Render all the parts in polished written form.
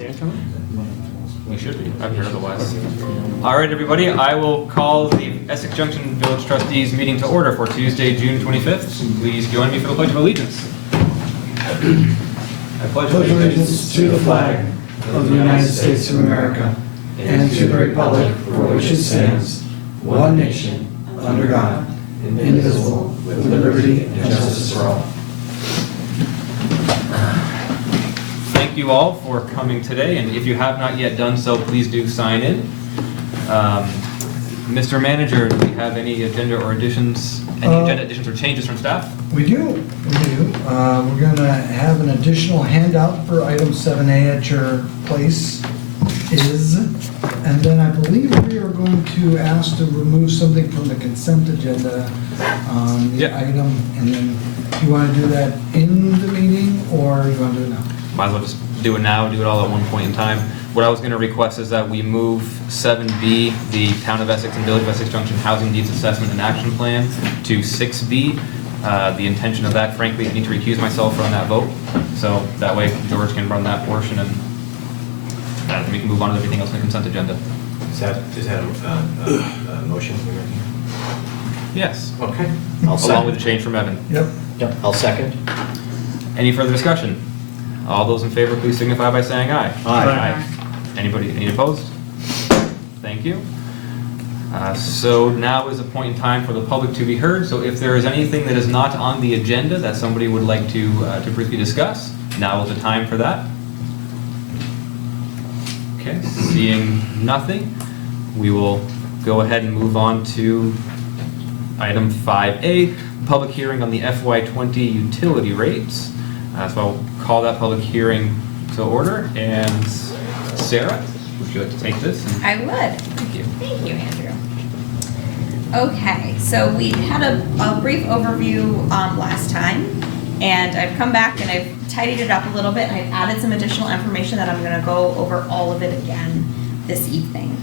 Dan coming? We should be. I've heard otherwise. All right, everybody. I will call the Essex Junction Village Trustees meeting to order for Tuesday, June 25th. Please join me for the Pledge of Allegiance. I pledge allegiance to the flag of the United States of America and to the republic for which it stands, one nation, under God, indivisible, with liberty and justice for all. Thank you all for coming today, and if you have not yet done so, please do sign in. Mr. Manager, do we have any agenda or additions, agenda additions or changes from staff? We do. We're going to have an additional handout for item 7A at your place and then I believe we are going to ask to remove something from the consent agenda on the item, and then do you want to do that in the meeting or you want to do it now? Might as well just do it now, do it all at one point in time. What I was going to request is that we move 7B, the Town of Essex and Village of Essex Junction Housing Needs Assessment and Action Plan, to 6B. The intention of that, frankly, I need to recuse myself from that vote, so that way George can run that portion and we can move on to everything else in the consent agenda. Is that a motion? Yes. Okay. Along with the change from Evan. Yep. I'll second. Any further discussion? All those in favor, please signify by saying aye. Aye. Anybody, any opposed? Thank you. So now is a point in time for the public to be heard. So if there is anything that is not on the agenda that somebody would like to briefly discuss, now is the time for that. Okay, seeing nothing, we will go ahead and move on to item 5A, public hearing on the FY20 utility rates. So I'll call that public hearing to order. And Sarah, would you like to take this? I would. Thank you. Thank you, Andrew. Okay, so we had a brief overview last time, and I've come back and I've tidied it up a little bit, and I've added some additional information that I'm going to go over all of it again this evening.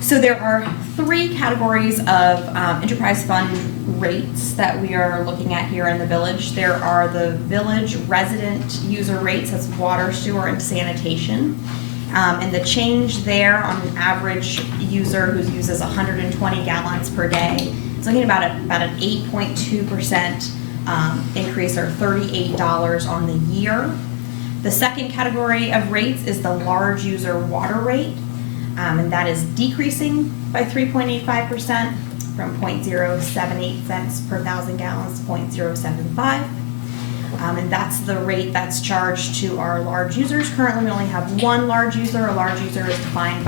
So there are three categories of enterprise fund rates that we are looking at here in the village. There are the village resident user rates, that's water, sewer, and sanitation. And the change there on an average user who uses 120 gallons per day, it's looking about an 8.2% increase, or $38 on the year. The second category of rates is the large user water rate, and that is decreasing by 3.85% from 0.078 cents per thousand gallons to 0.075. And that's the rate that's charged to our large users. Currently, we only have one large user. A large user is defined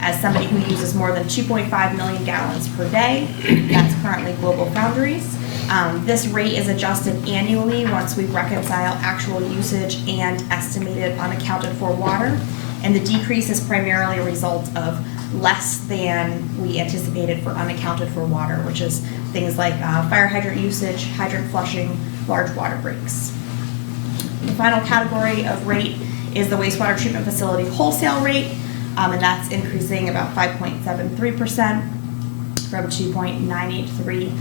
as somebody who uses more than 2.5 million gallons per day. That's currently Global Foundries. This rate is adjusted annually once we reconcile actual usage and estimated unaccounted for water. And the decrease is primarily a result of less than we anticipated for unaccounted for water, which is things like fire hydrant usage, hydrant flushing, large water breaks. The final category of rate is the wastewater treatment facility wholesale rate, and that's increasing about 5.73% from $2.983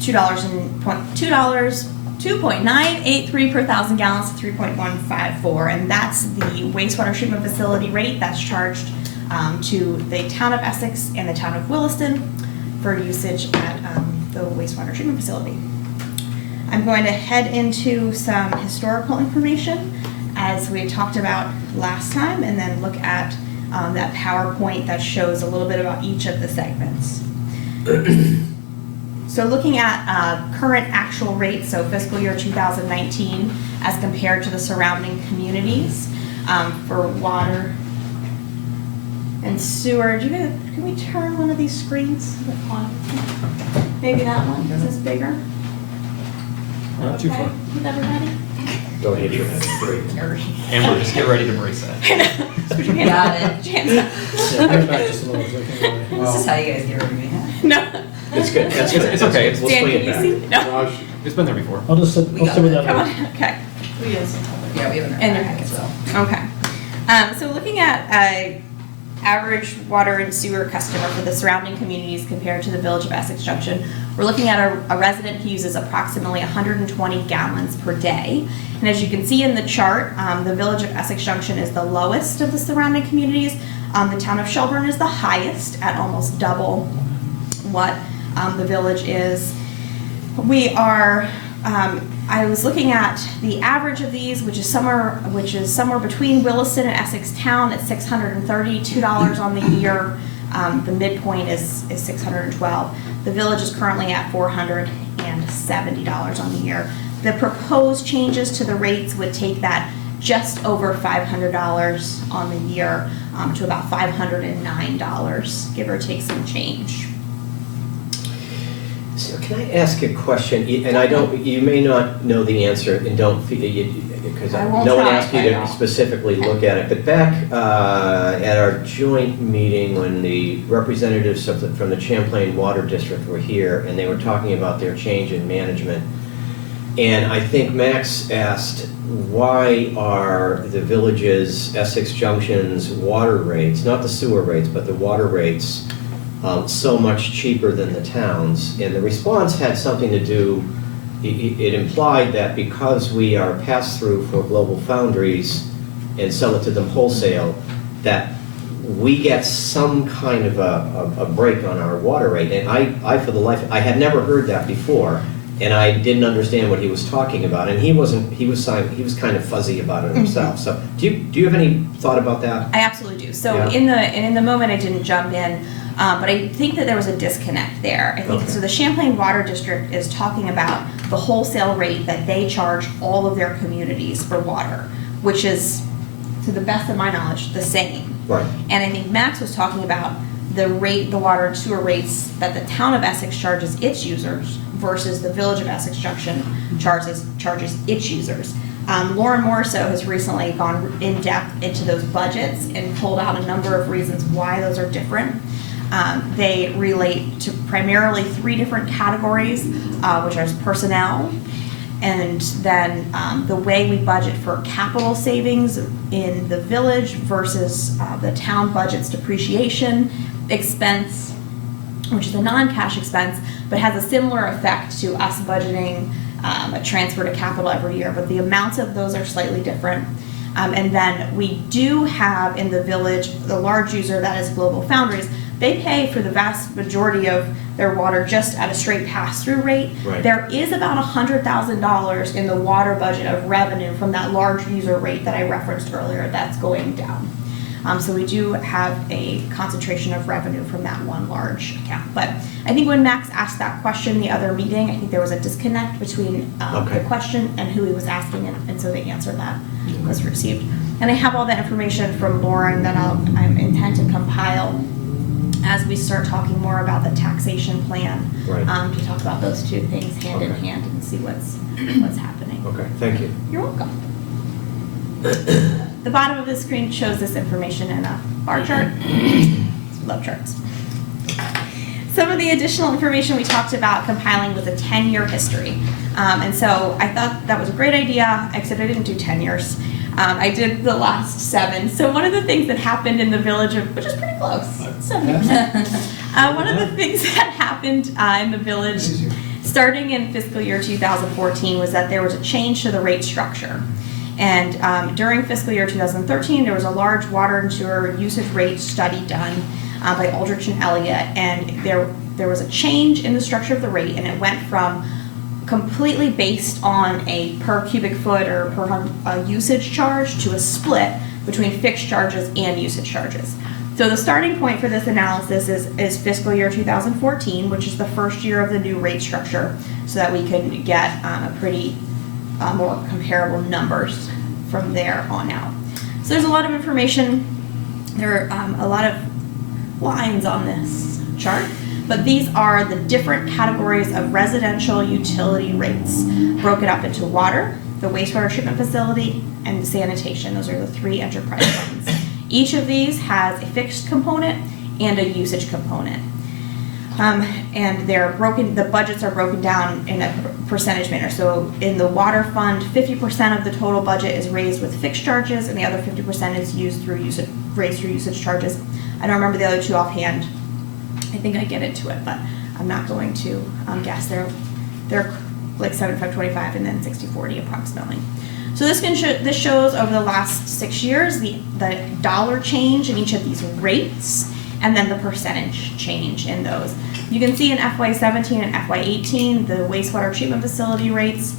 $2.983 per thousand gallons to 3.154, and that's the wastewater treatment facility rate that's charged to the town of Essex and the town of Williston for usage at the wastewater treatment facility. I'm going to head into some historical information as we talked about last time, and then look at that PowerPoint that shows a little bit about each of the segments. So looking at current actual rates, so fiscal year 2019 as compared to the surrounding communities for water and sewer. Can we turn one of these screens? Maybe that one, is this bigger? Not too far. With everybody? Don't hit your head. Amber, just get ready to brace that. Put your hands Got up. it. Put your hands up. Bring it back just a little bit. This is how you guys get rid of me, huh? No. It's good. That's good. It's okay. We'll Stan, swing can it you back. see? No. It's been there before. I'll just sit with that. Come on. Okay. Yeah, we have an And your packet, so. Okay. So looking at average water and sewer customer for the surrounding communities compared to the Village of Essex Junction, we're looking at a resident who uses approximately 120 gallons per day. And as you can see in the chart, the Village of Essex Junction is the lowest of the surrounding communities. The town of Shelburne is the highest at almost double what the village is. We are, I was looking at the average of these, which is somewhere between Williston and Essex Town at $632 on the year. The midpoint is $612. The village is currently at $470 on the year. The proposed changes to the rates would take that just over $500 on the year to about $509, give or take some change. So can I ask a question? And I don't, you may not know the answer and don't feel, because I won't no one try, asked you I to know. specifically look at it. But back at our joint meeting when the representatives from the Champlain Water District were here and they were talking about their change in management, and I think Max asked, why are the village's Essex Junction's water rates, not the sewer rates, but the water rates, so much cheaper than the towns? And the response had something to do, it implied that because we are pass-through for Global Foundries and sell it to them wholesale, that we get some kind of a break on our water rate. And I for the life, I had never heard that before, and I didn't understand what he was talking about. And he was kind of fuzzy about it himself. So do you have any thought about that? I absolutely do. So Yeah. in the moment, I didn't jump in, but I think that there was a disconnect there. I think Okay. so. The Champlain Water District is talking about the wholesale rate that they charge all of their communities for water, which is, to the best of my knowledge, the same. Right. And I think Max was talking about the water and sewer rates that the town of Essex charges its users versus the Village of Essex Junction charges its users. Lauren Morrisseau has recently gone in depth into those budgets and pulled out a number of reasons why those are different. They relate to primarily 3 different categories, which are personnel, and then the way we budget for capital savings in the village versus the town budget's depreciation expense, which is a non-cash expense, but has a similar effect to us budgeting a transfer to capital every year, but the amounts of those are slightly different. And then we do have in the village, the large user that is Global Foundries. They pay for the vast majority of their water just at a straight pass-through rate. Right. There is about $100,000 in the water budget of revenue from that large user rate that I referenced earlier that's going down. So we do have a concentration of revenue from that one large account. But I think when Max asked that question the other meeting, I think there was a disconnect between Okay. the question and who he was asking, and so the answer that was received. And I have all that information from Lauren that I'm intent to compile as we start talking more about the taxation plan, Right. to talk about those two things hand in Okay. hand and see what's happening. Okay, thank you. You're welcome. The bottom of the screen shows this information in a bar chart. Love charts. Some of the additional information we talked about compiling was a 10-year history. And so I thought that was a great idea, except I didn't do 10 years. I did the last 7. So one of the things that happened in the village of, which is pretty close, 70%. One of the things that happened in the village starting in fiscal year 2014 was that there was a change to the rate structure. And during fiscal year 2013, there was a large water and sewer usage rate study done by Aldrich and Elliott, and there was a change in the structure of the rate, and it went from completely based on a per cubic foot or per usage charge to a split between fixed charges and usage charges. So the starting point for this analysis is fiscal year 2014, which is the first year of the new rate structure, so that we can get a pretty more comparable numbers from there on out. So there's a lot of information. There are a lot of lines on this chart, but these are the different categories of residential utility rates broken up into water, the wastewater treatment facility, and sanitation. Those are the 3 enterprise funds. Each of these has a fixed component and a usage component. And the budgets are broken down in a percentage manner. So in the water fund, 50% of the total budget is raised with fixed charges, and the other 50% is raised through usage charges. I don't remember the other two offhand. I think I get into it, but I'm not going to guess. They're like 75-25 and then 60-40 approximately. So this shows over the last 6 years the dollar change in each of these rates, and then the percentage change in those. You can see in FY17 and FY18, the wastewater treatment facility rates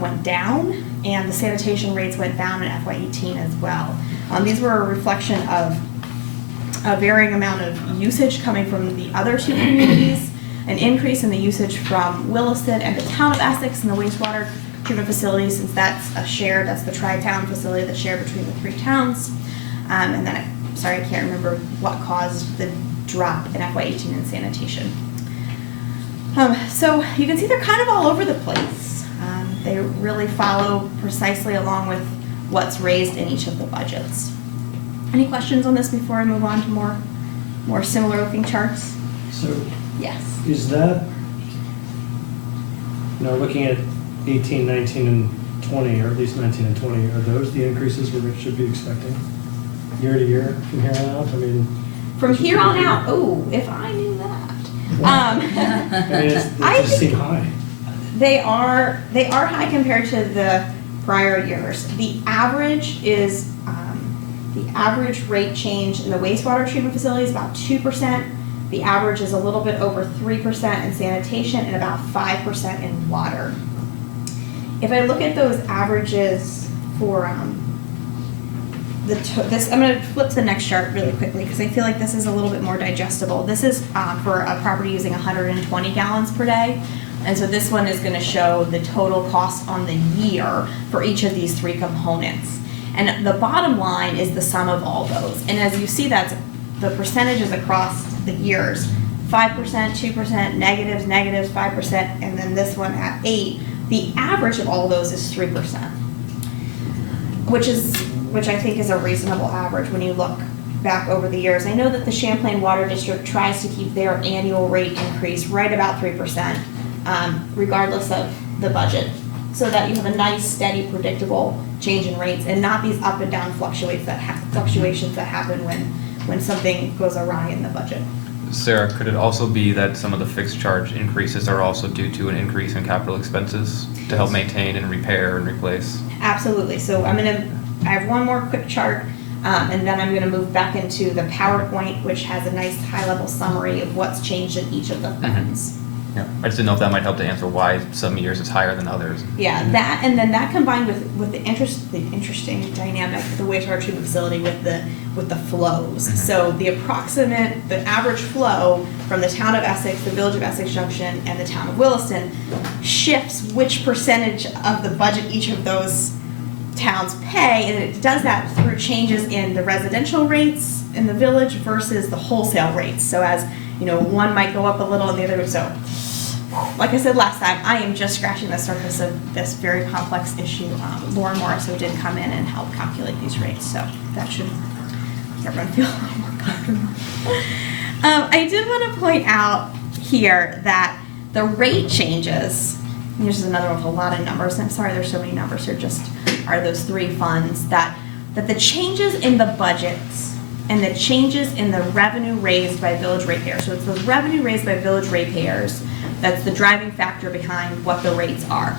went down, and the sanitation rates went down in FY18 as well. These were a reflection of a varying amount of usage coming from the other two communities, an increase in the usage from Williston and the town of Essex and the wastewater treatment facility, since that's the tri-town facility that's shared between the three towns. And then, I can't remember what caused the drop in FY18 in sanitation. So you can see they're kind of all over the place. They really follow precisely along with what's raised in each of the budgets. Any questions on this before I move on to more similar looking charts? So Yes. is that, looking at 18, 19, and 20, or at least 19 and 20, are those the increases we should be expecting year to year from here on out? I mean, From here on out, oh, if I knew that. it just seem high. They are high compared to the prior years. The average is, the average rate change in the wastewater treatment facility is about 2%. The average is a little bit over 3% in sanitation and about 5% in water. If I look at those averages for I'm going to flip to the next chart really quickly because I feel like this is a little bit more digestible. This is for a property using 120 gallons per day. And so this one is going to show the total cost on the year for each of these three components. And the bottom line is the sum of all those. And as you see, that's the percentages across the years. 5%, 2%, negatives, 5%, and then this one at 8%. The average of all those is 3%, which I think is a reasonable average when you look back over the years. I know that the Champlain Water District tries to keep their annual rate increase right about 3%, regardless of the budget, so that you have a nice, steady, predictable change in rates and not these up and down fluctuations that happen when something goes awry in the budget. Sarah, could it also be that some of the fixed charge increases are also due to an increase in capital expenses to help maintain and repair and replace? Absolutely. So I have one more quick chart, and then I'm going to move back into the PowerPoint, which has a nice high-level summary of what's changed in each of the funds. Yeah, I just didn't know if that might help to answer why some years it's higher than others. Yeah, that and then that combined with the interesting dynamic of the wastewater treatment facility with the flows. Mm-hmm. So the average flow from the town of Essex, the village of Essex Junction, and the town of Williston shifts which percentage of the budget each of those towns pay, and it does that through changes in the residential rates in the village versus the wholesale rates. So as one might go up a little and the other. So, like I said last time, I am just scratching the surface of this very complex issue. Lauren Morriso did come in and help calculate these rates, so that should make everyone feel a little more comfortable. I did want to point out here that the rate changes, and this is another one with a lot of numbers, and I'm sorry there's so many numbers here, just are those three funds, that the changes in the budgets and the changes in the revenue raised by village ratepayers. So it's the revenue raised by village ratepayers that's the driving factor behind what the rates are.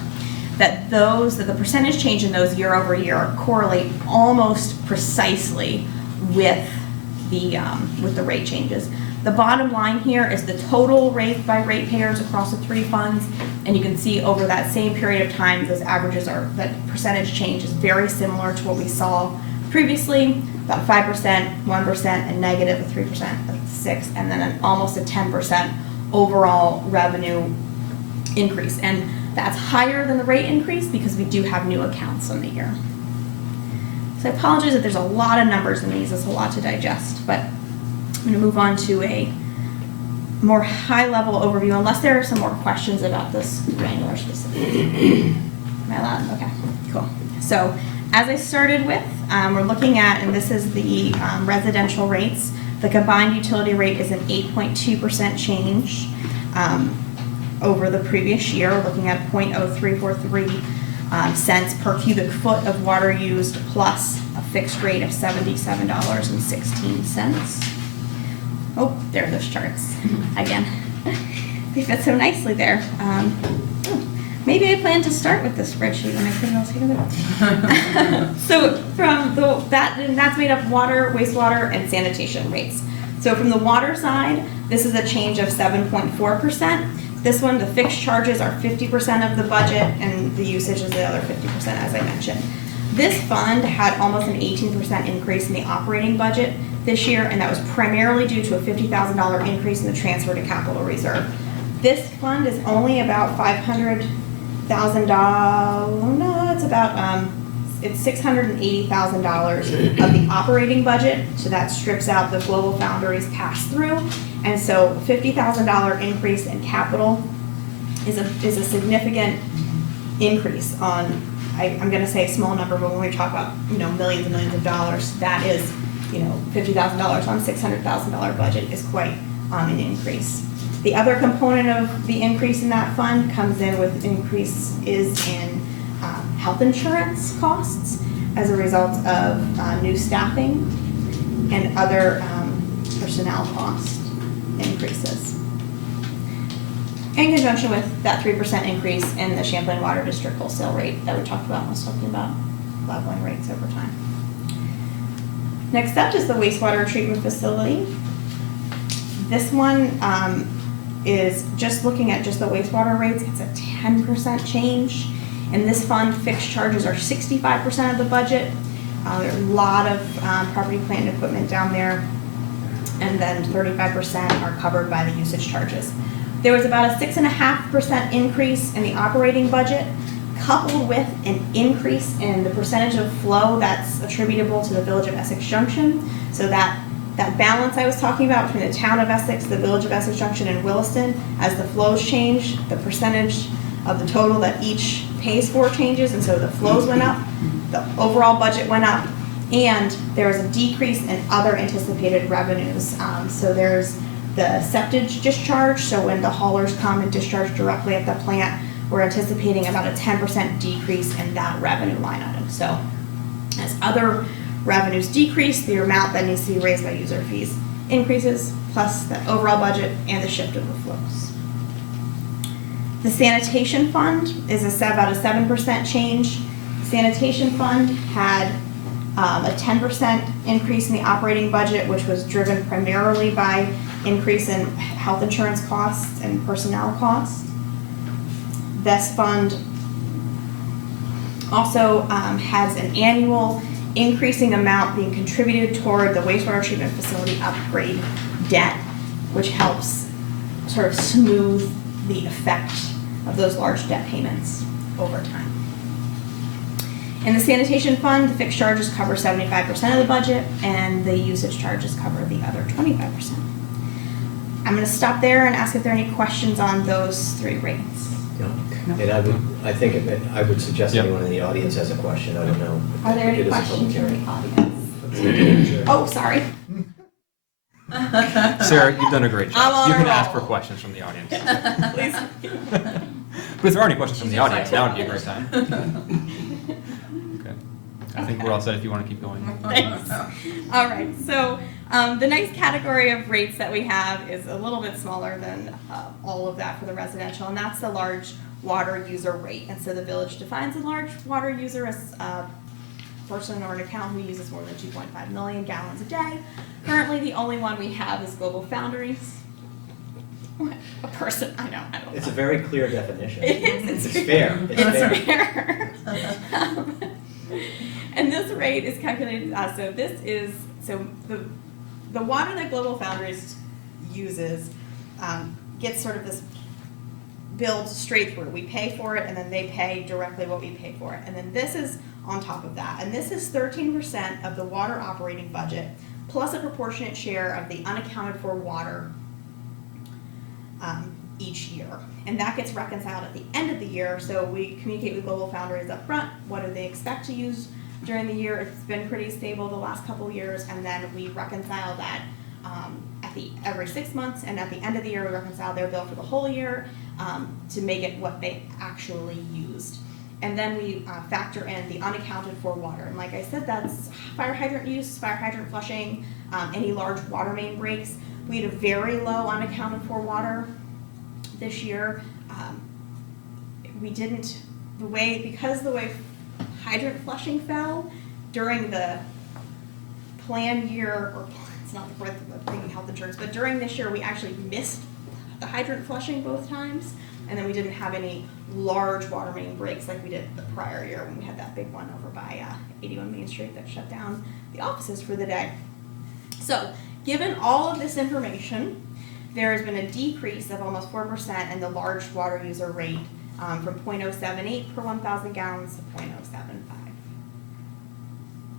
That the percentage change in those year over year correlate almost precisely with the rate changes. The bottom line here is the total raised by ratepayers across the three funds, and you can see over that same period of time, those averages that percentage change is very similar to what we saw previously, about 5%, 1%, and negative 3%, 6%, and then almost a 10% overall revenue increase. And that's higher than the rate increase because we do have new accounts in the year. So I apologize if there's a lot of numbers in these, it's a lot to digest, but I'm going to move on to a more high-level overview, unless there are some more questions about this granular specific. Am I allowed? Okay, cool. So as I started with, we're looking at, and this is the residential rates The combined utility rate is an 8.2% change over the previous year, looking at 0.0343 cents per cubic foot of water used plus a fixed rate of $77.16. Oh, there are those charts again. They fit so nicely there. Maybe I plan to start with this spreadsheet when I put it all together. So from that's made up water, wastewater, and sanitation rates. So from the water side, this is a change of 7.4%. This one, the fixed charges are 50% of the budget, and the usage is the other 50%, as I mentioned. This fund had almost an 18% increase in the operating budget this year, and that was primarily due to a $50,000 increase in the transfer to capital reserve. This fund is only about $500,000. No, it's about it's $680,000 of the operating budget. So that strips out the Global Foundries pass through, and so $50,000 increase in capital is a significant increase on. I'm going to say a small number, but when we talk about millions and millions of dollars, that is $50,000 on $600,000 budget is quite an increase. The other component of the increase in that fund comes in with increase is in health insurance costs as a result of new staffing and other personnel cost increases. In conjunction with that 3% increase in the Champlain Water District wholesale rate that we talked about when I was talking about leveling rates over time. Next up is the wastewater treatment facility. This one is just looking at just the wastewater rates. It's a 10% change. In this fund, fixed charges are 65% of the budget. There are a lot of property, plant, and equipment down there. And then 35% are covered by the usage charges. There was about a 6.5% increase in the operating budget, coupled with an increase in the percentage of flow that's attributable to the Village of Essex Junction. So that balance I was talking about between the town of Essex, the Village of Essex Junction, and Williston, as the flows change, the percentage of the total that each pays for changes, and so the flows went up, the overall budget went up, and there was a decrease in other anticipated revenues. So there's the septage discharge, so when the haulers come and discharge directly at the plant, we're anticipating about a 10% decrease in that revenue line item. So as other revenues decrease, the amount that needs to be raised by user fees increases, plus the overall budget and the shift of the flows. The sanitation fund is about a 7% change. Sanitation fund had a 10% increase in the operating budget, which was driven primarily by increase in health insurance costs and personnel costs. This fund also has an annual increasing amount being contributed toward the wastewater treatment facility upgrade debt, which helps sort of smooth the effect of those large debt payments over time. In the sanitation fund, the fixed charges cover 75% of the budget, and the usage charges cover the other 25%. I'm going to stop there and ask if there are any questions on those three rates. No. And I would suggest anyone in the audience has a question. I don't know. Are there any It is a public questions from hearing. the audience? Oh, sorry. Sarah, you've done a great I'm job. on You a can ask for roll. questions from the audience. Please. But if there are any questions from the audience, now would be a great time. Okay. I think we're all set if you want to keep going. Thanks. All right, so the next category of rates that we have is a little bit smaller than all of that for the residential, and that's the large water user rate. And so the village defines a large water user as a person or an account who uses more than 2.5 million gallons a day. Currently, the only one we have is Global Foundries. What? A person, I don't It's know. a very clear definition. It is. It's fair. It's fair. And this rate is calculated, the water that Global Foundries uses gets sort of this billed straight through. We pay for it, and then they pay directly what we pay for it. And then this is on top of that. And this is 13% of the water operating budget, plus a proportionate share of the unaccounted for water each year. And that gets reconciled at the end of the year. So we communicate with Global Foundries up front. What do they expect to use during the year? It's been pretty stable the last couple of years. And then we reconcile that every 6 months, and at the end of the year, we reconcile their bill for the whole year to make it what they actually used. And then we factor in the unaccounted for water. And like I said, that's fire hydrant use, fire hydrant flushing, any large water main breaks. We had a very low unaccounted for water this year. We didn't, because the way hydrant flushing fell during the plan year, or it's not the thinking health insurance, but during this year, we actually missed the hydrant flushing both times. And then we didn't have any large water main breaks like we did the prior year when we had that big one over by 81 Main Street that shut down the offices for the day. So, given all of this information, there has been a decrease of almost 4% in the large water user rate from 0.078 per 1,000 gallons to 0.075.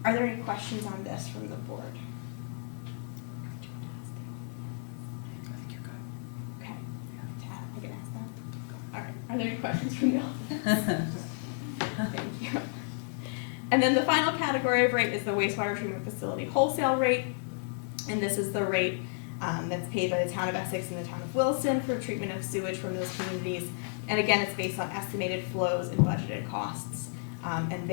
Are there any questions on this from the board? I think you're good. Okay. Tad, I can ask that. All right. Are there any questions from the audience? Thank you. And then the final category of rate is the wastewater treatment facility wholesale rate. And this is the rate that's paid by the town of Essex and the town of Williston for treatment of sewage from those communities. And again, it's based on estimated flows and budgeted costs. And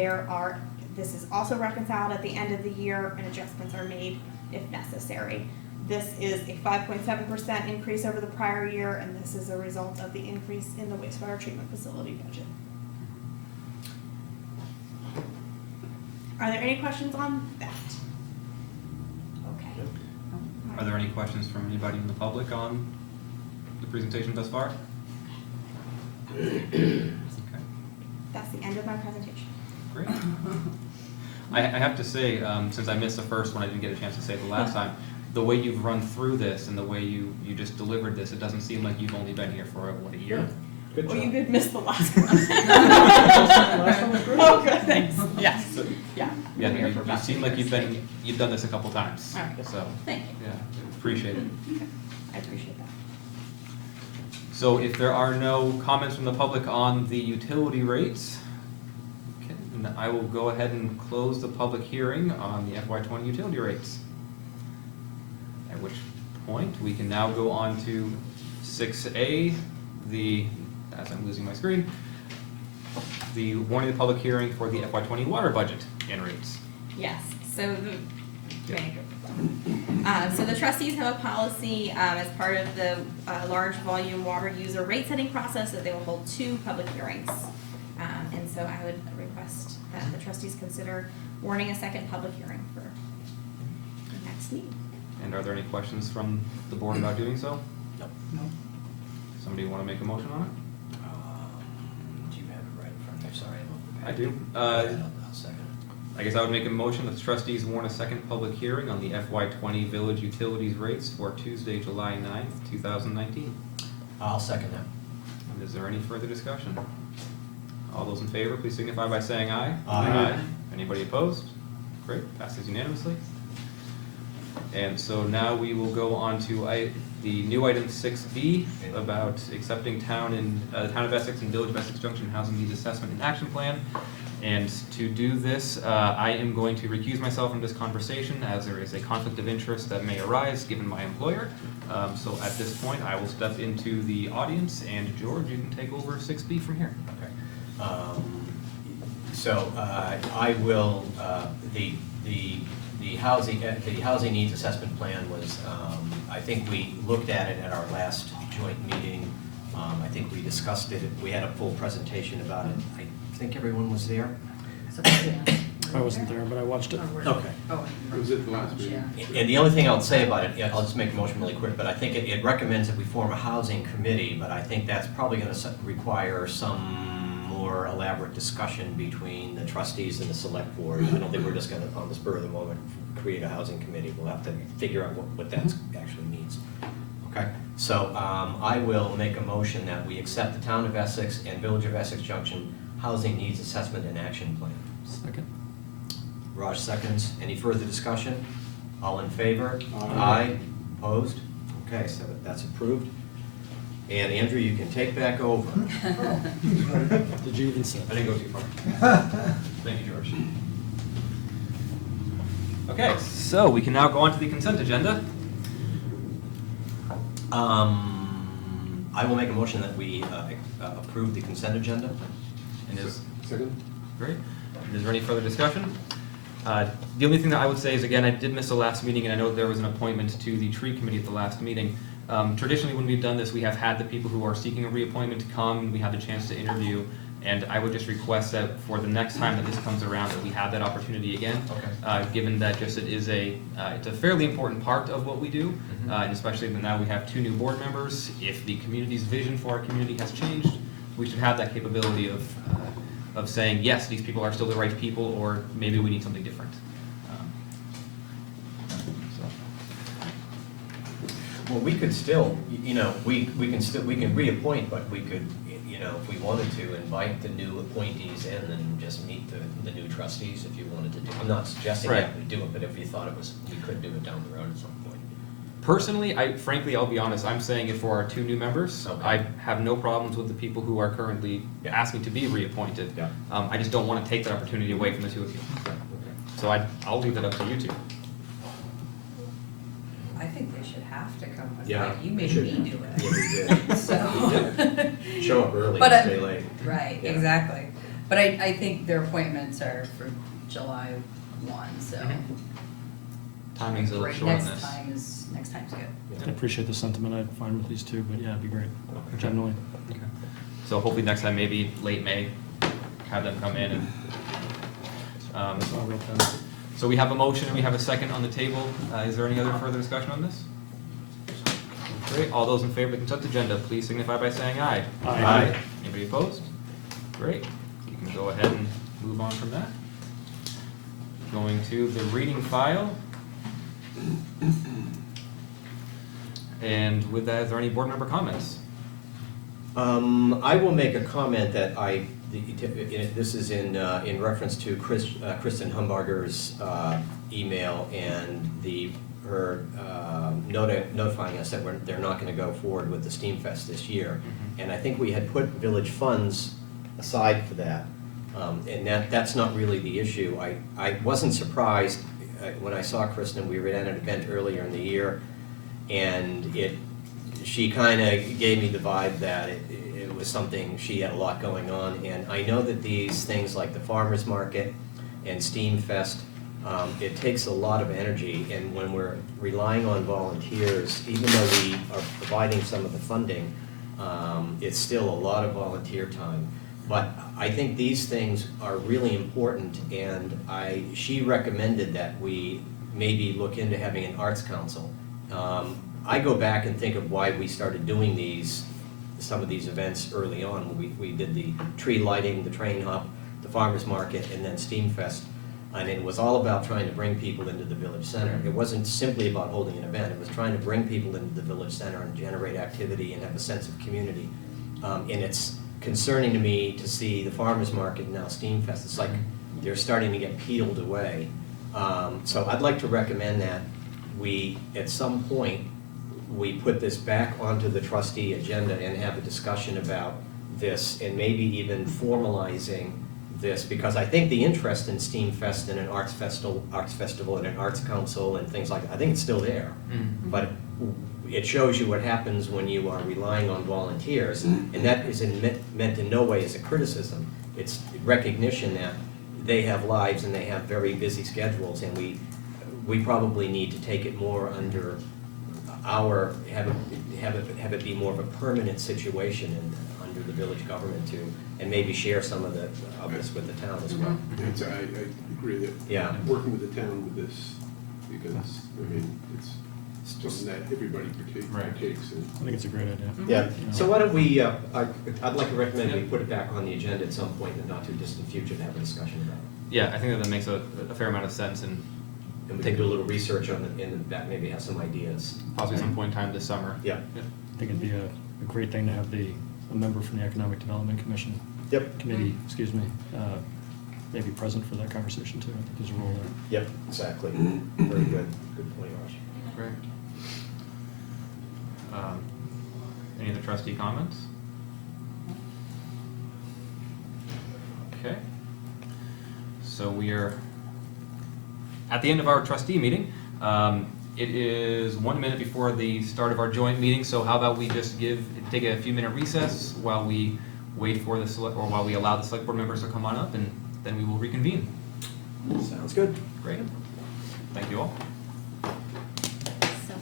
this is also reconciled at the end of the year, and adjustments are made if necessary. This is a 5.7% increase over the prior year, and this is a result of the increase in the wastewater treatment facility budget. Are there any questions on that? Okay. Are there any questions from anybody in the public on the presentation thus far? Okay, That's the end of my presentation. great. I have to say, since I missed the first one, I didn't get a chance to say it the last time, the way you've run through this and the way you just delivered this, it doesn't seem like you've only been here for, what, a year? Good Well, job. you did miss the last one. Last one was great. Oh, good, thanks. Yes, So- yeah. Yeah, Been here for you about seem 2 like years. you've done this a couple times, All right. so, Thank you. yeah, appreciate it. I appreciate that. So if there are no comments from the public on the utility rates, okay, then I will go ahead and close the public hearing on the FY20 utility rates. At which point, we can now go on to 6A, as I'm losing my screen, the warning the public hearing for the FY20 water budget and rates. Yes, so Yeah. so the trustees have a policy as part of the large volume water user rate setting process that they will hold 2 public hearings. And so I would request that the trustees consider warning a second public hearing for the next meeting. And are there any questions from the board about doing so? No. No. Somebody want to make a motion on it? Do you have it right in front of you? Sorry, I'm I do. I'll second it. I guess I would make a motion that the trustees warn a second public hearing on the FY20 village utilities rates for Tuesday, July 9th, 2019. I'll second that. And is there any further discussion? All those in favor, please signify by saying aye. Aye. Anybody opposed? Great, passes unanimously. And so now we will go on to the new item 6B about accepting town of Essex and Village of Essex Junction Housing Needs Assessment and Action Plan. And to do this, I am going to recuse myself from this conversation as there is a conflict of interest that may arise given my employer. So at this point, I will step into the audience, and George, you can take over 6B from here. Okay. So I will, the housing needs assessment plan was, I think we looked at it at our last joint meeting. I think we discussed it. We had a full presentation about it. I think everyone was there. I wasn't there, but I watched it. Okay. Was it the last meeting? And the only thing I'll say about it, I'll just make a motion really quick, but I think it recommends that we form a housing committee, but I think that's probably going to require some more elaborate discussion between the trustees and the select board. I don't think we're just going to, on the spur of the moment, create a housing committee. We'll have to figure out what that actually means. Okay? So I will make a motion that we accept the Town of Essex and Village of Essex Junction Housing Needs Assessment and Action Plan. Second. Raj seconds. Any further discussion? All in favor? Aye. Opposed? Okay, so that's approved. And Andrew, you can take back over. Did you even say? I didn't go too far. Thank you, George. Okay, so we can now go on to the consent agenda. I will make a motion that we approve the consent agenda. And is, Second? great. Is there any further discussion? The only thing that I would say is, again, I did miss the last meeting, and I know there was an appointment to the tree committee at the last meeting. Traditionally, when we've done this, we have had the people who are seeking a reappointment to come, and we have the chance to interview. And I would just request that for the next time that this comes around, that we have that opportunity again. Okay. Given that just it is it's a fairly important part of what we do, and especially that now we have 2 new board members. If the community's vision for our community has changed, we should have that capability of saying, yes, these people are still the right people, or maybe we need something different. So. Well, we could still, we can reappoint, but we could, if we wanted to, invite the new appointees in and just meet the new trustees if you wanted to do. I'm not suggesting that we do it, but if you thought we could do it down the road at some point. Personally, frankly, I'll be honest, I'm saying it for our 2 new members. Okay. I have no problems with the people who are currently asking to be reappointed. Yeah. I just don't want to take that opportunity away from the 2 of you. So I'll leave that up to you 2. I think they should have to come with, Yeah, like, you they made should. me do Yeah, it. we did. So. Show up early But, and stay late. Right, Yeah. exactly. But I think their appointments are for July 1, so. Timing's a little Right, short on this. next time's good. I appreciate the sentiment, I'm fine with these 2, but yeah, it'd be great, generally. Okay. So hopefully next time, maybe late May, have them come in and. It's not real time. So we have a motion and we have a second on the table. Is there any other further discussion on this? Great. All those in favor of the consent agenda, please signify by saying aye. Aye. Anybody opposed? Great. You can go ahead and move on from that. Going to the reading file. And with that, is there any board member comments? I will make a comment that this is in reference to Kristen Humbarger's email and her notifying us that they're not going to go forward with the Steam Fest this year. And I think we had put village funds aside for that. And that's not really the issue. I wasn't surprised when I saw Kristen. We were at an event earlier in the year, and she kind of gave me the vibe that it was something, she had a lot going on. And I know that these things like the Farmers Market and Steam Fest, it takes a lot of energy, and when we're relying on volunteers, even though we are providing some of the funding, it's still a lot of volunteer time. But I think these things are really important, and she recommended that we maybe look into having an arts council. I go back and think of why we started doing some of these events early on. We did the tree lighting, the train hop, the farmers market, and then Steam Fest. And it was all about trying to bring people into the village center. It wasn't simply about holding an event. It was trying to bring people into the village center and generate activity and have a sense of community. And it's concerning to me to see the farmers market and now Steam Fest. It's like they're starting to get peeled away. So I'd like to recommend that we, at some point, we put this back onto the trustee agenda and have a discussion about this, and maybe even formalizing this, because I think the interest in Steam Fest and an arts festival and an arts council and things like that, I think it's still there. Mm-hmm. But it shows you what happens when you are relying on volunteers, and that is meant in no way as a criticism. It's recognition that they have lives and they have very busy schedules, and we probably need to take it more under have it be more of a permanent situation and under the village government too, and maybe share some of this with the town as well. I agree that Yeah. working with the town with this, because, it's something that everybody partakes in. I think it's a great idea. Yeah, so why don't we, I'd like to recommend we put it back on the agenda at some point in the not too distant future to have a discussion about it. Yeah, I think that makes a fair amount of sense, and And we can do a little research on it, and that maybe have some ideas. possibly some point in time this summer. Yeah. I think it'd be a great thing to have a member from the Economic Development Commission. Yep. Committee, excuse me, maybe present for that conversation too. I think there's a role there. Yep, exactly. Very good. Good point, Raj. Great. Any other trustee comments? Okay. So we are at the end of our trustee meeting. It is 1 minute before the start of our joint meeting, so how about we just take a few minute recess while we wait for while we allow the select board members to come on up, and then we will reconvene. Sounds good. Great. Thank you all. So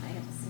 I have to see.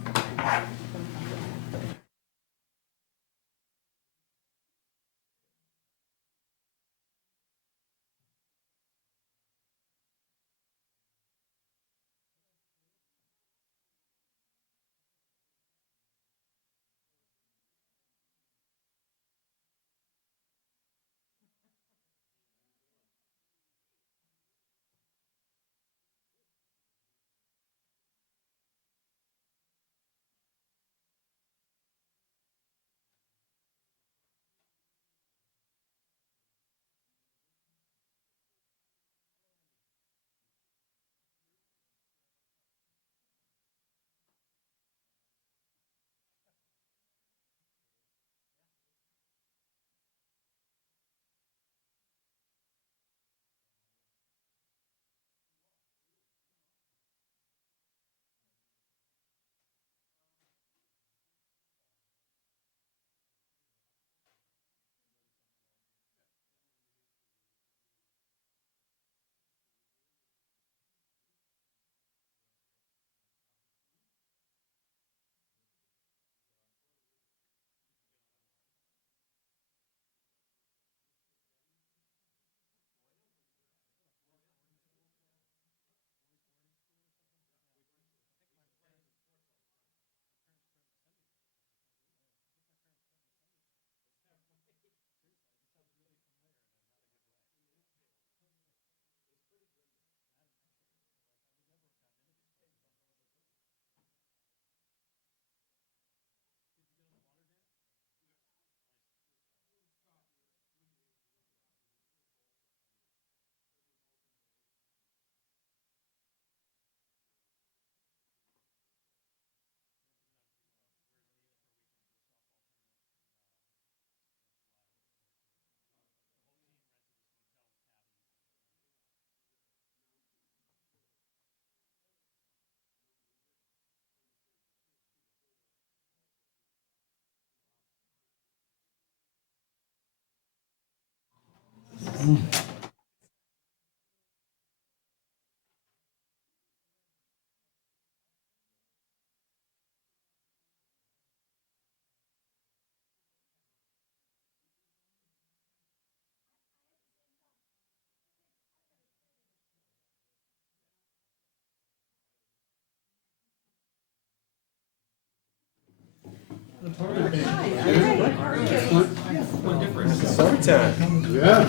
Summertime. Yeah.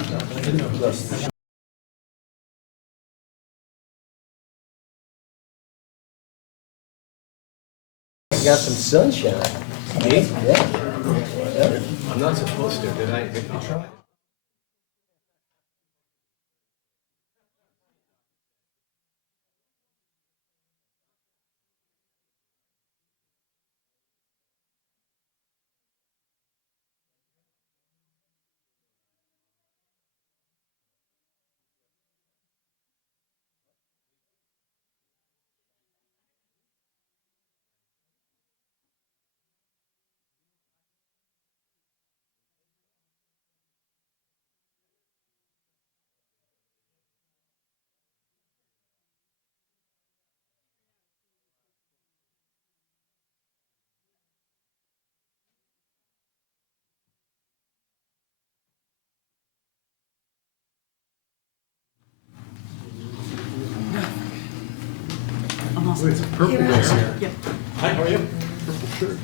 Got some sunshine. Me? Yeah. I'm not supposed to, did I? Wait, it's a purple hair. Hi, how are you? Purple shirt.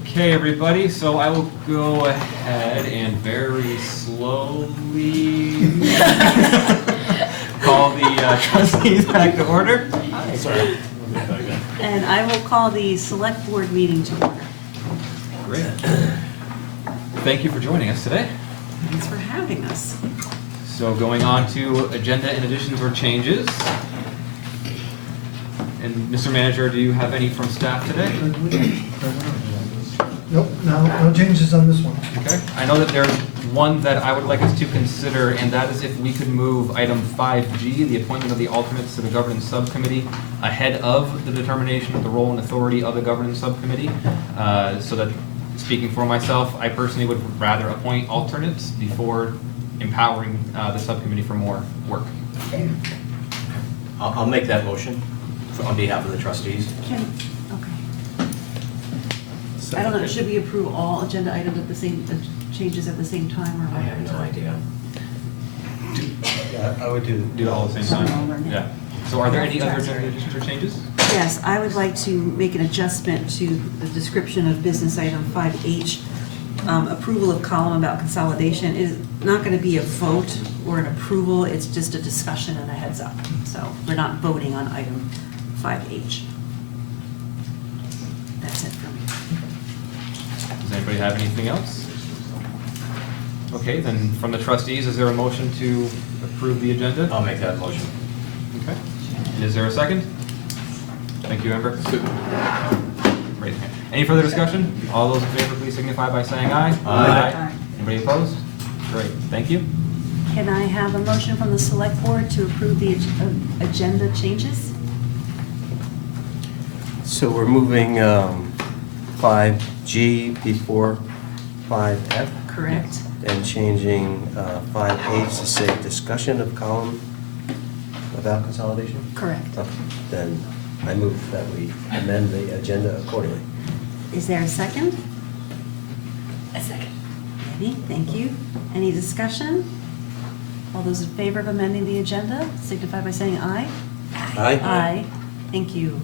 Okay, everybody, so I will go ahead and very slowly call the trustees back to order. Sorry. And I will call the select board meeting to order. Great. Thank you for joining us today. Thanks for having us. So going on to agenda in additions or changes. And Mr. Manager, do you have any from staff today? Nope, no changes on this one. Okay. I know that there's one that I would like us to consider, and that is if we could move item 5G, the appointment of the alternates to the governance subcommittee, ahead of the determination of the role and authority of the governance subcommittee. So that, speaking for myself, I personally would rather appoint alternates before empowering the subcommittee for more work. I'll make that motion on behalf of the trustees. Okay. I don't know, should we approve all agenda items at the same, changes at the same time, or? I have no idea. I would do. Do it all at the same time? Yeah. So are there any other agenda additions or changes? Yes, I would like to make an adjustment to the description of business item 5H. Approval of column about consolidation is not going to be a vote or an approval, it's just a discussion and a heads up. So we're not voting on item 5H. That's it for me. Does anybody have anything else? Okay, then from the trustees, is there a motion to approve the agenda? I'll make that motion. Okay. And is there a second? Thank you, Amber. Raise your hand. Any further discussion? All those in favor, please signify by saying aye. Aye. Anybody opposed? Great, thank you. Can I have a motion from the select board to approve the agenda changes? So we're moving 5G before 5F Correct. and changing 5H to say discussion of column about consolidation? Correct. Okay, then I move that we amend the agenda accordingly. Is there a second? A second. Ready, thank you. Any discussion? All those in favor of amending the agenda signify by saying aye. Aye. Thank you.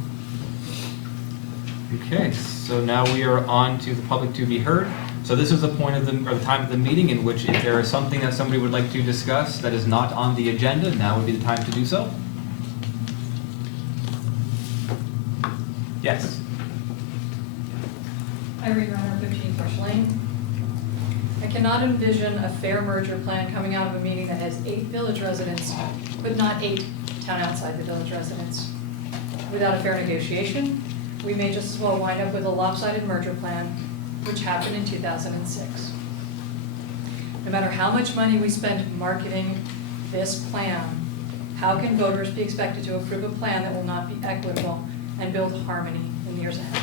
Okay, so now we are on to the public to be heard. So this is the point of the, or the time of the meeting in which if there is something that somebody would like to discuss that is not on the agenda, now would be the time to do so. Yes. Irene Runner, 15 Brush Lane. I cannot envision a fair merger plan coming out of a meeting that has 8 village residents, but not 8 town outside the village residents. Without a fair negotiation, we may just as well wind up with a lopsided merger plan, which happened in 2006. No matter how much money we spend marketing this plan, how can voters be expected to approve a plan that will not be equitable and build harmony in the years ahead?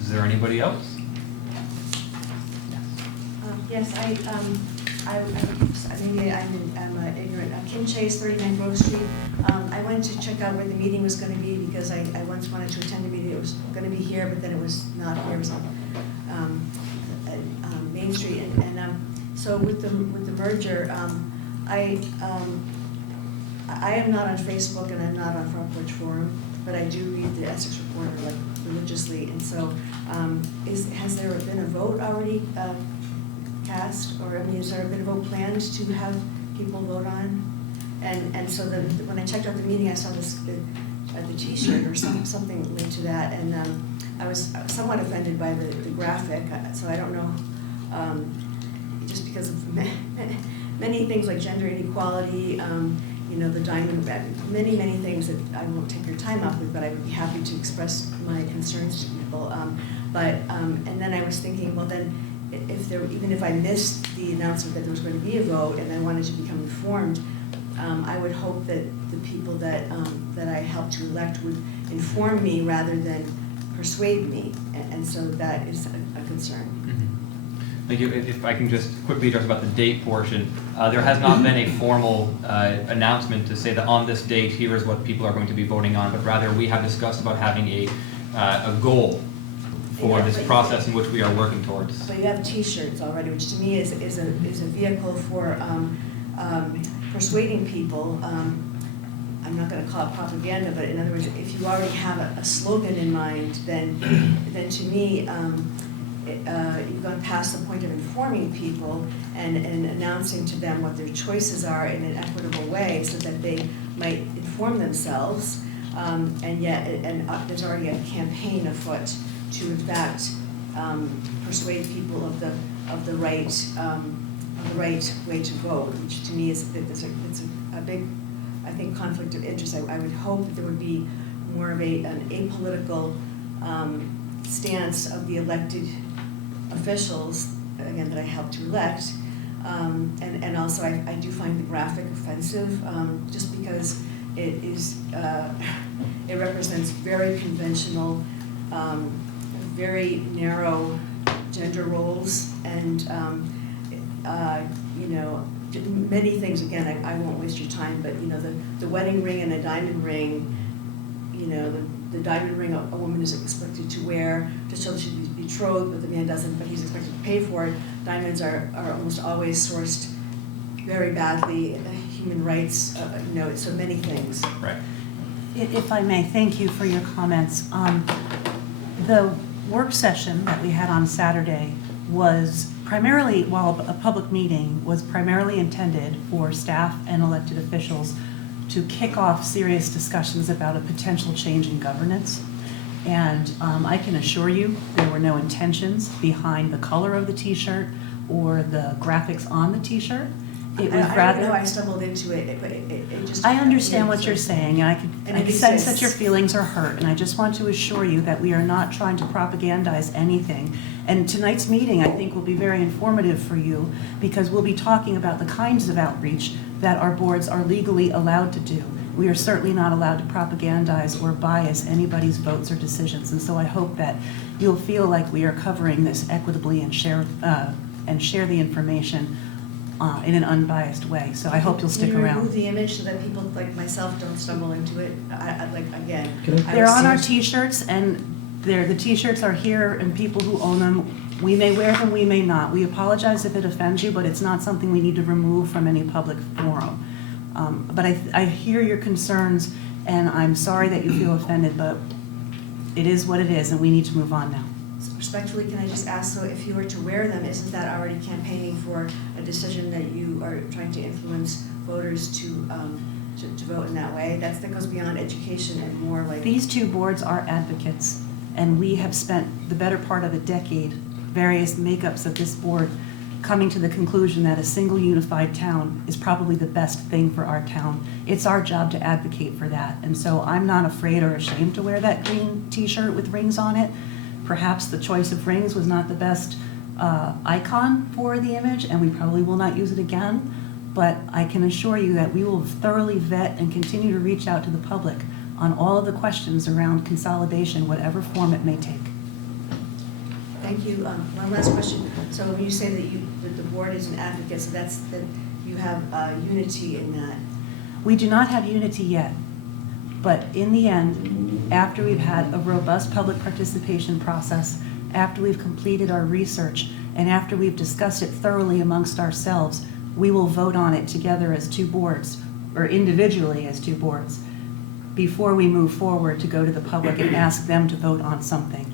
Is there anybody else? Yes, maybe I'm ignorant. Kim Chase, 39 Grove Street. I went to check out where the meeting was going to be because I once wanted to attend a meeting. It was going to be here, but then it was not here. It was on Main Street. So with the merger, I am not on Facebook and I'm not on Front Porch Forum, but I do read the Essex Reporter like religiously. And so, has there been a vote already cast, or has there been a vote planned to have people vote on? And so when I checked out the meeting, I saw this the T-shirt or something linked to that, and I was somewhat offended by the graphic. So I don't know, just because of many things like gender inequality. The diamond, many things that I won't take your time up with, but I would be happy to express my concerns to people. And then I was thinking, well then, even if I missed the announcement that there was going to be a vote and I wanted to become informed, I would hope that the people that I helped to elect would inform me rather than persuade me. And so that is a concern. Thank you. If I can just quickly address about the date portion. There has not been a formal announcement to say that on this date, here is what people are going to be voting on, but rather we have discussed about having a goal for this process in which we are working towards. So you have T-shirts already, which to me is a vehicle for persuading people. I'm not going to call it propaganda, but in other words, if you already have a slogan in mind, then to me, you've gone past the point of informing people and announcing to them what their choices are in an equitable way so that they might inform themselves. And there's already a campaign afoot to in fact persuade people of the right way to vote, which to me is it's a big, I think, conflict of interest. I would hope that there would be more of an apolitical stance of the elected officials, again, that I helped to elect. And also, I do find the graphic offensive, just because it is, it represents very conventional, very narrow gender roles, and, you know, many things. Again, I won't waste your time, but, you know, the wedding ring and a diamond ring, you know, the diamond ring a woman is expected to wear to show that she's betrothed, but the man doesn't, but he's expected to pay for it. Diamonds are almost always sourced very badly, human rights, you know, so many things. Right. If I may, thank you for your comments. The work session that we had on Saturday was primarily, while a public meeting, was primarily intended for staff and elected officials to kick off serious discussions about a potential change in governance. And I can assure you there were no intentions behind the color of the t-shirt or the graphics on the t-shirt. It was I rather. don't know, I stumbled into it, but it just. I understand what you're saying, and I And can it sense that exists. your feelings are hurt, and I just want to assure you that we are not trying to propagandize anything. And tonight's meeting, I think, will be very informative for you, because we'll be talking about the kinds of outreach that our boards are legally allowed to do. We are certainly not allowed to propagandize or bias anybody's votes or decisions, and so I hope that you'll feel like we are covering this equitably and share the information in an unbiased way. So I hope you'll stick Can you around. remove the image so that people like myself don't stumble into it? Like, again. They're on our t-shirts, and the t-shirts are here, and people who own them, we may wear them, we may not. We apologize if it offends you, but it's not something we need to remove from any public forum. But I hear your concerns, and I'm sorry that you feel offended, but it is what it is, and we need to move on now. Respectfully, can I just ask, so if you were to wear them, isn't that already campaigning for a decision that you are trying to influence voters to vote in that way? That goes beyond education and more like. These two boards are advocates, and we have spent the better part of a decade, various makeups of this board, coming to the conclusion that a single unified town is probably the best thing for our town. It's our job to advocate for that, and so I'm not afraid or ashamed to wear that green t-shirt with rings on it. Perhaps the choice of rings was not the best icon for the image, and we probably will not use it again, but I can assure you that we will thoroughly vet and continue to reach out to the public on all of the questions around consolidation, whatever form it may take. Thank you. One last question. So when you say that the board is an advocate, so that you have unity in that. We do not have unity yet, but in the end, after we've had a robust public participation process, after we've completed our research, and after we've discussed it thoroughly amongst ourselves, we will vote on it together as two boards, or individually as two boards, before we move forward to go to the public and ask them to vote on something.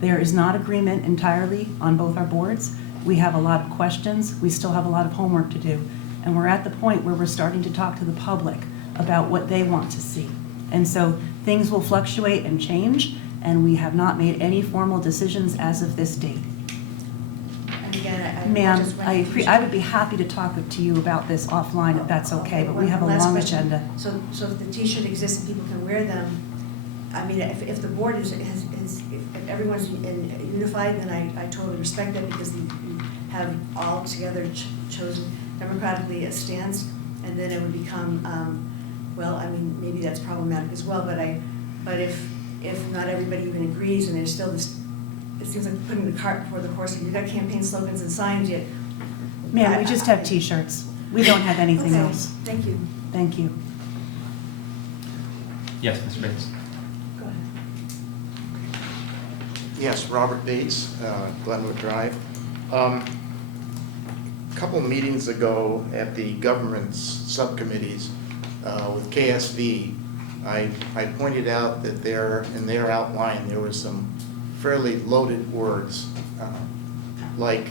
There is not agreement entirely on both our boards. We have a lot of questions. We still have a lot of homework to do. And we're at the point where we're starting to talk to the public about what they want to see. And so things will fluctuate and change, and we have not made any formal decisions as of this date. And again, Ma'am, just I would be happy to talk to you about this offline if that's okay, but we have a One last long question. agenda. So if the t-shirt exists and people can wear them, I mean, if the board if everyone's unified, then I totally respect that, because you have all together chosen democratically a stance, and then it would become, well, I mean, maybe that's problematic as well, but if not everybody even agrees, and there's still this, it seems like putting the cart before the horse, and you've got campaign slogans and signs yet. Ma'am, we just have t-shirts. We don't have anything Okay, else. thank you. Thank you. Yes, Mr. Bates. Go ahead. Yes, Robert Bates, Glenwood Drive. A couple meetings ago at the government's subcommittees with KSV, I pointed out that in their outline there was some fairly loaded words like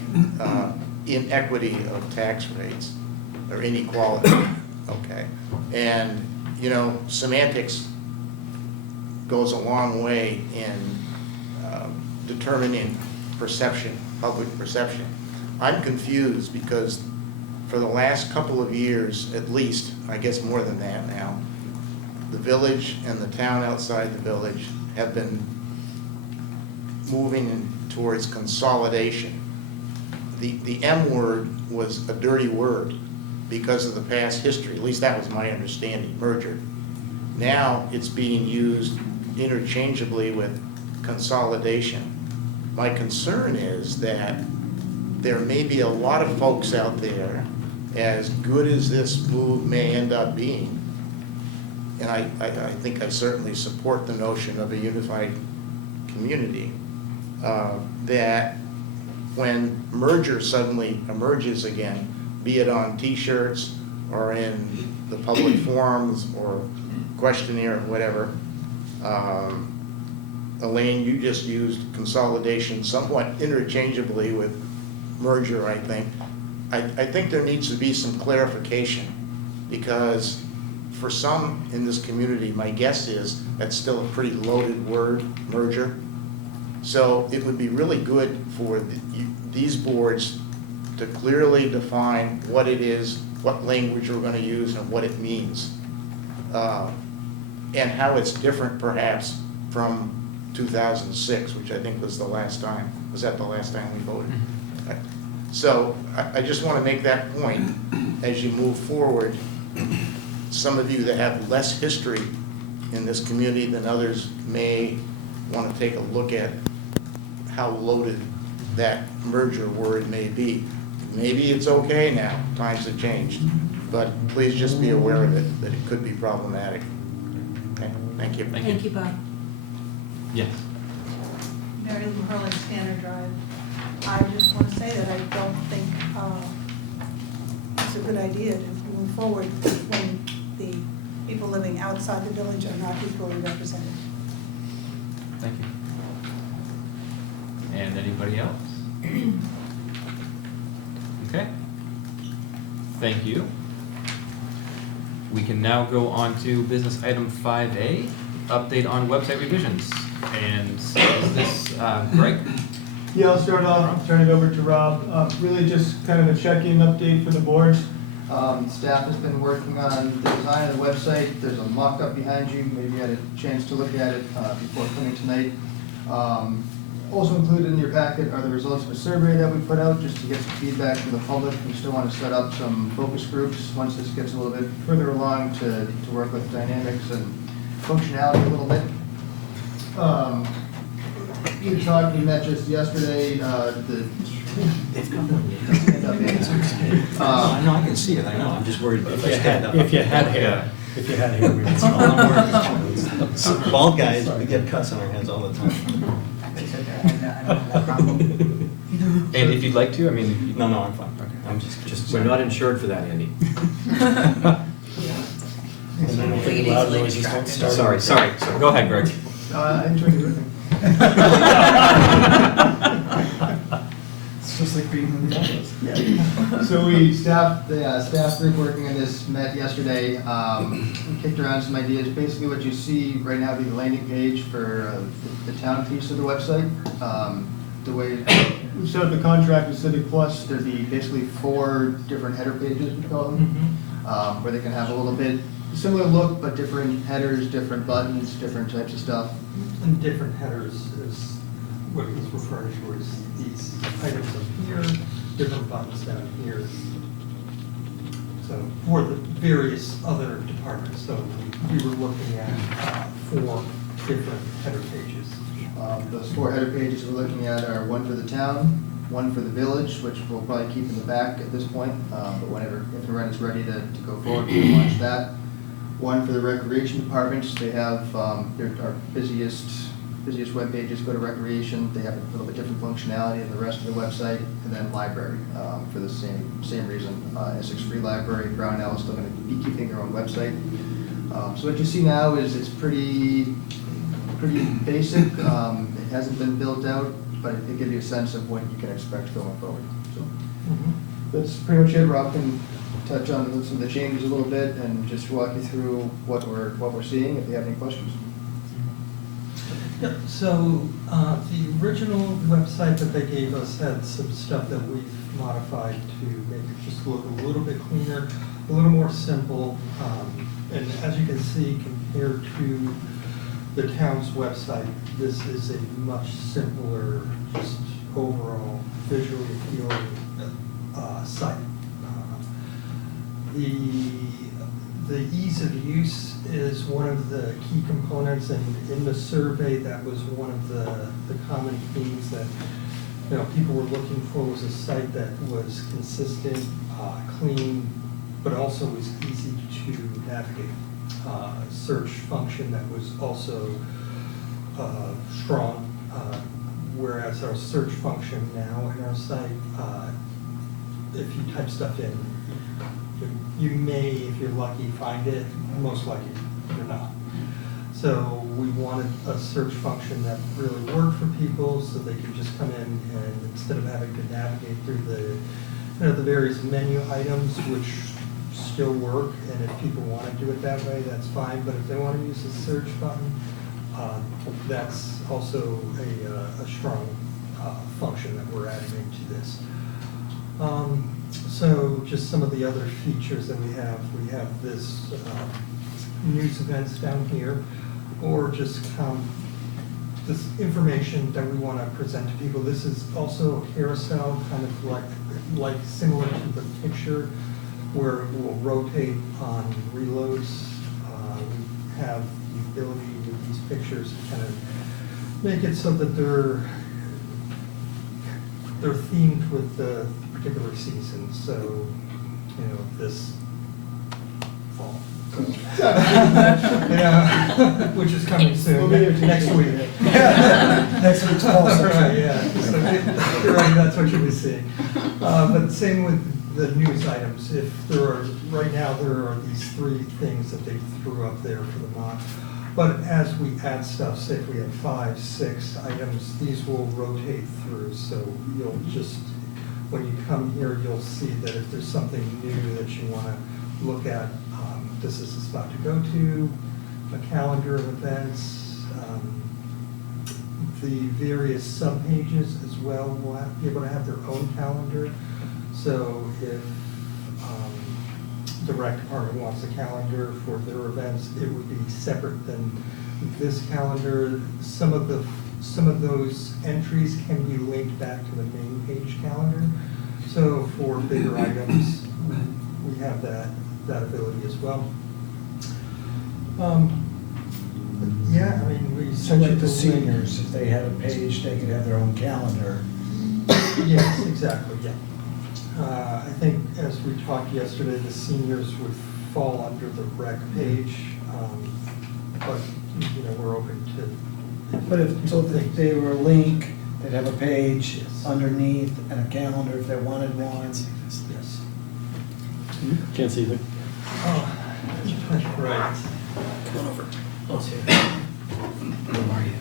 inequity of tax rates or inequality. Okay, and you know, semantics goes a long way in determining perception, public perception. I'm confused because for the last couple of years, at least, I guess more than that now, the village and the town outside the village have been moving towards consolidation. The M word was a dirty word because of the past history, at least that was my understanding, merger. Now it's being used interchangeably with consolidation. My concern is that there may be a lot of folks out there, as good as this move may end up being, and I think I certainly support the notion of a unified community, that when merger suddenly emerges again, be it on t-shirts or in the public forums or questionnaire or whatever, Elaine, you just used consolidation somewhat interchangeably with merger, I think. I think there needs to be some clarification, because for some in this community, my guess is that's still a pretty loaded word, merger. So it would be really good for these boards to clearly define what it is, what language we're going to use, and what it means. And how it's different perhaps from 2006, which I think was the last time. Was that the last time we voted? Right. So I just want to make that point as you move forward. Some of you that have less history in this community than others may want to take a look at how loaded that merger word may be. Maybe it's okay now, times have changed, but please just be aware of it, that it could be problematic. Okay, thank you. Thank you, Bob. Yes. Mary Lou Hurley, Standard Drive. I just want to say that I don't think it's a good idea to move forward when the people living outside the village are not equally represented. Thank you. And anybody else? Okay. Thank you. We can now go on to business item 5A, update on website revisions. And is this Greg? Yeah, I'll start off, turn it over to Rob. Really just kind of a check-in update for the board. Staff has been working on the design of the website. There's a mock-up behind you. Maybe you had a chance to look at it before coming tonight. Also included in your packet are the results of a survey that we put out just to get some feedback from the public. We still want to set up some focus groups once this gets a little bit further along to work with dynamics and functionality a little bit. We met just yesterday. They've got one. I know, I can see it, I know, I'm just worried about if I stand up. If you had hair, we would That's all I'm worried about. Bald guys, we get cuts on our heads all the time. And if you'd like to, I mean. No, I'm fine. Okay. I'm just. We're not insured for that, Andy. loud noises don't start. Sorry. Go ahead, Greg. I enjoyed everything. It's just like being in the office. So the staff group working on this met yesterday. We kicked around some ideas. Basically what you see right now would be the landing page for the town piece of the website. The way we set up the contract with Civic Plus, there'd be basically 4 different header pages, we call them, where they can have a little bit similar look, but different headers, different buttons, different types of stuff. And different headers is what he's referring to as these items up here, different buttons down here. So for the various other departments, so we were looking at 4 different header pages. Those 4 header pages we're looking at are one for the town, one for the village, which we'll probably keep in the back at this point, but whenever, if and when it's ready to go forward, we'll launch that. One for the recreation departments. They have our busiest web pages go to recreation. They have a little bit different functionality than the rest of the website. And then library for the same reason. Essex Free Library, Brownell is still going to be keeping their own website. So what you see now is it's pretty basic. It hasn't been built out, but it gives you a sense of what you can expect going forward. So that's pretty much it. Rob can touch on some of the changes a little bit and just walk you through what we're seeing if you have any questions. Yeah, so the original website that they gave us had some stuff that we've modified to make it just look a little bit cleaner, a little more simple. And as you can see, compared to the town's website, this is a much simpler, just overall visually appealing site. The ease of use is one of the key components, and in the survey, that was one of the common themes that, you know, people were looking for, was a site that was consistent, clean, but also was easy to navigate. Search function that was also strong, whereas our search function now in our site, if you type stuff in, you may, if you're lucky, find it, most likely you're not. So we wanted a search function that really worked for people, so they could just come in and instead of having to navigate through the various menu items, which still work, and if people want to do it that way, that's fine, but if they want to use the search button, that's also a strong function that we're adding into this. So just some of the other features that we have this news events down here, or just this information that we want to present to people. This is also a carousel, kind of like similar to the picture, where it will rotate on reloads. We have the ability with these pictures to kind of make it so that they're themed with the particular season. So, you know, this fall, which is coming soon, next week. Next week's fall section. Right, yeah. So, right, that's what you'll be seeing. But same with the news items. If there are, right now, there are these 3 things that they threw up there for the mock. But as we add stuff, say if we have 5, 6 items, these will rotate through. So you'll just, when you come here, you'll see that if there's something new that you want to look at, this is the spot to go to, a calendar of events, the various sub-pages as well will be able to have their own calendar. So if the rec department wants a calendar for their events, it would be separate than this calendar. Some of those entries can be linked back to the main page calendar. So for bigger items, we have that ability as well. Yeah, I mean, we So like the link. seniors, if they had a page, they could have their own calendar. Yes, exactly, yeah. I think as we talked yesterday, the seniors would fall under the rec page, but, you know, we're open to. But if they were a link, they'd have a page underneath and a calendar if they wanted one. Yes. Can't see anything. Oh, right. Come on over. Let's see. Who are you?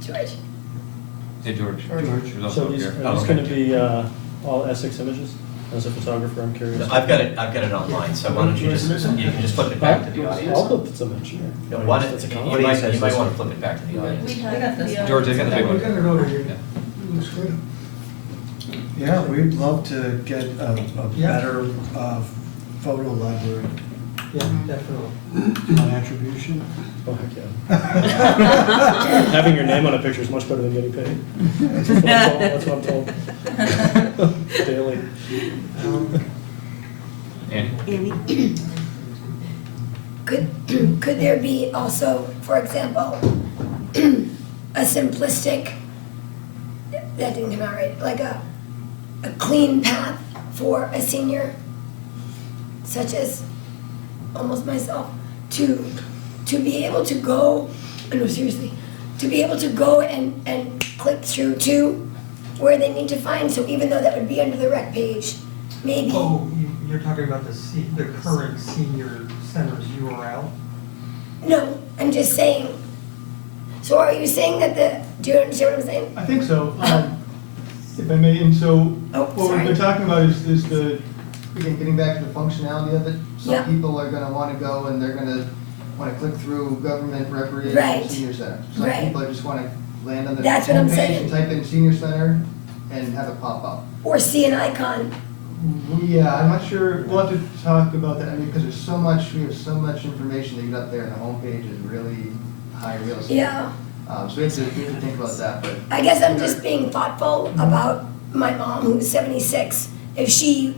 George. Hey, George. George. So these, are these gonna be all Essex images? As a photographer, I'm curious. I've got it online, so why don't you just, you can just flip it back to the audience. I'll flip some in. No, why don't, you might want to flip it back to the audience. George, I got the big one. We got it over here. Yeah. Looks good. Yeah, we'd love to get a better photo library. Yeah, definitely. My attribution. Oh, heck yeah. Having your name on a picture is much better than getting paid. That's what I'm told. Daily. Annie? Could there be also, for example, a simplistic, that didn't come out right, like a clean path for a senior, such as almost myself, to be able to go, no, seriously, to be able to go and click through to where they need to find, so even though that would be under the rec page, maybe. Oh, you're talking about the current senior center's URL? No, I'm just saying, so are you saying that do you understand what I'm saying? I think so. If I may, and so what we've sorry. been talking about is the, Again, getting back to the functionality of it, Yeah. some people are gonna wanna go and they're gonna wanna click through government, recreation, Right. senior center. Some Right. people just wanna land on the That's what I'm homepage saying. and type in senior center and have it pop up. Or see an icon Yeah, I'm not sure, we'll have to talk about that, I mean, because there's so much, we have so much information to get up there, and the homepage is really high real estate. Yeah. So we have to think about that, but. I guess I'm just being thoughtful about my mom, who's 76. If she's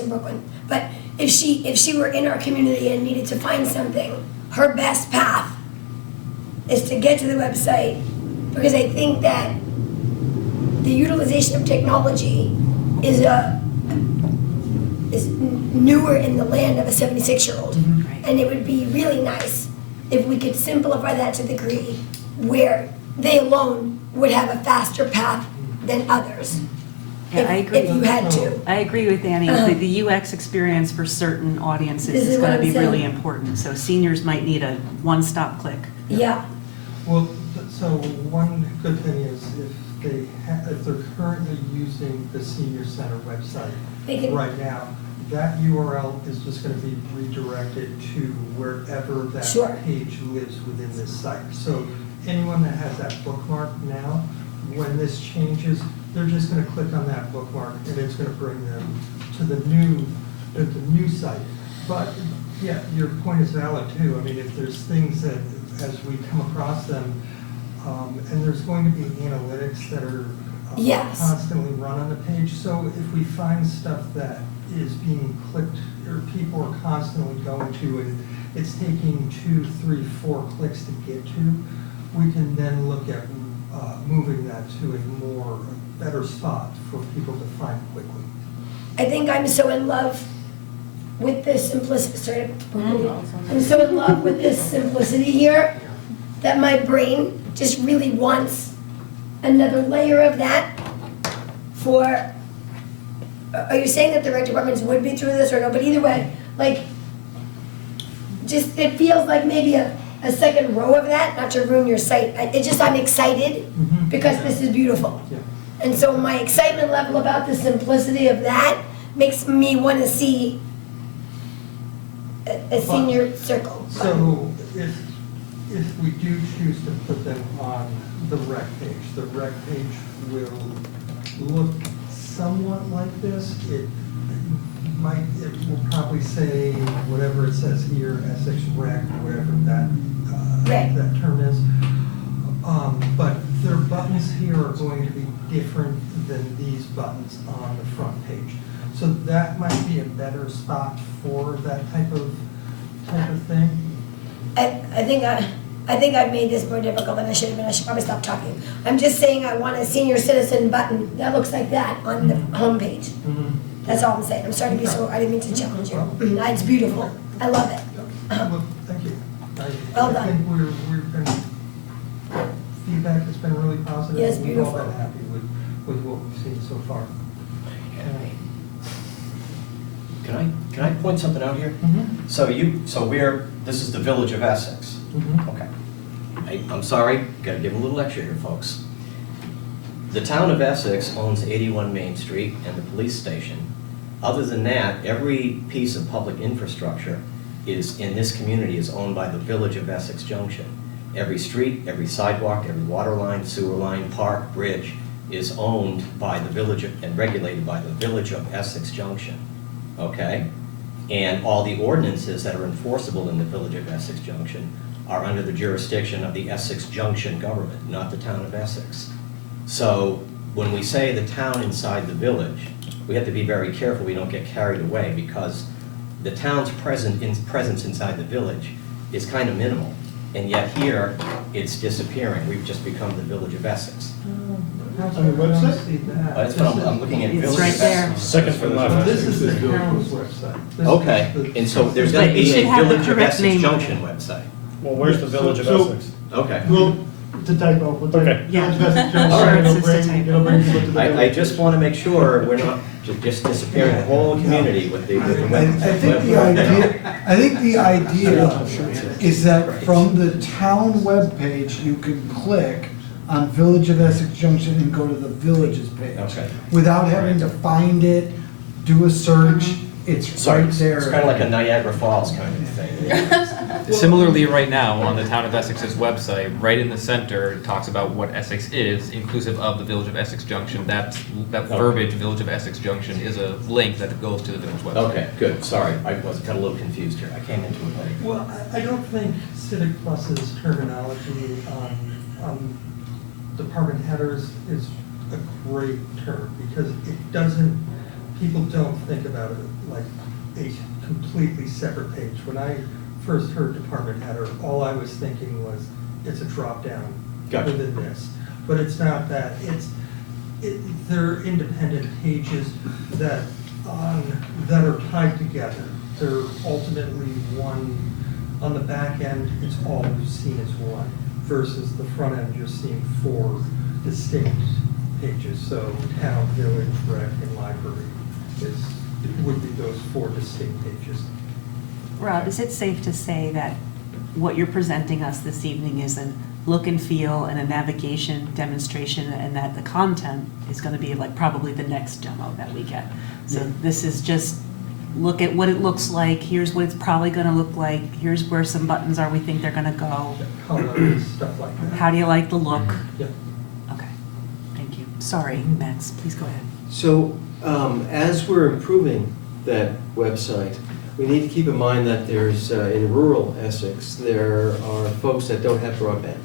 in Brooklyn, but if she were in our community and needed to find something, her best path is to get to the website, because I think that the utilization of technology is newer in the land of a 76-year-old. And it would be really nice if we could simplify that to the degree where they alone would have a faster path than others. Yeah, I agree. If you had to. I agree with Annie. The UX experience for certain audiences This is is what going to I'm be really saying. important. So seniors might need a one-stop click. Yeah. Well, so one good thing is if they're currently using the senior center website They can- right now, that URL is just going to be redirected to wherever that Sure. page lives within this site. So anyone that has that bookmark now, when this changes, they're just going to click on that bookmark and it's going to bring them to the new site. But yeah, your point is valid too. I mean, if there's things that, as we come across them, and there's going to be analytics that are Yes. constantly run on the page. So if we find stuff that is being clicked or people are constantly going to and it's taking 2, 3, 4 clicks to get to, we can then look at moving that to a better spot for people to find quickly. I think I'm so in love with this simplicity. I'm so in love with this simplicity here that my brain just really wants another layer of that for. Are you saying that the rec departments would be through this or no? But either way, like, just it feels like maybe a second row of that, not to ruin your site. I'm excited because this is beautiful. Yeah. And so my excitement level about the simplicity of that makes me want to see a senior circle. So if we do choose to put them on the rec page will look somewhat like this. It will probably say whatever it says here, Essex Rec, whatever that term is. But their buttons here are going to be different than these buttons on the front page. So that might be a better spot for that type of thing. I think I've made this more difficult than I should have been. I should probably stop talking. I'm just saying I want a senior citizen button that looks like that on the homepage. That's all I'm saying. I'm sorry to be so, I didn't mean to challenge you. It's beautiful. I love it. Well, thank you. Well I done. think we've been, feedback has been really positive. Yes, We've all beautiful. been happy with what we've seen so far. Can I point something out here? So this is the village of Essex. Okay. I'm sorry, gotta give a little lecture here, folks. The town of Essex owns 81 Main Street and the police station. Other than that, every piece of public infrastructure in this community is owned by the village of Essex Junction. Every street, every sidewalk, every water line, sewer line, park, bridge is owned by the village and regulated by the village of Essex Junction. Okay? And all the ordinances that are enforceable in the village of Essex Junction are under the jurisdiction of the Essex Junction government, not the town of Essex. So when we say the town inside the village, we have to be very careful we don't get carried away, because the town's presence inside the village is kind of minimal. And yet here, it's disappearing. We've just become the village of Essex. On your website? That's what I'm looking at. It's Village right of there. Essex. Second from left. This is the town's website. This Okay, is the- and so there's gonna But it be should a have the Village of correct Essex name on it. Junction website. Well, where's the village of So- Essex? Okay. Well, it's a typo. We'll take Okay. Yeah. Village of Essex Junction, All right. it'll It's just a bring- typo. it'll bring people to the I village. just want to make sure we're not just disappearing the whole community with the I web. think the idea is that from the town webpage, you can click on Village of Essex Junction and go to the villages page. Okay. Without having to find it, do a search. It's Sorry, right there. it's kind of like a Niagara Falls kind of thing. Similarly, right now, on the Town of Essex's website, right in the center, it talks about what Essex is, inclusive of the Village of Essex Junction. That verbiage, Village of Essex Junction, is a link that goes to the village website. Okay, good, sorry, I got a little confused here, I came into it late. Well, I don't think Civic Plus's terminology on department headers is a great term, because it doesn't, people don't think about it like a completely separate page. When I first heard department header, all I was thinking was, it's a drop-down Gotcha. within this. But it's not that, they're independent pages that are tied together. They're ultimately one, on the back end, it's all seen as one, versus the front end, you're seeing 4 distinct pages. So town, village, rec, and library would be those 4 distinct pages. Rob, is it safe to say that what you're presenting us this evening is a look and feel and a navigation demonstration, and that the content is going to be like probably the next demo that we get? So this is just look at what it looks like, here's what it's probably going to look like, here's where some buttons are we think they're going to go. Colors, stuff like that. How do you like the look? Yeah. Okay, thank you. Sorry, Max, please go ahead. So, as we're improving that website, we need to keep in mind that there's, in rural Essex, there are folks that don't have broadband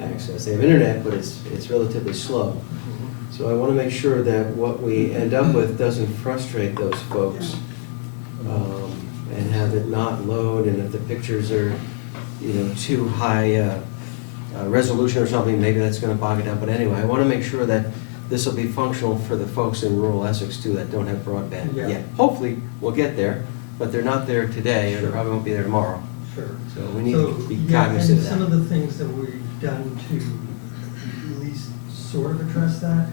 access. They have internet, but it's relatively slow. So I want to make sure that what we end up with doesn't frustrate those folks, and have it not load, and if the pictures are, too high resolution or something, maybe that's going to bog it down. But anyway, I want to make sure that this will be functional for the folks in rural Essex too that don't have broadband yet. Hopefully, we'll get there, but they're not there today, or they probably won't be there tomorrow. Sure. So we need to be cognizant of that. And some of the things that we've done to at least sort of address that,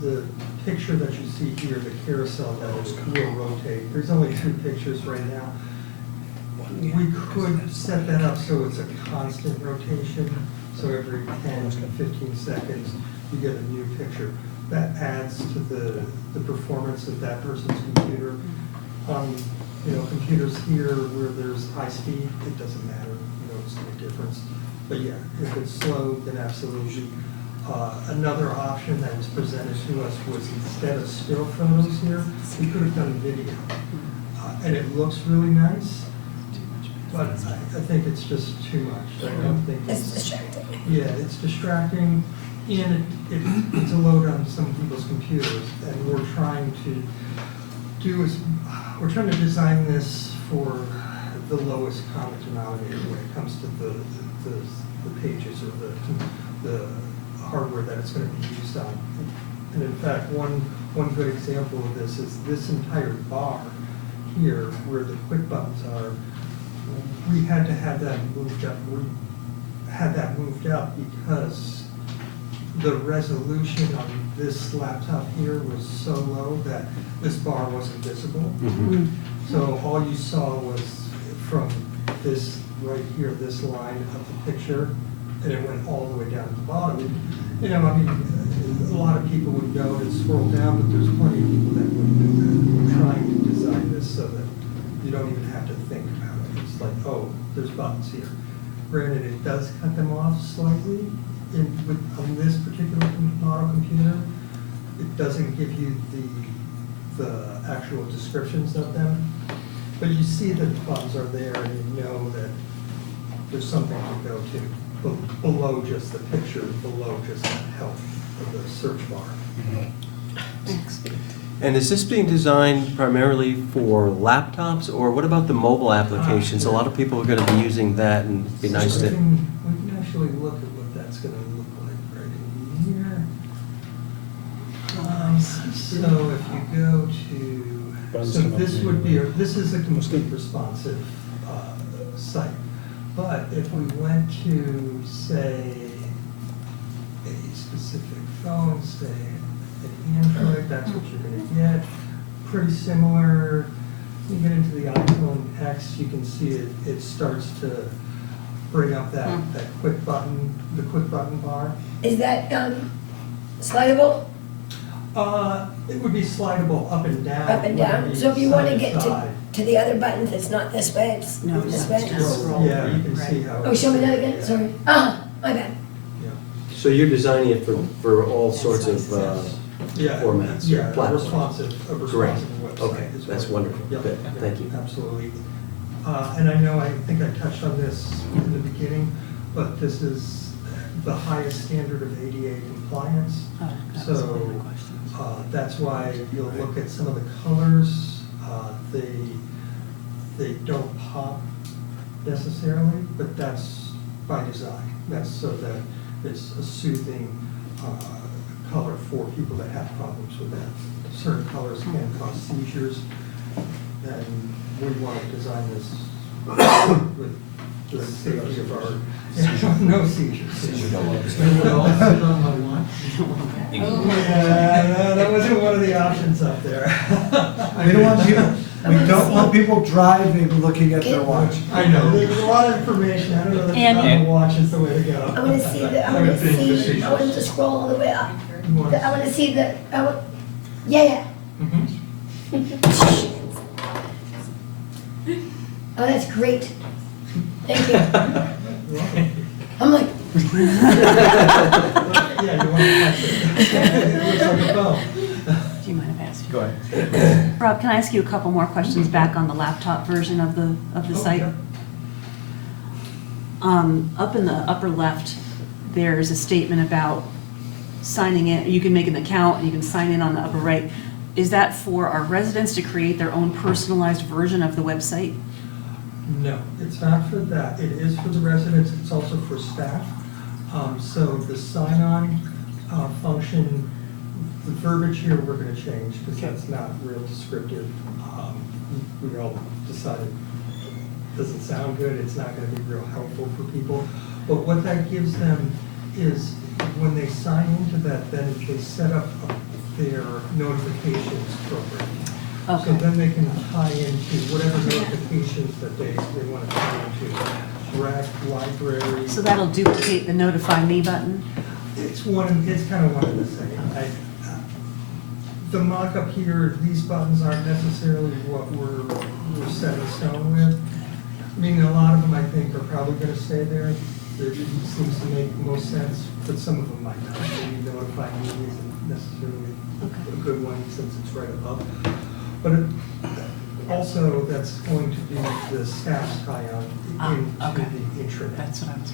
the picture that you see here, the carousel that will rotate, there's only 2 pictures right now. We could set that up so it's a constant rotation, so every 10 to 15 seconds you get a new picture. That adds to the performance of that person's computer. Computers here where there's high speed, it doesn't matter, it's no difference. But yeah, if it's slow, then absolutely. Another option that was presented to us was, instead of still photos here, we could have done video. And it looks really nice, but I think it's just too much. I don't think It's distracting. Yeah, it's distracting, and it's a load on some people's computers, and we're trying to design this for the lowest common denominator when it comes to the pages or the hardware that it's going to be used on. And in fact, one good example of this is this entire bar here, where the quick buttons are. We had to have that moved up. We had that moved up because the resolution on this laptop here was so low that this bar wasn't visible. So all you saw was from this right here, this line of the picture, and it went all the way down to the bottom. A lot of people would know and scroll down, but there's plenty of people that wouldn't do that. We're trying to design this so that you don't even have to think about it. It's like, oh, there's buttons here. Granted, it does cut them off slightly on this particular model computer. It doesn't give you the actual descriptions of them, but you see that the buttons are there, and you know that there's something to go to below just the picture, below just that health of the search bar. Thanks. And is this being designed primarily for laptops, or what about the mobile applications? A lot of people are going to be using that, and it'd be nice to... We can actually look at what that's going to look like right in here. So if you go to, so this would be, this is a complete responsive site. But if we went to, say, a specific phone, say an Android, that's what you're going to get. Pretty similar. You get into the iPhone X, you can see it starts to bring up that quick button, the quick button bar. Is that slidable? It would be slidable up and down. Up and It wouldn't down? be So if you want to side get side. to the other buttons, it's not this way, it's No, this it's way? just- Yeah, you can see how. Oh, show me that again, sorry. Ah, my bad. So you're designing it for all sorts of Yeah, formats, yeah, a platforms? responsive Great. website. Okay, is that's what- wonderful. Yep, Good. yep, Thank you. Absolutely. And I think I touched on this in the beginning, but this is the highest standard of ADA compliance. Oh, that was one of my So, questions. that's why you'll look at some of the colors, they don't pop necessarily, but that's by design. That's so that it's a soothing color for people that have problems with that. Certain colors can cause seizures, and we want to design this with the safety of our, no seizures. Yeah, that wasn't one of the options up there. We don't want people driving looking at their watch. I know, there's a lot of information, I don't know that on the watch is the way to go. I want to see I want to scroll all the way up. I want to see yeah. Oh, that's great. Thank you. I'm like. Yeah, you want to touch it. It looks like a phone. Do you mind if I ask you? Go ahead. Rob, can I ask you a couple more questions back on the laptop version of the site? yeah. Up in the upper left, there's a statement about signing in. You can make an account and you can sign in on the upper right. Is that for our residents to create their own personalized version of the website? No, it's not for that. It is for the residents, it's also for staff. So the sign-on function, the verbiage here, we're gonna change, because that's not real descriptive. We all decided, doesn't sound good, it's not gonna be real helpful for people. But what that gives them is, when they sign into that, then they set up their notifications program. So Okay. then they can tie into whatever notifications that they want to tie into, rec, library. So that'll duplicate the notify me button? It's kind of one and the same. The mock-up here, these buttons aren't necessarily what we're set in stone with. I mean, a lot of them, I think, are probably gonna stay there. It seems to make most sense, but some of them might not. Maybe notify me isn't necessarily a good one, since it's right above. But also, that's going to be the staff's tie-on into okay. the intranet. That's what I was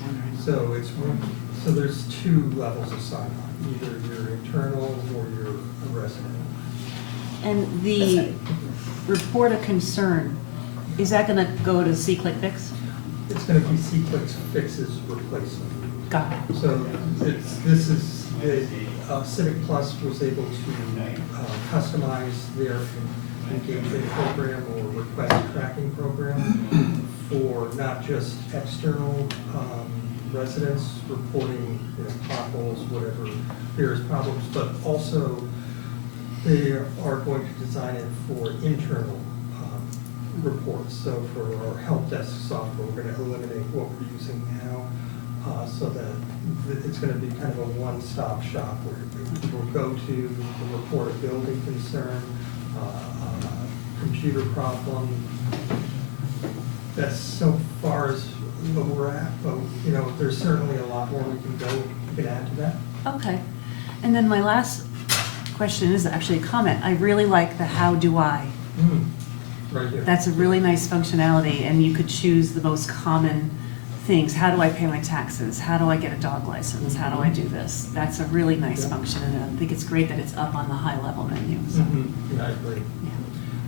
wondering. So there's two levels of sign-on, either you're internal or you're a resident. And the report of concern, is that gonna go to C-Click-Fix? It's gonna be C-Click-Fix's replacement. Got it. So Civic Plus was able to customize their engagement program or request tracking program for not just external residents reporting potholes, whatever various problems, but also they are going to design it for internal reports. So for our help desk software, we're going to eliminate what we're using now, so that it's going to be kind of a one-stop shop where people go to report a building concern, computer problem. That's so far as what we're at, but there's certainly a lot more we can go, we can add to that. Okay. And then my last question is actually a comment. I really like the how do I. Right here. That's a really nice functionality, and you could choose the most common things. How do I pay my taxes? How do I get a dog license? How do I do this? That's a really nice function, and I think it's great that it's up on the high level menu. So. Yeah, I agree.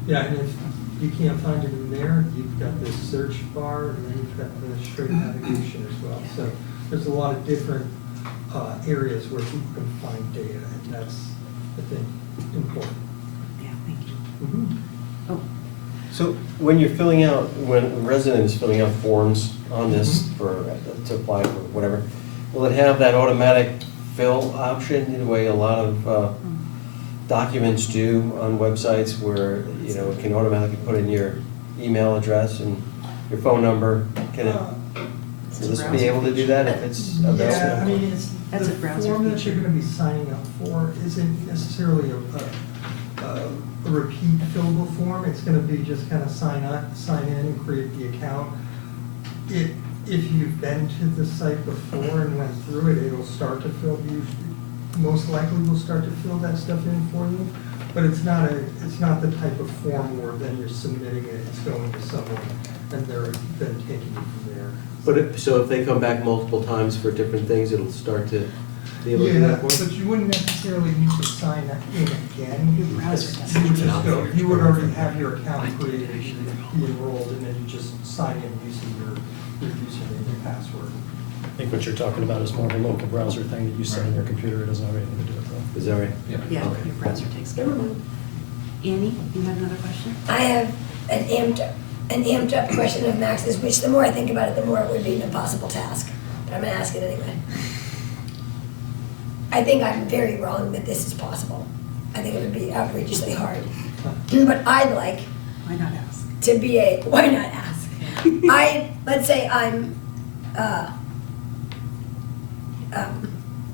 Yeah, and if you can't find it in there, you've got this search bar, and then you've got the straight navigation as well. So there's a lot of different areas where people can find data, and that's, I think, important. Yeah, thank you. Mm-hmm. Oh. So when a resident is filling out forms on this to apply for whatever, will it have that automatic fill option in the way a lot of documents do on websites where, it can automatically put in your email address and your phone number? Can it? Will this be able to do that if it's available? Yeah, I mean, it's, That's a the browser form that feature. you're gonna be signing up for isn't necessarily a repeat fillable form. It's gonna be just kind of sign in and create the account. If you've been to the site before and went through it, it'll start to fill, you most likely will start to fill that stuff in for you. But it's not the type of form where then you're submitting it, it's going to someone, and they're then taking it from there. So if they come back multiple times for different things, it'll start to be able to do Yeah, that for but you wouldn't necessarily need to sign in again. You would Browser just does. go, you would already have your account created, you would be enrolled, and then you just sign in using your username and password. I think what you're talking about is more of a local browser thing that you set on your computer. It doesn't have anything to do with that. Is that right? Yeah, Okay. your browser takes care of it. Annie, you have another question? I have an amped up question of Max's, which the more I think about it, the more it would be an impossible task. But I'm gonna ask it anyway. I think I'm very wrong that this is possible. I think it would be outrageously hard. But I'd like Why not ask? to be why not ask? Let's say I'm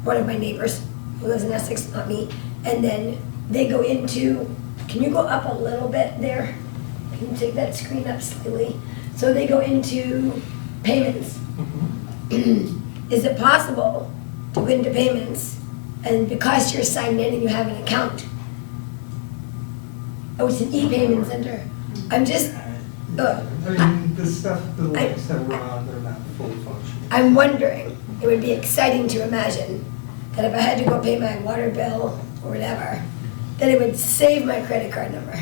one of my neighbors who lives in Essex, not me, and then they go into, can you go up a little bit there? Can you take that screen up slightly? So they go into payments. Is it possible to go into payments and because you're signed in and you have an account? Oh, it's an e-payment center. I'm just, I mean, the stuff, the links that we're on, they're not fully functional. I'm wondering, it would be exciting to imagine that if I had to go pay my water bill or whatever, that it would save my credit card number.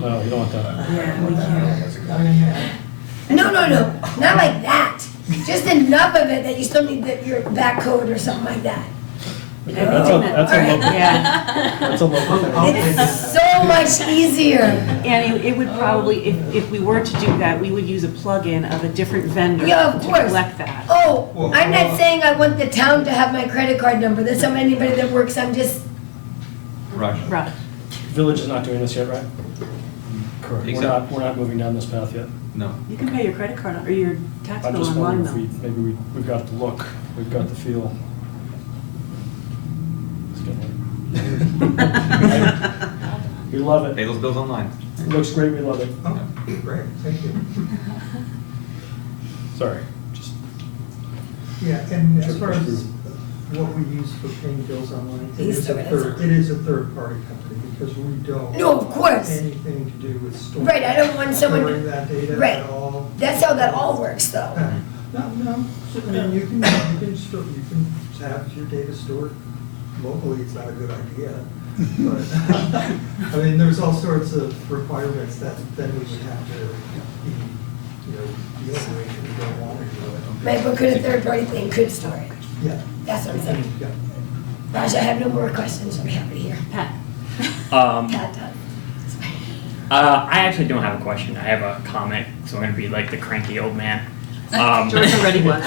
No, you don't want that. Yeah, we can't. I mean, No, not like that. Just enough of it that you still need your back code or something like that. That's a local. Yeah. That's a local thing. It's so much easier. And it would probably, if we were to do that, we would use a plug-in of a different vendor Yeah, of to course. collect that. Oh, I'm not saying I want the town to have my credit card number. That's not anybody that works. I'm just, Rush. Right. Village is not doing this yet, right? Correct. Except- We're not moving down this path yet. No. You can pay your credit card or your tax I'm bill just online wondering if though. maybe we've got the look, we've got the feel. It's getting late. We love it. Pay those bills online. It looks great, we love it. oh, great, thank you. Sorry, just. Yeah, and as far as what we use for paying bills online, it is a third-party company because we don't. No, of course. have anything to do with storing. Right, I don't want someone to- storing that data right. at all. that's how that all works though. No, I mean, you can have your data stored locally, it's not a good idea. But, I mean, there's all sorts of requirements that then we would have to be, dealing with if we don't want to do it. Right, but could a third party thing could store it? Yeah. That's what I'm saying. Yeah. Raj, I have no more questions. I'm happy to hear. Pat. Pat does. I actually don't have a question. I have a comment, so I'm gonna be like the cranky old man. George already won.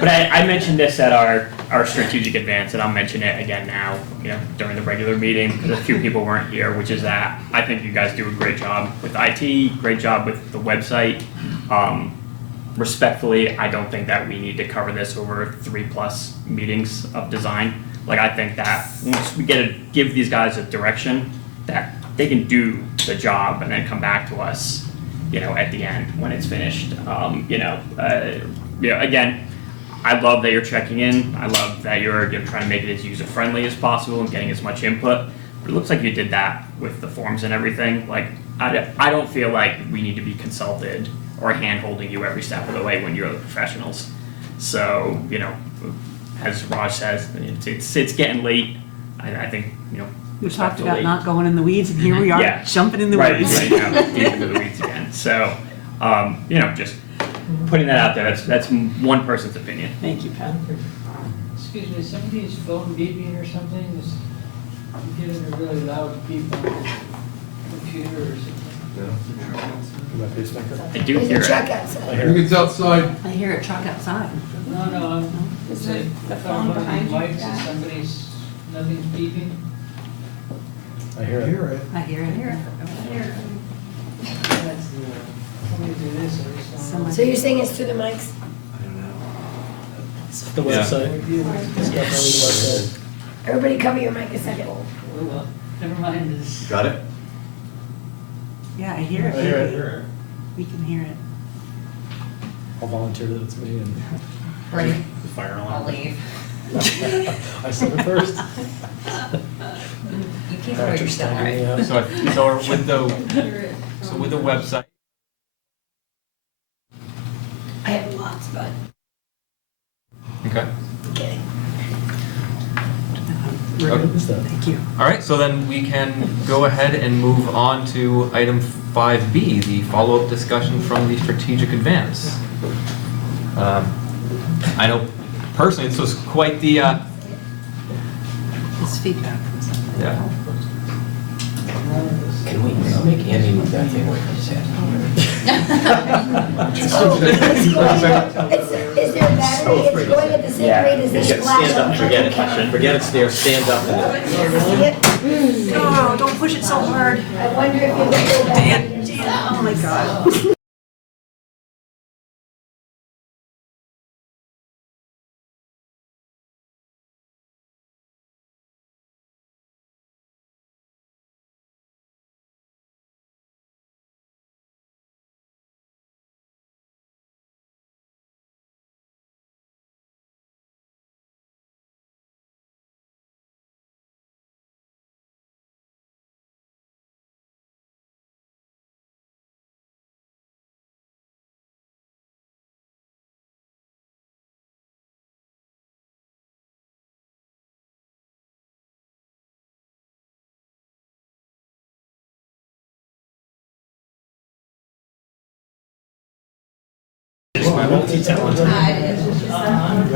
But I mentioned this at our strategic advance, and I'll mention it again now, during the regular meeting, because a few people weren't here, which is that I think you guys do a great job with IT, great job with the website. Respectfully, I don't think that we need to cover this over 3+ meetings of design. Like, I think that once we give these guys a direction, that they can do the job and then come back to us, at the end when it's finished. Again, I love that you're checking in. I love that you're trying to make it as user-friendly as possible and getting as much input. But it looks like you did that with the forms and everything. Like, I don't feel like we need to be consulted or hand-holding you every step of the way when you're the professionals. So, as Raj says, it's getting late. I think, We talked about respectfully- not going in the weeds, and here we are, Yeah. jumping in the Right, weeds. right now, deep into the weeds again. So, just putting that out there. That's one person's opinion. Thank you, Pat. Excuse me, somebody's phone beeping or something? Is getting a really loud beep on the computer or something? I do There's hear a truck it. outside. I think it's outside. I hear a truck outside. No, Is it's it the phone behind you, Mics, Jack? nothing's beeping? I I hear it. Hear it. I hear it. So you're saying it's through the mics? The Yeah. website. It's definitely the website. Everybody cover your mic a second. Well, never mind this. Got it? Yeah, I hear it. I hear it. We can hear it. I'll volunteer that it's me and Right. the fire alarm. I'll leave. I said it first. You keep it where you're still, right? Yeah. So with the website. I have lots, but Okay. kidding. Thank you. All right, so then we can go ahead and move on to item 5B, the follow-up discussion from the strategic advance. I know personally this was quite the, It's feedback from someone. yeah. Can we make Andy move that thing away from his head? Is there a battery? It's going at the same rate as this flash. Stand up, forget it, stairs, stand up. Oh, don't push it so hard. I wonder if you can go back. Oh my God.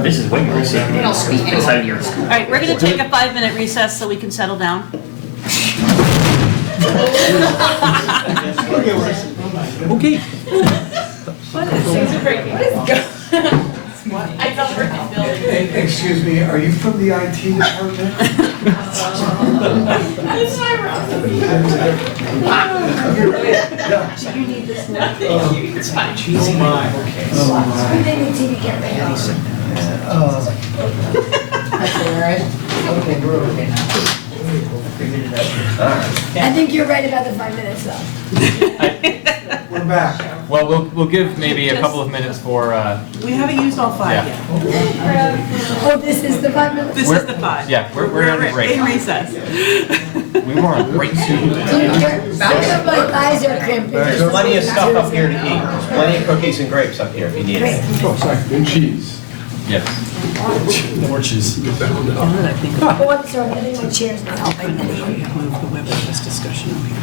This is way more exciting. They don't speak anymore. Exciting here. All right, we're gonna take a 5-minute recess so we can settle down. Okay. What is going? I thought we're in building. Excuse me, are you from the IT department? That's my Do you need this? Thank you, it's fine. Oh my. We didn't need TV camera. That's all right. Okay, we're okay now. I think you're right about the 5 minutes though. We're back. Well, we'll give maybe a couple of minutes for, We haven't used all 5 Yeah. yet. Oh, this is the 5 minutes? This is the 5. yeah, we're on a break. In recess. We were on a break soon. Both of my thighs are cramping. There's plenty of stuff up here to eat. There's plenty of cookies and grapes up here if you need it. Oh, sorry, and cheese. Yes. More cheese. Now that I think Oh, I'm sorry, I think my chair's not helping. move the web address discussion over here.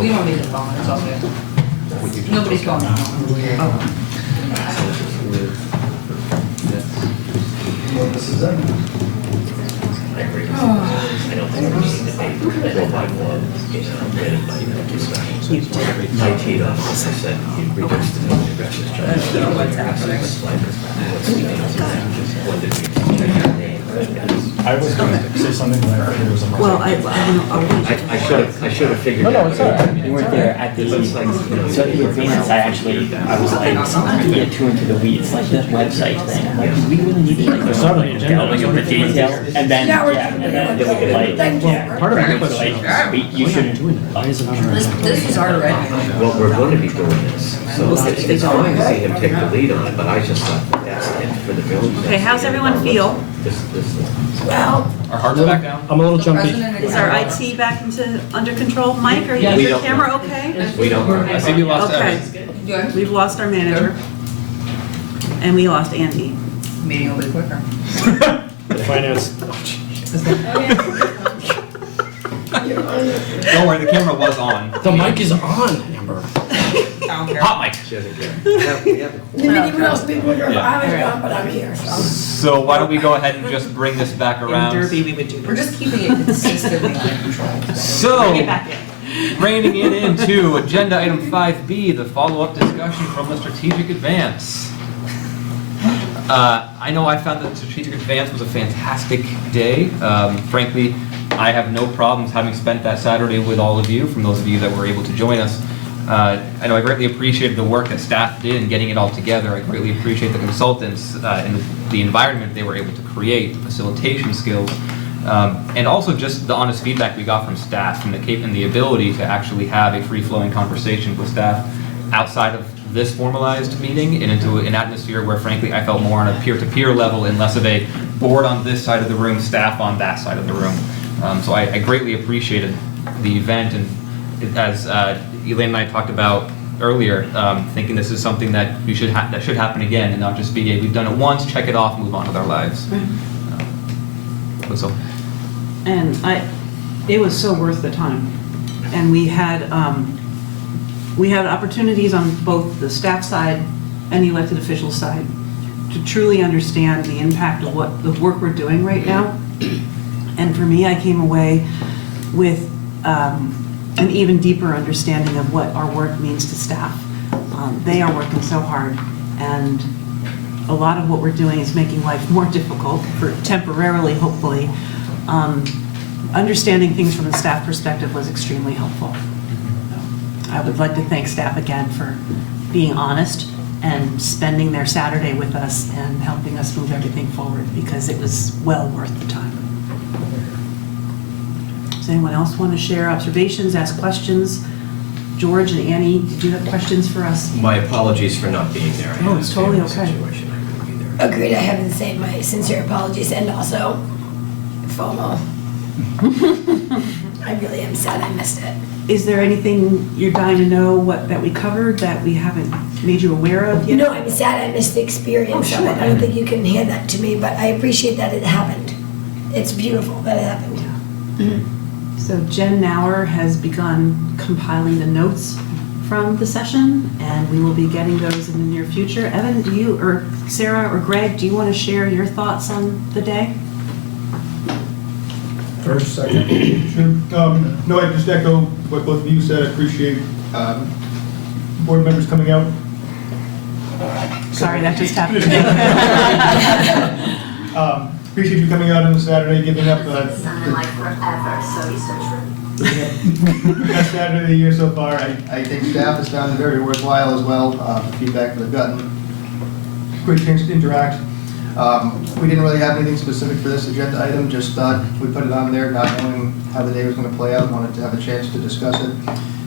We don't need a phone, it's all good. Nobody's going home. I don't think we need to make one by one, ready by I teed off, as I said, you reduced the aggressive charge. What's happening? I was going to say something that I heard was a. Well, I should have figured that. No, it's all right. You weren't there at the, so in advance, I was like, not to get too into the weeds, like this website thing. I'm like, do we really need to like, It's not on the agenda. delving into detail? And then, Part of my like, question. you shouldn't. This is our red. Well, we're going to be doing this, so it's fine to see him take the lead on it, but I just thought that's it for the village. Okay, how's everyone feel? Well, Our hearts back down? I'm a little jumpy. Is our IT back into under control? Mike, are We you, your don't camera know. okay? We don't. I think we lost Okay. Evan. We've lost our manager. And we lost Andy. Meeting will be quicker. Finance. Don't worry, the camera was on. The mic is on, Amber. Hot mic. anyone else be wondering if I was gone, but I'm here, so. So why don't we go ahead and just bring this back around? In Derby, we would do We're this. just keeping it consistently under control. So, Bring it back in. reining it into agenda item 5B, the follow-up discussion from the strategic advance. I know I found that the strategic advance was a fantastic day. Frankly, I have no problems having spent that Saturday with all of you, from those of you that were able to join us. I know I greatly appreciated the work that staff did in getting it all together. I greatly appreciate the consultants and the environment they were able to create, facilitation skills, and also just the honest feedback we got from staff and the ability to actually have a free-flowing conversation with staff outside of this formalized meeting and into an atmosphere where, frankly, I felt more on a peer-to-peer level and less of a board on this side of the room, staff on that side of the room. So I greatly appreciated the event, and as Elaine and I talked about earlier, thinking this is something that should happen again and not just be we've done it once, check it off, move on with our lives. So. And it was so worth the time. And we had opportunities on both the staff side and the elected officials side to truly understand the impact of what the work we're doing right now. And for me, I came away with an even deeper understanding of what our work means to staff. They are working so hard, and a lot of what we're doing is making life more difficult, for temporarily, hopefully. Understanding things from the staff perspective was extremely helpful. I would like to thank staff again for being honest and spending their Saturday with us and helping us move everything forward, because it was well worth the time. Does anyone else want to share observations, ask questions? George and Annie, did you have questions for us? My apologies for not being there. Oh, it's totally okay. Agreed, I have the same, my sincere apologies, and also FOMO. I really am sad I missed it. Is there anything you're dying to know that we covered that we haven't made you aware of yet? No, I'm sad I missed the experience of it. I don't think you can hand that to me, but I appreciate that it happened. It's beautiful that it happened. Mm-hmm. So Jen Nauer has begun compiling the notes from the session, and we will be getting those in the near future. Evan, do you, or Sarah or Greg, do you want to share your thoughts on the day? First, second. Sure. No, I just echo what both of you said. I appreciate board members coming out. Sorry, that just happened. Appreciate you coming out on a Saturday, giving up the like forever, so best Saturday of the year so far. I think staff has found it very worthwhile as well, the feedback they've gotten. Great chance to interact. We didn't really have anything specific for this agenda item, just thought we put it on there, not knowing how the day was going to play out, wanted to have a chance to discuss it.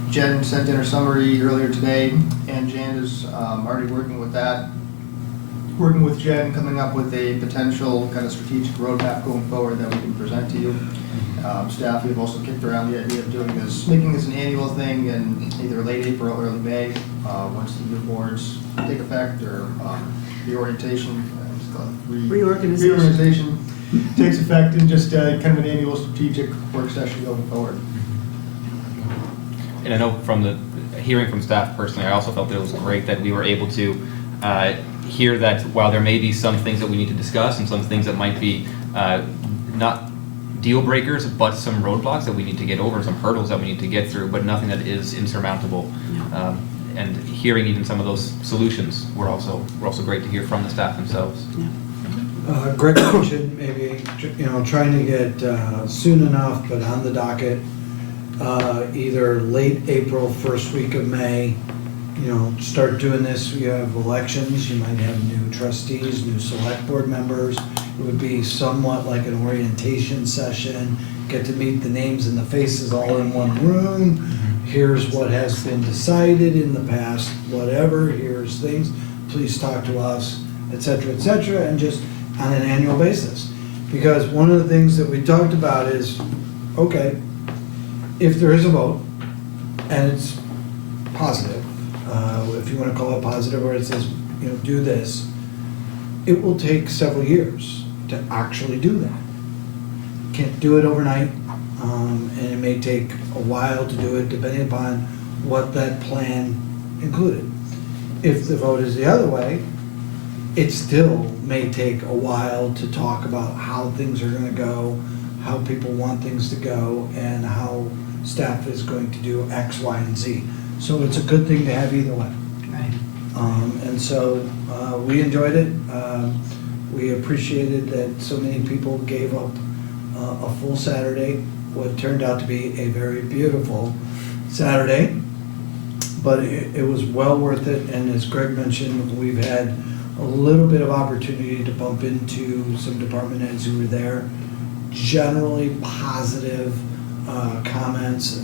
Jen sent in her summary earlier today, and Jan is already working with that. Working with Jen, coming up with a potential kind of strategic roadmap going forward that we can present to you. Staff, we've also kicked around the idea of doing this, making this an annual thing in either late April or early May, once the new boards take effect, or reorientation, reorganization takes effect, and just kind of an annual strategic work session going forward. And I know from the hearing from staff personally, I also felt that it was great that we were able to hear that while there may be some things that we need to discuss and some things that might be not deal breakers, but some roadblocks that we need to get over, some hurdles that we need to get through, but nothing that is insurmountable. And hearing even some of those solutions were also great to hear from the staff themselves. Greg mentioned maybe, trying to get soon enough, but on the docket, either late April, first week of May, start doing this. We have elections, you might have new trustees, new select board members. It would be somewhat like an orientation session, get to meet the names and the faces all in one room. Here's what has been decided in the past, whatever, here's things, please talk to us, et cetera, and just on an annual basis. Because one of the things that we talked about is, okay, if there is a vote, and it's positive, if you want to call it positive, or it says, do this, it will take several years to actually do that. Can't do it overnight, and it may take a while to do it depending upon what that plan included. If the vote is the other way, it still may take a while to talk about how things are going to go, how people want things to go, and how staff is going to do X, Y, and Z. So it's a good thing to have either way. Right. And so we enjoyed it. We appreciated that so many people gave up a full Saturday what turned out to be a very beautiful Saturday. But it was well worth it, and as Greg mentioned, we've had a little bit of opportunity to bump into some department heads who were there. Generally positive comments.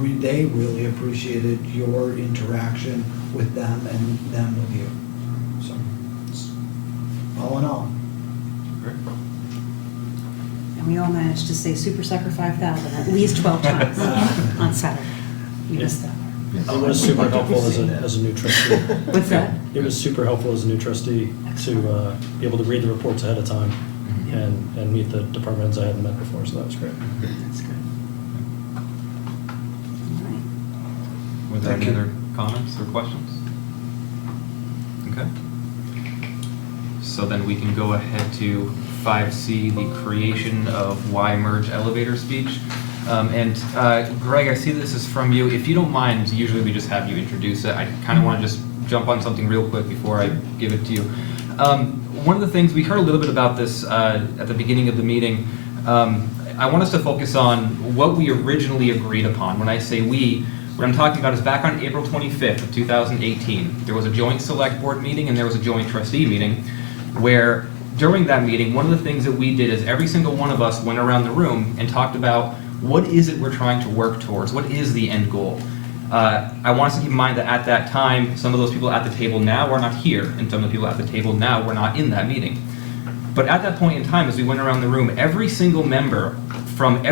They really appreciated your interaction with them and them with you. So, all in all. And we all managed to say Super Sucker 5,000 at least 12 times on Saturday. We missed that. It was super helpful as a new trustee. What's that? It was super helpful as a new trustee to be able to read the reports ahead of time and meet the department heads I hadn't met before, so that was great. That's good. All right. Were there any other comments or questions? Okay. So then we can go ahead to 5C, the creation of why merge elevator speech. Greg, I see this is from you. If you don't mind, usually we just have you introduce it. I kind of want to just jump on something real quick before I give it to you. One of the things, we heard a little bit about this at the beginning of the meeting. I want us to focus on what we originally agreed upon. When I say we, what I'm talking about is back on April 25th of 2018, there was a joint select board meeting and there was a joint trustee meeting where during that meeting, one of the things that we did is every single one of us went around the room and talked about what is it we're trying to work towards? What is the end goal? I want us to keep in mind that at that time, some of those people at the table now are not here, and some of the people at the table now were not in that meeting. But at that point in time, as we went around the room, every single member from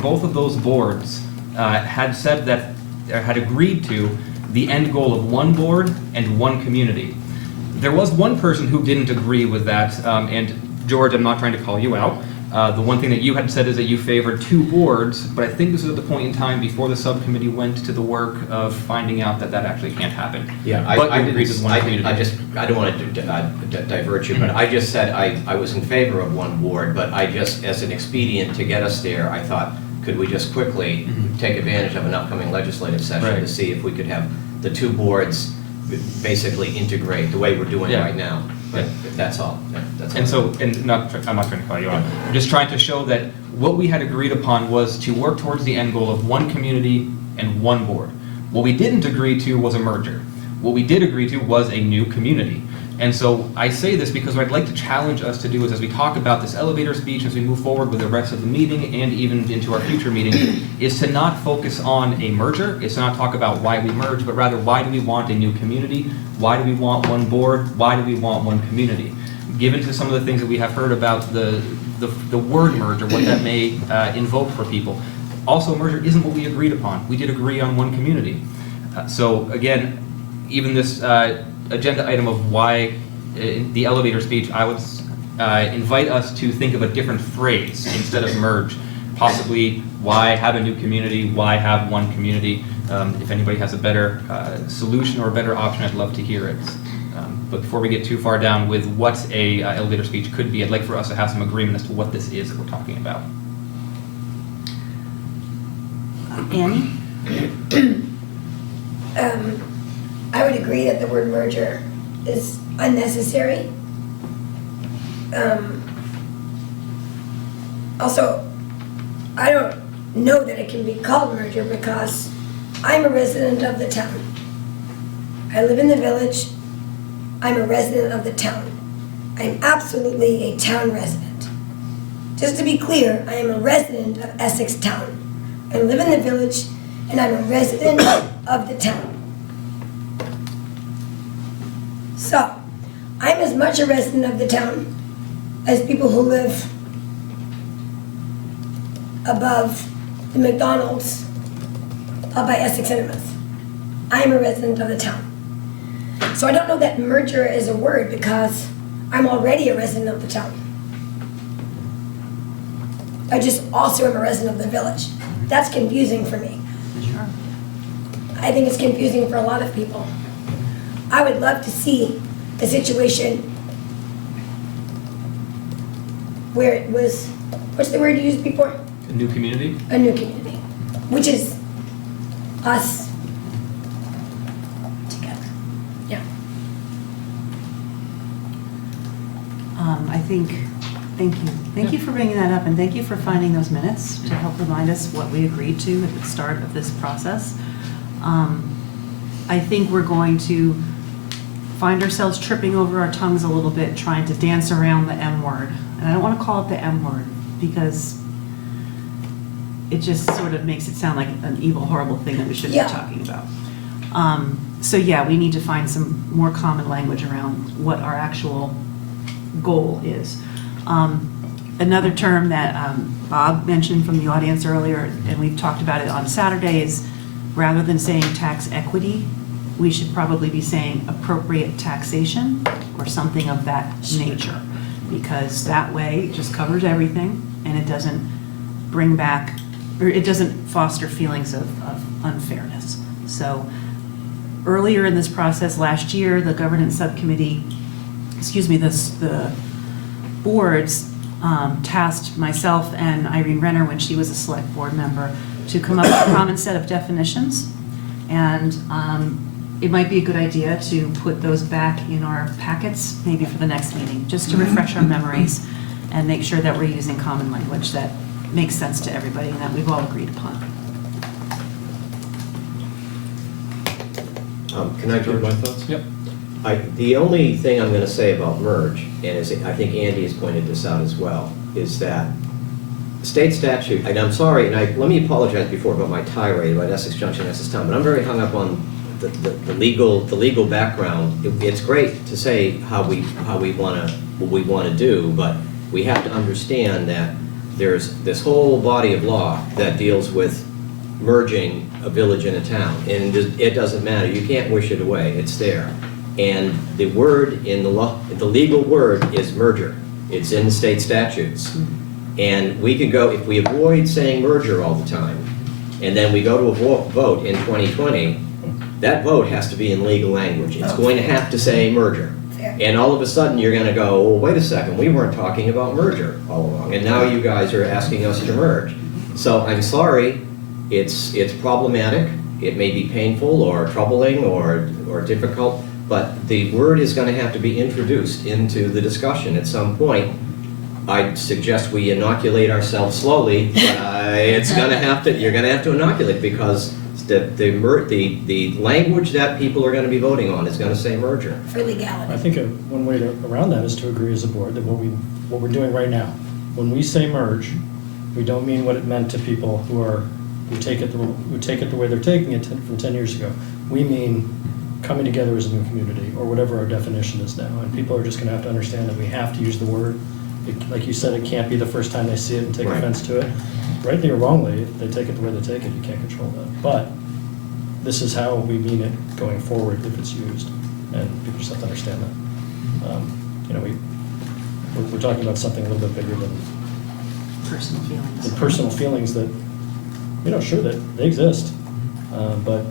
both of those boards had said that, had agreed to the end goal of one board and one community. There was one person who didn't agree with that, and George, I'm not trying to call you out. The one thing that you had said is that you favored two boards, but I think this was at the point in time before the subcommittee went to the work of finding out that that actually can't happen. Yeah, I don't want to divert you, but I just said I was in favor of one board, but I just, as an expedient to get us there, I thought, could we just quickly take advantage of an upcoming legislative session to see if we could have the two boards basically integrate the way we're doing right now. But that's all. That's all. And so, I'm not trying to call you out. I'm just trying to show that what we had agreed upon was to work towards the end goal of one community and one board. What we didn't agree to was a merger. What we did agree to was a new community. And so I say this because what I'd like to challenge us to do is, as we talk about this elevator speech, as we move forward with the rest of the meeting and even into our future meeting, is to not focus on a merger. It's to not talk about why we merge, but rather why do we want a new community? Why do we want one board? Why do we want one community? Given to some of the things that we have heard about the word merger, what that may invoke for people. Also, merger isn't what we agreed upon. We did agree on one community. So again, even this agenda item of why the elevator speech, I would invite us to think of a different phrase instead of merge. Possibly, why have a new community? Why have one community? If anybody has a better solution or a better option, I'd love to hear it. But before we get too far down with what a elevator speech could be, I'd like for us to have some agreement as to what this is that we're talking about. Annie? I would agree that the word merger is unnecessary. Also, I don't know that it can be called merger because I'm a resident of the town. I live in the village. I'm a resident of the town. I'm absolutely a town resident. Just to be clear, I am a resident of Essex town. I live in the village and I'm a resident of the town. So, I'm as much a resident of the town as people who live above the McDonald's up by Essex Cinemas. I am a resident of the town. So I don't know that merger is a word because I'm already a resident of the town. I just also am a resident of the village. That's confusing for me. Sure. I think it's confusing for a lot of people. I would love to see a situation where it was, what's the word you used before? A new community? A new community, which is us together. Yeah. I think Thank you. Thank you for bringing that up, and thank you for finding those minutes to help remind us what we agreed to at the start of this process. I think we're going to find ourselves tripping over our tongues a little bit, trying to dance around the M word. And I don't want to call it the M word, because it just sort of makes it sound like an evil, horrible thing that we shouldn't be talking about. So yeah, we need to find some more common language around what our actual goal is. Another term that Bob mentioned from the audience earlier, and we've talked about it on Saturday, is rather than saying tax equity, we should probably be saying appropriate taxation or something of that nature, because that way it just covers everything and it doesn't bring back, or it doesn't foster feelings of unfairness. So earlier in this process last year, the governance subcommittee, the boards tasked myself and Irene Renner, when she was a select board member, to come up with a common set of definitions. And it might be a good idea to put those back in our packets, maybe for the next meeting, just to refresh our memories and make sure that we're using common language that makes sense to everybody and that we've all agreed upon. Can I give my thoughts? Yep. The only thing I'm going to say about merge, and I think Andy has pointed this out as well, is that state statute, and I'm sorry, and let me apologize before about my tirade about Essex Junction, Essex Town, but I'm very hung up on the legal background. It's great to say what we want to do, but we have to understand that there's this whole body of law that deals with merging a village and a town, and it doesn't matter. You can't wish it away. It's there. And the word in the law, the legal word is merger. It's in the state statutes. And we could go, if we avoid saying merger all the time, and then we go to a vote in 2020, that vote has to be in legal language. It's going to have to say merger. And all of a sudden you're going to go, well, wait a second, we weren't talking about merger all along, and now you guys are asking us to merge. So I'm sorry, it's problematic. It may be painful or troubling or difficult, but the word is going to have to be introduced into the discussion at some point. I'd suggest we inoculate ourselves slowly, but it's going to have to. You're going to have to inoculate, because the language that people are going to be voting on is going to say merger. For legality. I think one way around that is to agree as a board that what we're doing right now, when we say merge, we don't mean what it meant to people who take it the way they're taking it from 10 years ago. We mean coming together as a new community, or whatever our definition is now. And people are just going to have to understand that we have to use the word. Like you said, it can't be the first time they see it and take offense to it. Rightly or wrongly, if they take it the way they take it, you can't control that. But this is how we mean it going forward if it's used, and people just have to understand that. We're talking about something a little bit bigger than personal feelings. The personal feelings that, sure, that they exist, but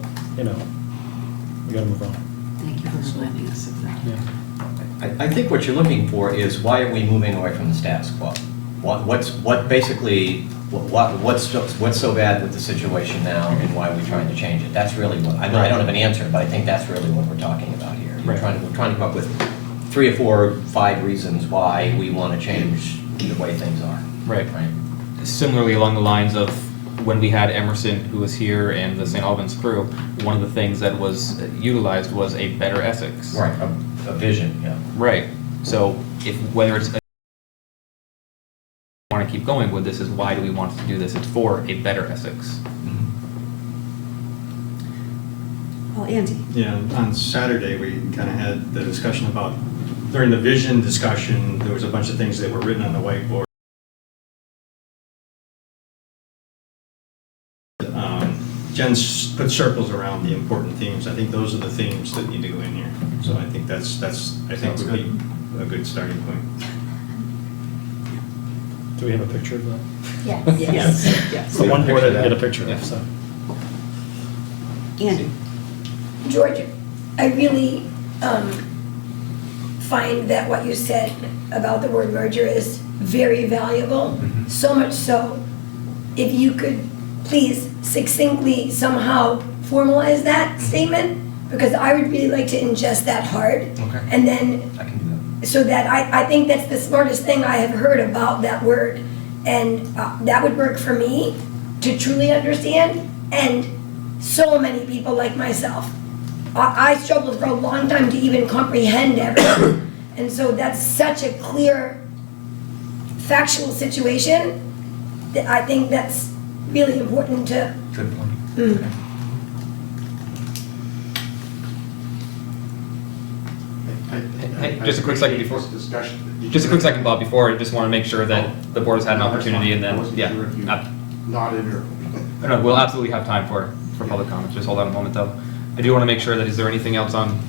we got to move on. Thank you for reminding us of that. Yeah. I think what you're looking for is, why are we moving away from the status quo? What's so bad with the situation now, and why are we trying to change it? That's really what, I don't have an answer, but I think that's really what we're talking about here. We're trying to come up with 3 or 4 or 5 reasons why we want to change the way things are. Right. Similarly, along the lines of when we had Emerson, who was here, and the St. Albans crew, one of the things that was utilized was a better Essex. Right, a vision, yeah. Right. So whether it's want to keep going with this, is why do we want to do this? It's for a better Essex. Well, Andy. Yeah, on Saturday, we kind of had the discussion about, during the vision discussion, there was a bunch of things that were written on the whiteboard. Jen's put circles around the important themes. I think those are the themes that need to go in here. So I think that would be a good starting point. Do we have a picture of that? Yes. Yes. The one board I didn't get a picture of, so. Andy. George, I really find that what you said about the word merger is very valuable. So much so, if you could please succinctly somehow formalize that statement, because I would really like to ingest that hard. Okay. And then I can do so that I think that's the smartest thing I have heard about that word. And that would work for me to truly understand, and so many people like myself. I struggled for a long time to even comprehend everything. And so that's such a clear, factual situation that I think that's really important to. Good point. Hey, just a quick second before. Just a quick second, Bob, before, I just want to make sure that the board has had an opportunity, and then, yeah. No, we'll absolutely have time for public comments. Just hold on a moment, though. I do want to make sure that, is there anything else on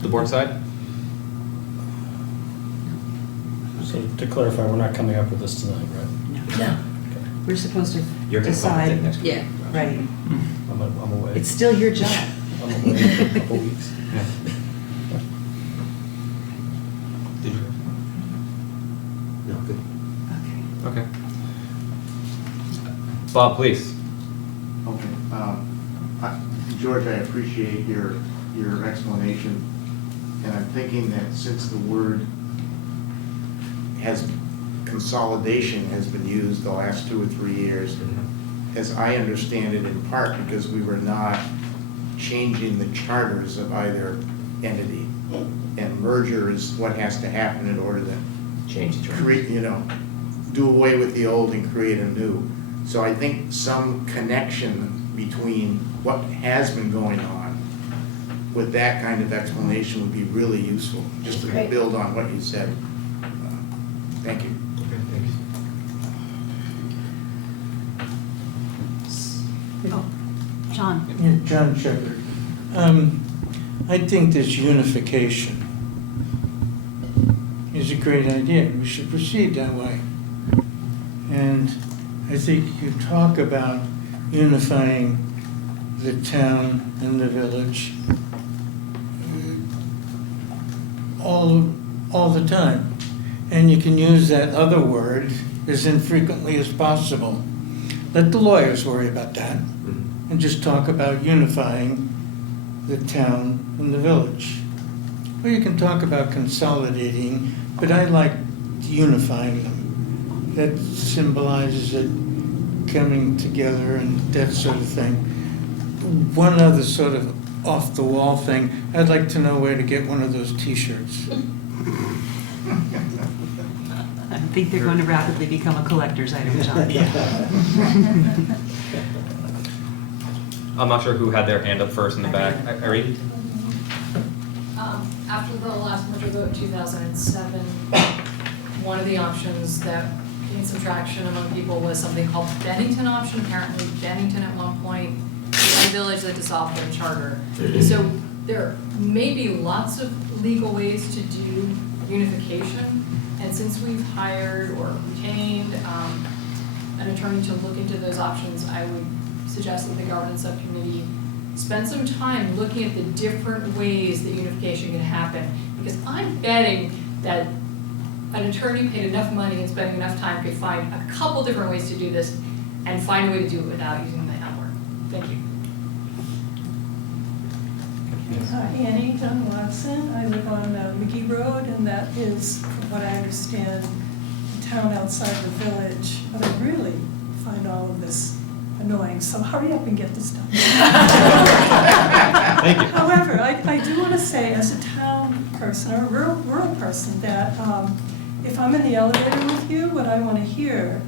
the board side? So to clarify, we're not coming up with this tonight, right? No. We're supposed to You're gonna come with it decide. next week. Yeah, right. I'm away. It's still your job. I'm away for a couple weeks. Yeah. Did you? No, good. Okay. Bob, please. Okay. George, I appreciate your explanation, and I'm thinking that since the word consolidation has been used the last 2 or 3 years, as I understand it, in part because we were not changing the charters of either entity, and merger is what has to happen in order to Change the create, do away with the old and create a new. So I think some connection between what has been going on with that kind of explanation would be really useful, just to Great. build on what you said. Thank you. Oh, John. Yeah, John Shepherd. I think this unification is a great idea. We should proceed that way. And I think you talk about unifying the town and the village all the time. And you can use that other word as infrequently as possible. Let the lawyers worry about that, and just talk about unifying the town and the village. Or you can talk about consolidating, but I like unifying them. That symbolizes it coming together and that sort of thing. One other sort of off-the-wall thing, I'd like to know where to get one of those T-shirts. I think they're going to rapidly become a collector's item, John. I'm not sure who had their hand up first in the back. Irene? After the last merger vote in 2007, one of the options that gained some traction among people was something called the Bennington option. Apparently Bennington at one point was a village that dissolved their charter. So there may be lots of legal ways to do unification. And since we've hired or retained an attorney to look into those options, I would suggest that the governance subcommittee spend some time looking at the different ways that unification can happen. Because I'm betting that an attorney paid enough money and spending enough time could find a couple different ways to do this and find a way to do it without using the L word. Thank you. Annie Dunn Watson. I live on McGee Road, and that is, from what I understand, the town outside the village. But I really find all of this annoying, so hurry up and get this done. Thank you. However, I do want to say, as a town person or a rural person, that if I'm in the elevator with you, what I want to hear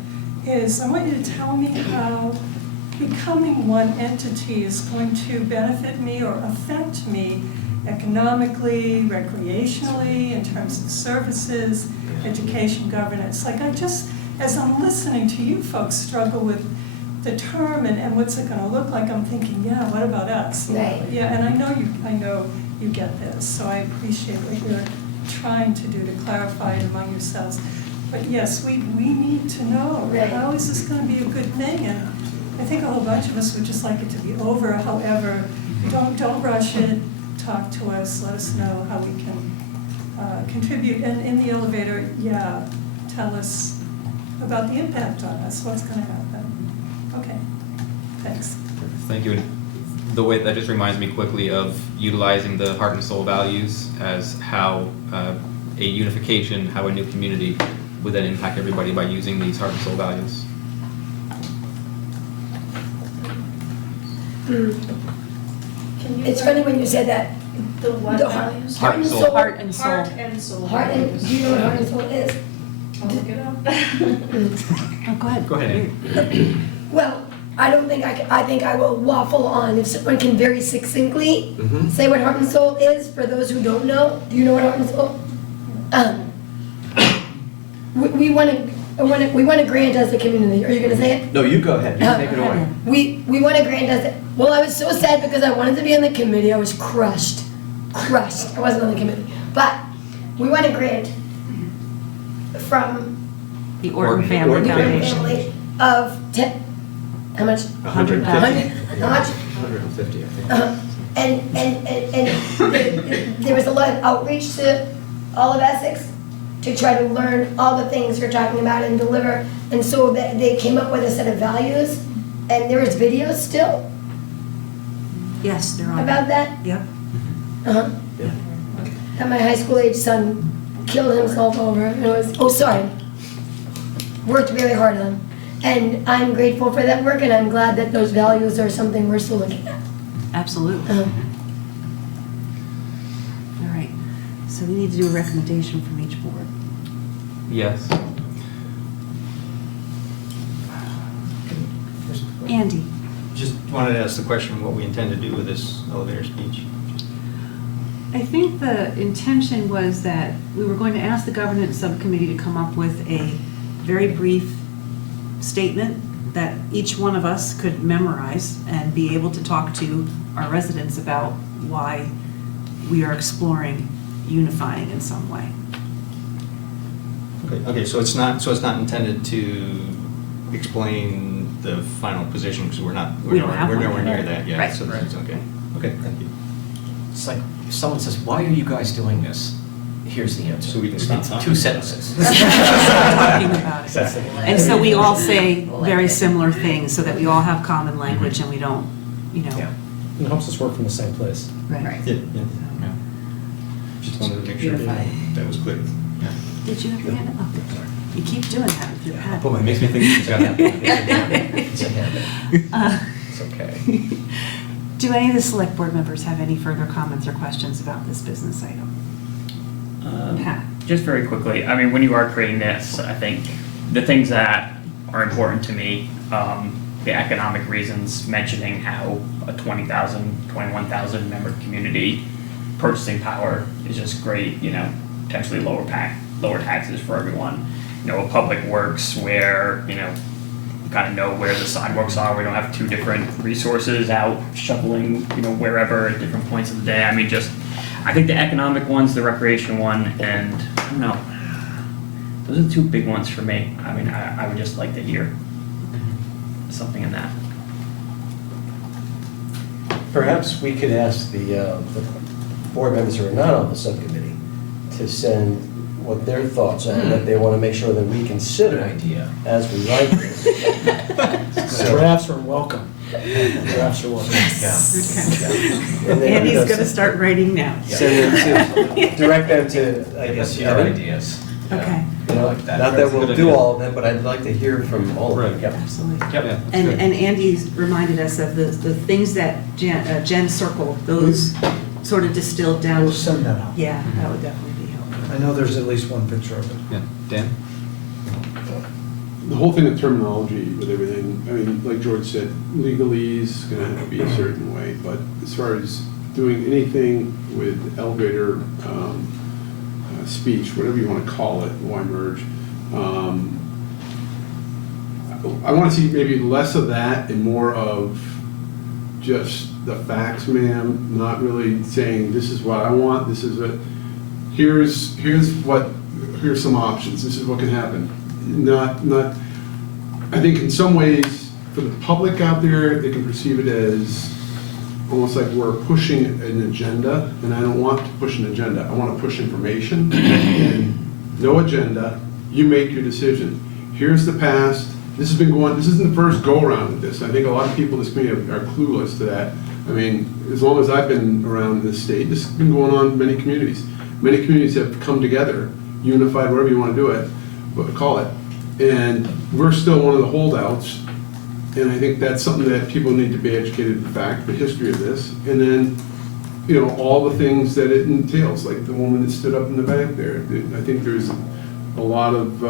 is I want you to tell me how becoming one entity is going to benefit me or affect me economically, recreationally, in terms of services, education, governance. Like as I'm listening to you folks struggle with the term and what's it going to look like, I'm thinking, yeah, what about us? Right. Yeah, and I know you get this, so I appreciate what you're trying to do to clarify it among yourselves. But yes, we need to know, Right. How is this going to be a good thing? And I think a whole bunch of us would just like it to be over. However, don't rush it. Talk to us. Let us know how we can contribute. And in the elevator, yeah, tell us about the impact on us. What's going to happen? Okay. Thanks. Thank you. the way that just reminds me quickly of utilizing the heart and soul values as how a unification, how a new community would then impact everybody by using these heart and soul values. It's funny when you said that. The what The values? heart and soul. Heart and soul. Heart and soul. Heart and, do you know what heart and soul is? I'll look it up. Oh, go ahead. Go ahead. Well, I don't think I think I will waffle on. If someone can very succinctly say what heart and soul is for those who don't know. Do you know what heart and soul? We want to grant as a community. Are you going to say it? No, you go ahead, you take it away. We want to grant as. Well, I was so sad because I wanted to be on the committee. I was crushed. I wasn't on the committee, but we want to grant from The Orton Family the Orton Foundation. family of how much? 150. How much? 150, I think. And there was a lot of outreach to all of Essex to try to learn all the things you're talking about and deliver. And so they came up with a set of values, and there is videos still Yes, they're on. about that. Yep. That my high school age son killed himself over. And it was, worked very hard on. And I'm grateful for that work, and I'm glad that those values are something we're still looking at. Absolutely. All right. So we need to do a recommendation from each board. Yes. Andy? Just wanted to ask the question, what we intend to do with this elevator speech. I think the intention was that we were going to ask the governance subcommittee to come up with a very brief statement that each one of us could memorize and be able to talk to our residents about why we are exploring unifying in some way. Okay, so it's not intended to explain the final position, because we're nowhere near that yet. Right. So it's okay. Okay, thank you. It's like, if someone says, why are you guys doing this? Here's the answer. So we can stop It's talking. 2 sentences. Talking about it. That's it. And so we all say very similar things so that we all have common language and we don't, Yeah. It helps us work from the same place. Right. Yeah. Just wanted to make sure that was clear. Did you have your hand up? Oh, you keep doing that with your pad. Boy, it makes me think she's got that. It's a habit. It's okay. Do any of the select board members have any further comments or questions about this business item? Pat? Just very quickly, I mean, when you are creating this, I think the things that are important to me, the economic reasons, mentioning how a 20,000, 21,000 member community purchasing power is just great, potentially lower taxes for everyone. A public works where, you kind of know where the sidewalks are. We don't have 2 different resources out shoveling, wherever at different points of the day. I mean, I think the economic one's the recreation one, and I don't know. Those are the 2 big ones for me. I mean, I would just like to hear something in that. Perhaps we could ask the board members who are not on the subcommittee to send what their thoughts are, that they want to make sure that we consider idea as we write this. So- Drafts are welcome. Drafts are welcome. And then, Andy's gonna start writing now. Send them to, direct them to, I guess, your Evan. ideas. Okay. Not that we'll do all of them, but I'd like to hear from all of them. Absolutely. Yep. And Andy's reminded us of the things that Jen circled, those sort of distilled down. We'll send that out. Yeah, that would definitely be helpful. I know there's at least one picture of it. Yeah. Dan? The whole thing of terminology with everything, I mean, like George said, legalese is gonna have to be a certain way, but as far as doing anything with elevator, speech, whatever you wanna call it, why merge, I wanna see maybe less of that and more of just the facts, ma'am, not really saying, this is what I want, this is what, here's some options, this is what can happen. Not, I think in some ways, for the public out there, they can perceive it as almost like we're pushing an agenda, and I don't want to push an agenda. I want to push information, and no agenda, you make your decision. Here's the past, this isn't the first go-around with this. I think a lot of people in this community are clueless to that. I mean, as long as I've been around this state, this has been going on in many communities. Many communities have come together, unified, whatever you want to do it, but call it. And we're still one of the holdouts. And I think that's something that people need to be educated in the fact, the history of this. And then, you know, all the things that it entails, like the woman that stood up in the back there. I think there's a lot of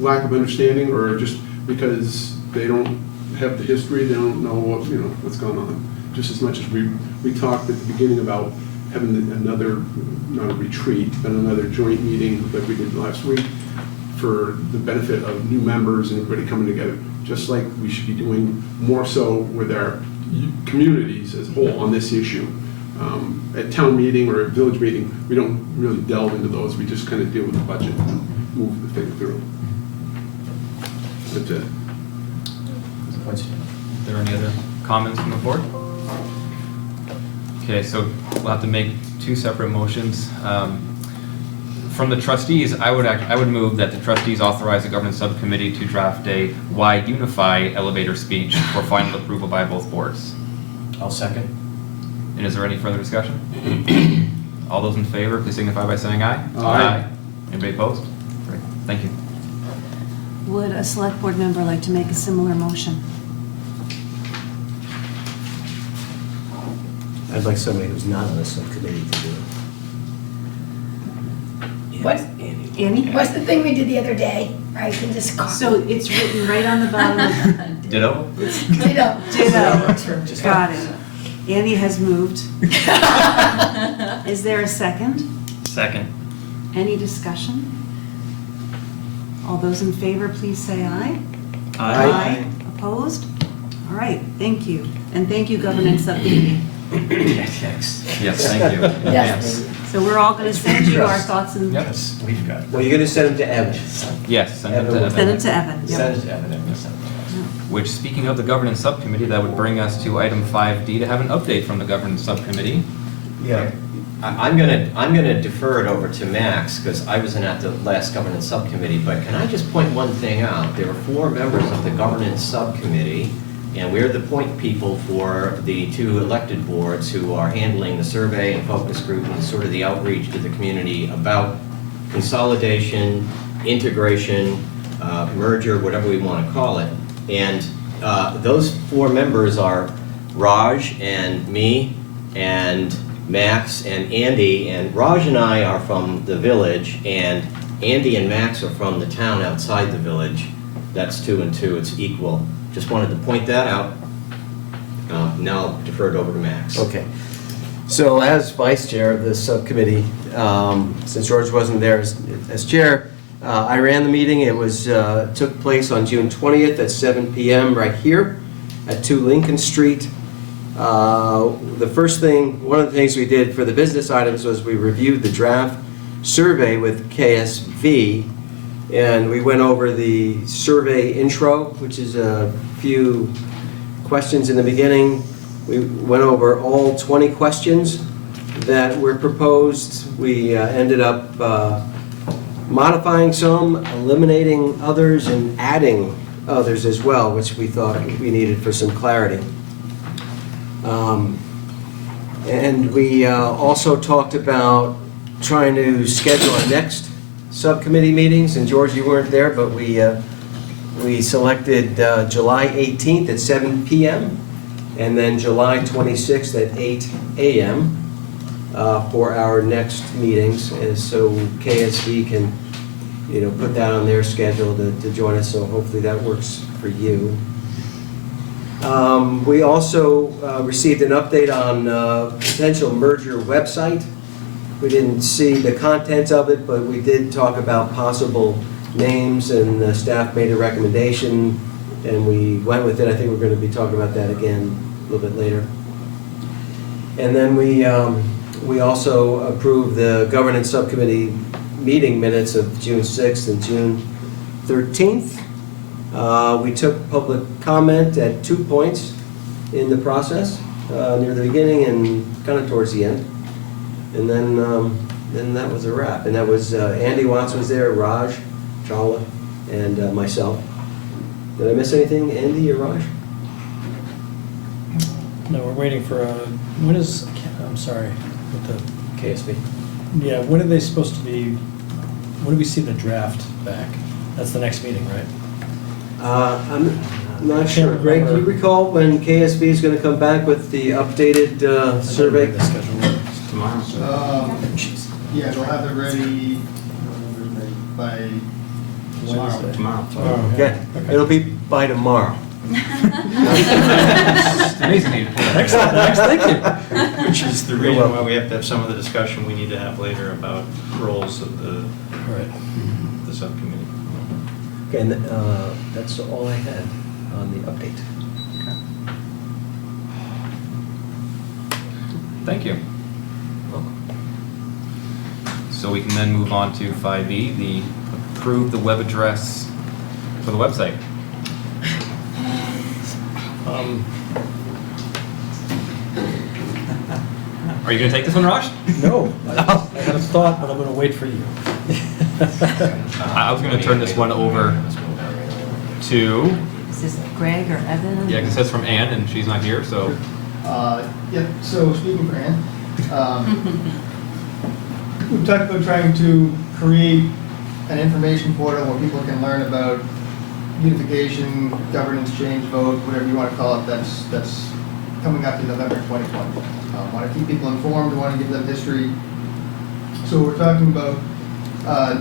lack of understanding, or just because they don't have the history, they don't know what, you know, what's going on. Just as much as we talked at the beginning about having another, not a retreat, but another joint meeting like we did last week for the benefit of new members and everybody coming together, just like we should be doing more so with our communities as a whole on this issue. At town meeting or at village meeting, we don't really delve into those. We just kind of deal with the budget and move the thing through. That's it. Are there any other comments from the board? Okay, so we'll have to make two separate motions. From the trustees, I would move that the trustees authorize the governance subcommittee to draft a why unify elevator speech for final approval by both boards. I'll second. And is there any further discussion? All those in favor, please signify by saying aye. Aye. Anybody opposed? Great, thank you. Would a select board member like to make a similar motion? I'd like somebody who's not on the subcommittee to do it. What's, Annie? what's the thing we did the other day? I can just copy. So it's written right on the bottom. Ditto? Ditto. Ditto. Got it. Annie has moved. Is there a second? Second. Any discussion? All those in favor, please say aye. Aye. Opposed? All right, thank you. And thank you, Governance Subcommittee. Yes, thank you. Yes. So we're all going to send you our thoughts and Yep. We've got. Well, you're gonna send them to Evan. Yes, send it to Evan. send it to Evan. Yep. Send it to Evan, Evan will send it to us. Which, speaking of the governance subcommittee, that would bring us to item 5D to have an update from the governance subcommittee. Yeah, I'm gonna defer it over to Max, because I wasn't at the last governance subcommittee, but can I just point one thing out? There are 4 members of the governance subcommittee, and we're the point people for the 2 elected boards who are handling the survey and focus group and sort of the outreach to the community about consolidation, integration, merger, whatever we want to call it. And those 4 members are Raj and me and Max and Andy, and Raj and I are from the village, and Andy and Max are from the town outside the village. That's 2 and 2, it's equal. Just wanted to point that out. Now I'll defer it over to Max. Okay. So as vice chair of this subcommittee, since George wasn't there as chair, I ran the meeting. It was took place on June 20th at 7 p.m. right here at 2 Lincoln Street. The first thing, one of the things we did for the business items was we reviewed the draft survey with KSV, and we went over the survey intro, which is a few questions in the beginning. We went over all 20 questions that were proposed. We ended up modifying some, eliminating others, and adding others as well, which we thought we needed for some clarity. And we also talked about trying to schedule our next subcommittee meetings, and George, you weren't there, but we selected July 18th at 7 p.m. and then July 26th at 8 a.m. For our next meetings, and so KSV can, put that on their schedule to join us, so hopefully that works for you. We also received an update on potential merger website. We didn't see the contents of it, but we did talk about possible names, and the staff made a recommendation, and we went with it. I think we're going to be talking about that again a little bit later. And then we also approved the governance subcommittee meeting minutes of June 6th and June 13th. We took public comment at 2 points in the process, near the beginning and kind of towards the end. And then that was a wrap. And that was Andy Watts was there, Raj, Chawla, and myself. Did I miss anything, Andy or Raj? No, we're waiting for when is, I'm sorry, with the, KSB. yeah, when are they supposed to be, when do we see the draft back? That's the next meeting, right? I'm not I sure. can't Greg, do you remember. recall when KSB is going to come back with the updated survey? The schedule. Tomorrow. Yeah, they'll have it ready by tomorrow. Tomorrow. Oh, Okay, it'll be by tomorrow. It's amazing that you pulled that. Excellent, Max, thank you. Which is the reason why we have to have some of the discussion we need to have later about roles of the subcommittee. Okay, and that's all I had on the update. Thank you. So we can then move on to 5E, the approve the web address for the website. Are you gonna take this one, Raj? No, I had a thought, but I'm gonna wait for you. I was gonna turn this one over to, Is this Greg or Evan? yeah, 'cause it says from Ann, and she's not here, so. Yep, so speaking for Ann, we've talked about trying to create an information portal where people can learn about unification, governance change, vote, whatever you want to call it, that's coming up in November 2020. Want to keep people informed, want to give them history. So we're talking about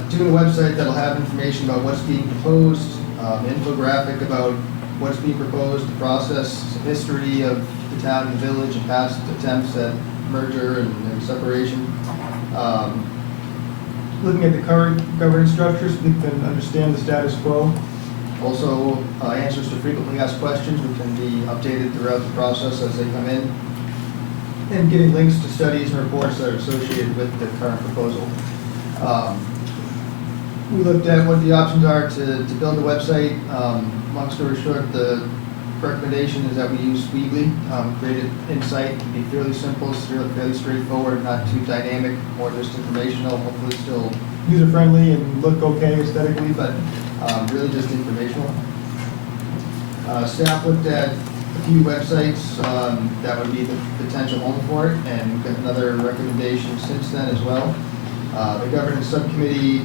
doing a website that'll have information about what's being proposed, infographic about what's being proposed, the process, some history of the town and the village and past attempts at merger and separation. Looking at the current governance structures, we can understand the status quo. Also, answers to frequently asked questions, which can be updated throughout the process as they come in. And giving links to studies and reports that are associated with the current proposal. We looked at what the options are to build a website. Long story short, the recommendation is that we use Weebly, created Insight, to be fairly simple, fairly straightforward, not too dynamic, more just informational, hopefully still user-friendly and look okay aesthetically, but really just informational. Staff looked at a few websites that would be the potential home for it, and got another recommendation since then as well. The governance subcommittee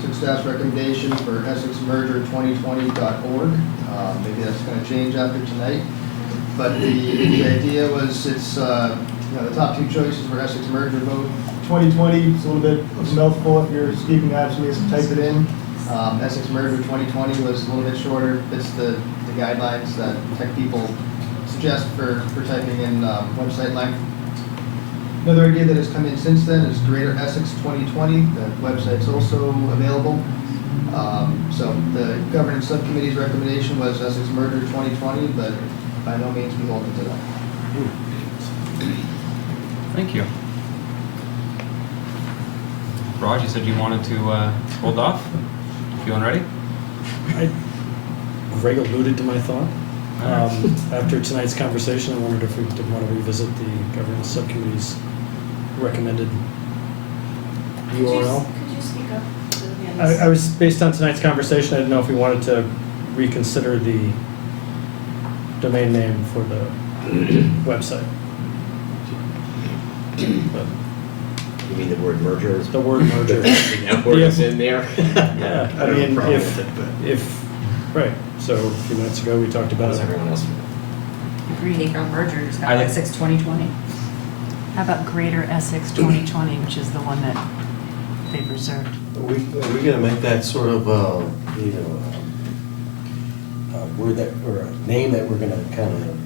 took staff's recommendation for EssexMerger2020.org. Maybe that's going to change after tonight, but the idea was it's the top two choices were Essex Merger Vote 2020. It's a little bit of a mouthful if you're speaking actually, so type it in. Essex Merger 2020 was a little bit shorter. Fits the guidelines that tech people suggest for typing in website length. Another idea that has come in since then is Greater Essex 2020. The website's also available. So the governance subcommittee's recommendation was Essex Merger 2020, but by no means we hold it to that. Thank you. Raj, you said you wanted to hold off? Feeling ready? Greg alluded to my thought. After tonight's conversation, I wondered if we did want to revisit the governance subcommittee's recommended URL. Could you speak up? I was, based on tonight's conversation, I didn't know if we wanted to reconsider the domain name for the website. But You mean the word merger? the word merger. The F word is in there? Yeah, I mean, if, right, so a few minutes ago, we talked about How's everyone else? Take out mergers, I like- Essex 2020. How about Greater Essex 2020, which is the one that they've reserved? Are we going to make that sort of, word that, or a name that we're going to kind of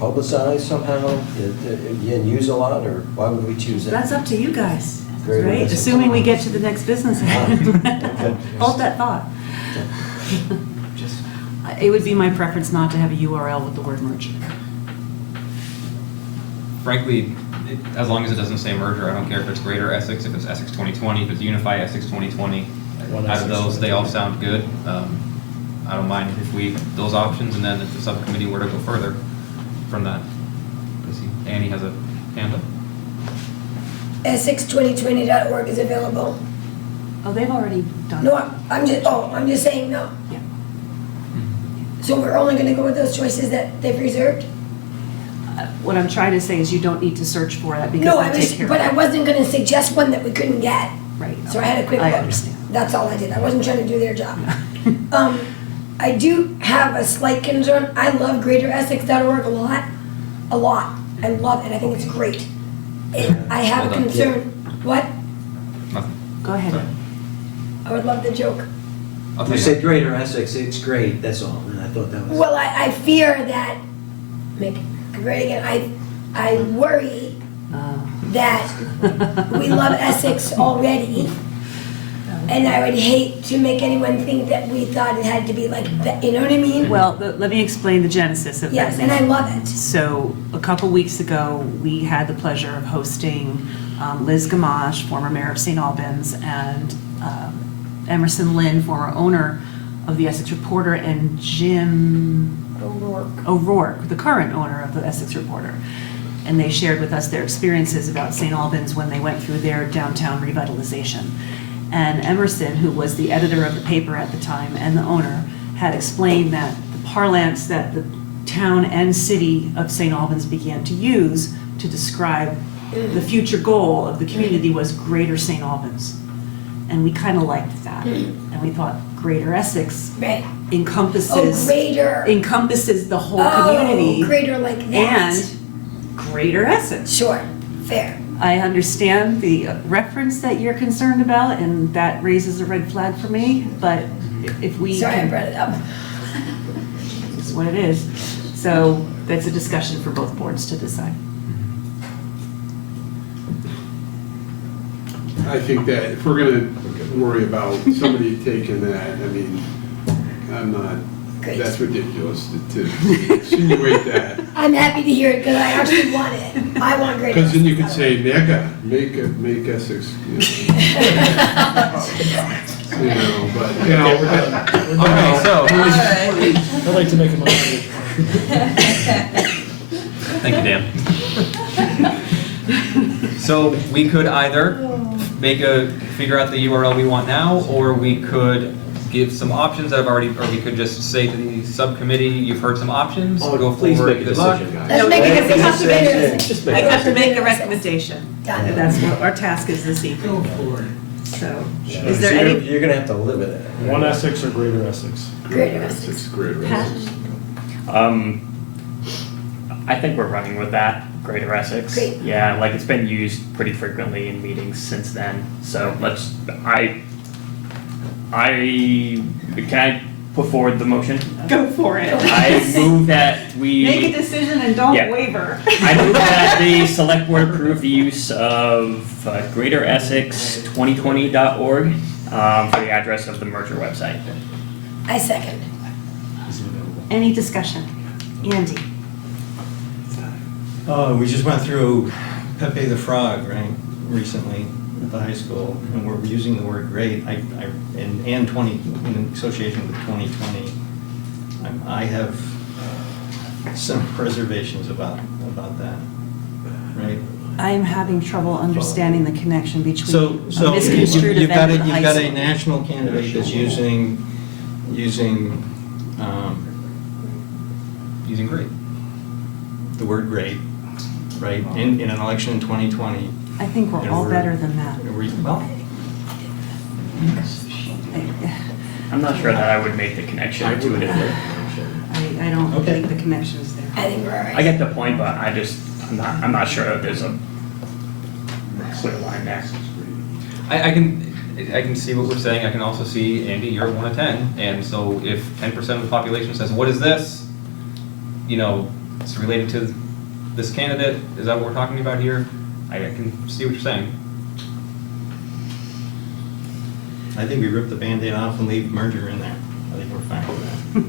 publicize somehow and use a lot, or why would we choose that? That's up to you guys, Greater right? Essex. Assuming we get to the next business. Okay. Hold that thought. It would be my preference not to have a URL with the word merge. Frankly, as long as it doesn't say merger, I don't care if it's Greater Essex, if it's Essex 2020, if it's Unify Essex 2020. One Out of Essex those, they all 2020. sound good. I don't mind if we, those options, and then if the subcommittee were to go further from that. I see Annie has a hand up. Essex2020.org is available. Oh, they've already done. No, I'm just saying no. Yeah. So we're only gonna go with those choices that they've reserved? what I'm trying to say is you don't need to search for that because No, I take care of it. but I wasn't gonna suggest one that we couldn't get. Right. So I had a quick look. I understand. That's all I did. I wasn't trying to do their job. I do have a slight concern. I love GreaterEssex.org a lot. A lot. I love it. I think it's great. I have a Hold on. concern. What? Nothing. Go ahead. I would love the joke. I'll You tell said Greater Essex, it's great, that's all, and I thought that was. Well, I fear that, make it great again, I worry that we love Essex already. And I would hate to make anyone think that we thought it had to be like that, you know what I mean? Well, let me explain the genesis of that. Yes, and I love it. So a couple weeks ago, we had the pleasure of hosting Liz Gamache, former mayor of St. Albans, and Emerson Lynn, former owner of the Essex Reporter, and Jim O'Rourke, the current owner of the Essex Reporter. And they shared with us their experiences about St. Albans when they went through their downtown revitalization. And Emerson, who was the editor of the paper at the time and the owner, had explained that the parlance that the town and city of St. Albans began to use to describe the future goal of the community was Greater St. Albans. And we kind of liked that. And we thought Greater Essex encompasses the whole community. Greater like that. And Greater Essex. Sure, fair. I understand the reference that you're concerned about, and that raises a red flag for me, but if we Sorry, I can- brought it up. It's what it is. So that's a discussion for both boards to decide. I think that if we're gonna worry about somebody taking that, I mean, I'm not, that's ridiculous to insinuate that. I'm happy to hear it because I actually want it. I want Greater Because then you could Essex. say mega, make Essex, you know, but, you know. Okay, so. I'd like to make a motion. Thank you, Dan. So we could either figure out the URL we want now, or we could give some options that I've already, or we could just say to the subcommittee, you've heard some options, Oh, go please forward, make a good luck. decision, guys. Let's make it We have to make Just I make have to make a recommendation. Done. And that's what our task is this evening. So, is there So any? You're gonna have to live with it. One Essex or Greater Essex? Greater Essex. Greater Pat? Essex. I think we're running with that, Greater Essex. Great. Yeah, like it's been used pretty frequently in meetings since then, so can I put forward the motion? Go for it. I move that we. Make a decision and don't Yeah. waver. I move that the select board approve the use of GreaterEssex2020.org for the address of the merger website. I second. Any discussion? Andy? We just went through Pepe the Frog, right, recently at the high school, and we're using the word great, and 20, in association with 2020. I have some reservations about that, right? I am having trouble understanding the connection between So a misconstrued you've got event a, and the you've high got a school. national candidate that's using Using great. the word great, right, in an election in 2020. I think we're And all we're- better than that. Well, I'm not sure that I would make the connection intuitively. I don't Okay. think the connection is there. I think we're all right. I get the point, but I'm not sure that there's a clear line there. I can see what we're saying. I can also see, Andy, you're 1 of 10, and so if 10% of the population says, "What is this?" You know, it's related to this candidate. Is that what we're talking about here? I can see what you're saying. I think we rip the Band-Aid off and leave merger in there. I think we're fine with that.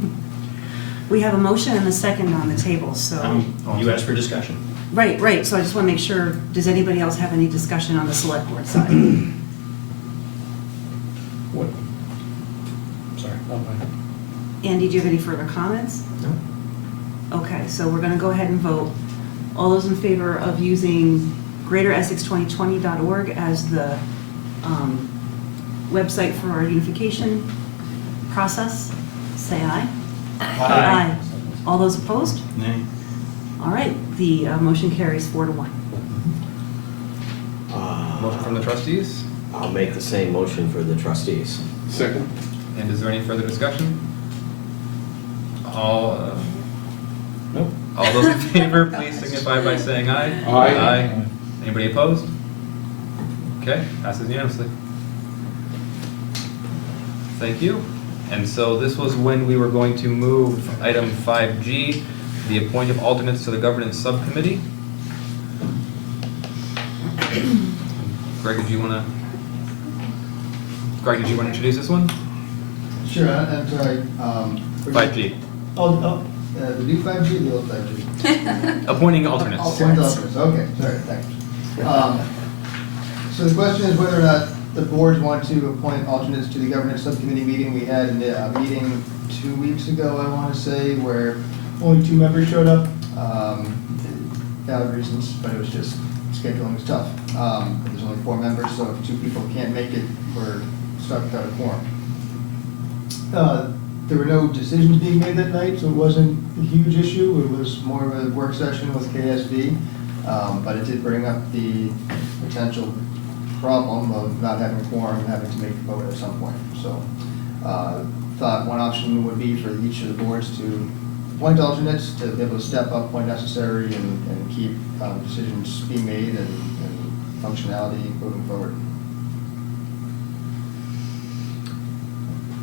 We have a motion and a second on the table, so. You asked for discussion. Right, so I just want to make sure, does anybody else have any discussion on the select board side? What? Sorry. Andy, do you have any further comments? No. Okay, so we're gonna go ahead and vote. All those in favor of using GreaterEssex2020.org as the website for our unification process, say aye. Aye. All those opposed? Nay. All right, the motion carries 4-1. Motion from the trustees? I'll make the same motion for the trustees. Second. And is there any further discussion? All, Nope. all those in favor, please signify by saying aye. Aye. Anybody opposed? Okay, passes unanimously. Thank you. And so this was when we were going to move item 5G, the appointing of alternates to the governance subcommittee. Greg, did you want to introduce this one? Sure, I'm sorry. 5G. The new 5G or the old 5G? Appointing alternates. Appoint alternates, okay, sorry, thanks. So the question is whether or not the boards want to appoint alternates to the governance subcommittee meeting. We had a meeting 2 weeks ago, I want to say, where Only 2 members showed up. valid reasons, but it was just, scheduling was tough. There's only 4 members, so if 2 people can't make it, we're stuck without a quorum. There were no decisions being made that night, so it wasn't a huge issue. It was more of a work session with KSV, but it did bring up the potential problem of not having a quorum and having to make a vote at some point. So thought one option would be for each of the boards to appoint alternates to be able to step up when necessary and keep decisions being made and functionality moving forward.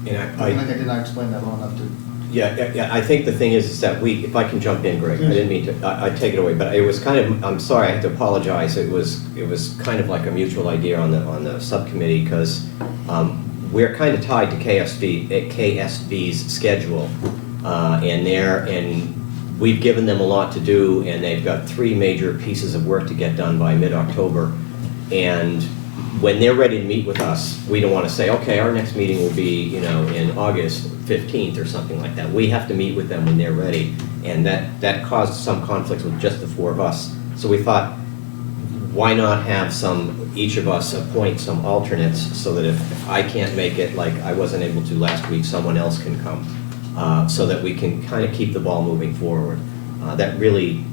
And I feel like I did not explain that well enough to. Yeah, I think the thing is that if I can jump in, Greg, I didn't mean to, I'd take it away, but it was kind of, I'm sorry, I have to apologize. It was kind of like a mutual idea on the subcommittee, because we're kind of tied to KSB's schedule, and we've given them a lot to do, and they've got 3 major pieces of work to get done by mid-October, and when they're ready to meet with us, we don't want to say, okay, our next meeting will be, in August 15th or something like that. We have to meet with them when they're ready, and that caused some conflicts with just the 4 of us. So we thought, why not have each of us appoint some alternates, so that if I can't make it, like I wasn't able to last week, someone else can come, so that we can kind of keep the ball moving forward. That really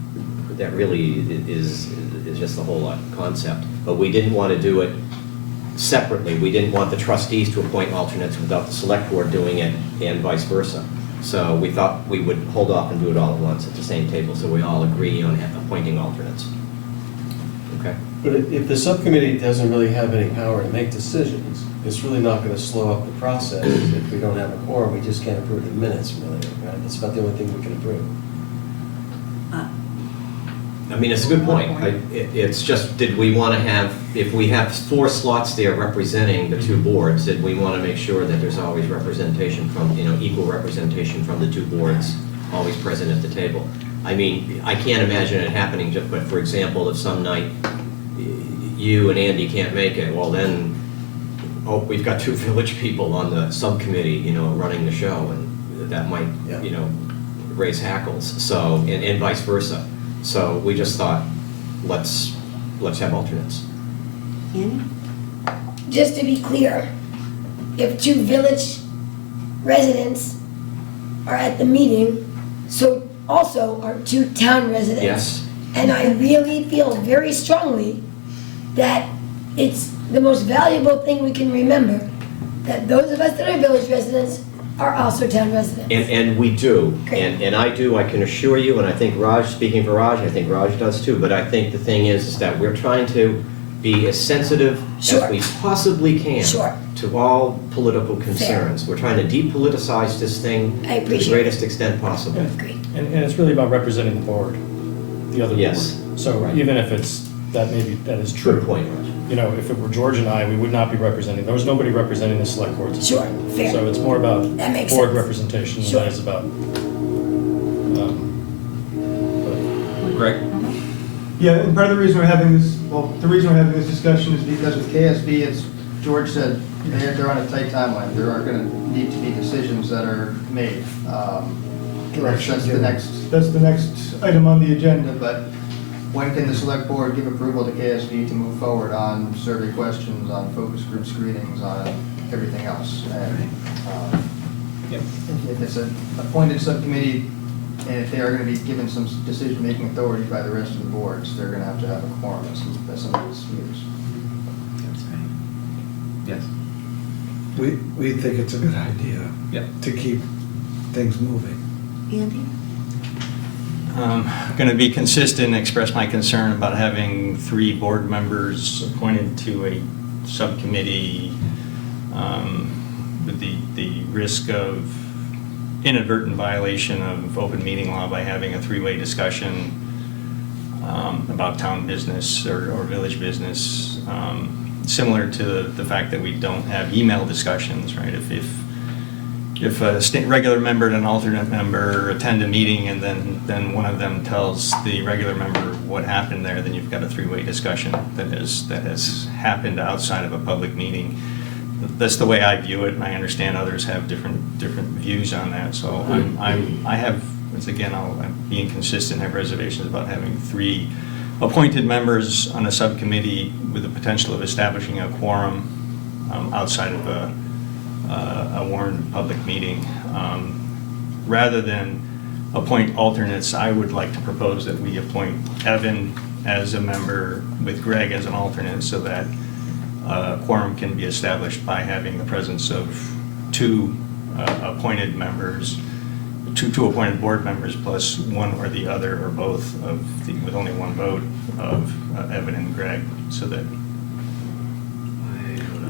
is just the whole concept. But we didn't want to do it separately. We didn't want the trustees to appoint alternates without the select board doing it, and vice versa. So we thought we would hold off and do it all at once at the same table, so we all agree on appointing alternates. Okay? But if the subcommittee doesn't really have any power to make decisions, it's really not going to slow up the process. If we don't have a quorum, we just can't approve the minutes, really, right? That's about the only thing we can approve. I mean, it's a good point. It's just, did we want to have, if we have 4 slots there representing the 2 boards, did we want to make sure that there's always representation from, equal representation from the 2 boards, always present at the table? I mean, I can't imagine it happening, but for example, if some night you and Andy can't make it, well then, we've got 2 village people on the subcommittee, running the show, and that might, raise hackles, so, and vice versa. So we just thought, let's have alternates. Annie? Just to be clear, if 2 village residents are at the meeting, so also are 2 town residents. Yes. And I really feel very strongly that it's the most valuable thing we can remember, that those of us that are village residents are also town residents. And we do, Great. and I do, I can assure you, and I think Raj, speaking for Raj, I think Raj does too, but I think the thing is that we're trying to be as sensitive Sure. as we possibly can Sure. to all political concerns. We're trying to depoliticize this thing I to the appreciate greatest extent possible. Great. And it's really about representing the board, the other board. Yes. So even if it's, that is true. Good point, Raj. If it were George and I, we would not be representing, there was nobody representing the select board. Sure, fair. So it's more about That makes board sense. representation Sure. than it is about. Greg? Yeah, and part of the reason we're having this discussion is Because with KSB, as George said, they're on a tight timeline. There are going to need to be decisions that are made. That's the next item on the agenda. But when can the select board give approval to KSB to move forward on survey questions, on focus group screenings, on everything else? And if it's an appointed subcommittee, And if they are gonna be given some decision-making authority by the rest of the boards, they're gonna have to have a quorum at some of these meetings. That's right. Yes. We think it's a good idea. Yeah. To keep things moving. Andy? Going to be consistent and express my concern about having 3 board members appointed to a subcommittee with the risk of inadvertent violation of open meeting law by having a 3-way discussion about town business or village business, similar to the fact that we don't have email discussions, right? If a regular member and an alternate member attend a meeting and then one of them tells the regular member what happened there, then you've got a 3-way discussion that has happened outside of a public meeting. That's the way I view it, and I understand others have different views on that. So I have, once again, I'm being consistent, have reservations about having 3 appointed members on a subcommittee with the potential of establishing a quorum outside of a warned public meeting. Rather than appoint alternates, I would like to propose that we appoint Evan as a member with Greg as an alternate, so that quorum can be established by having the presence of 2 appointed members, two appointed board members plus one or the other or both with only 1 vote of Evan and Greg, so that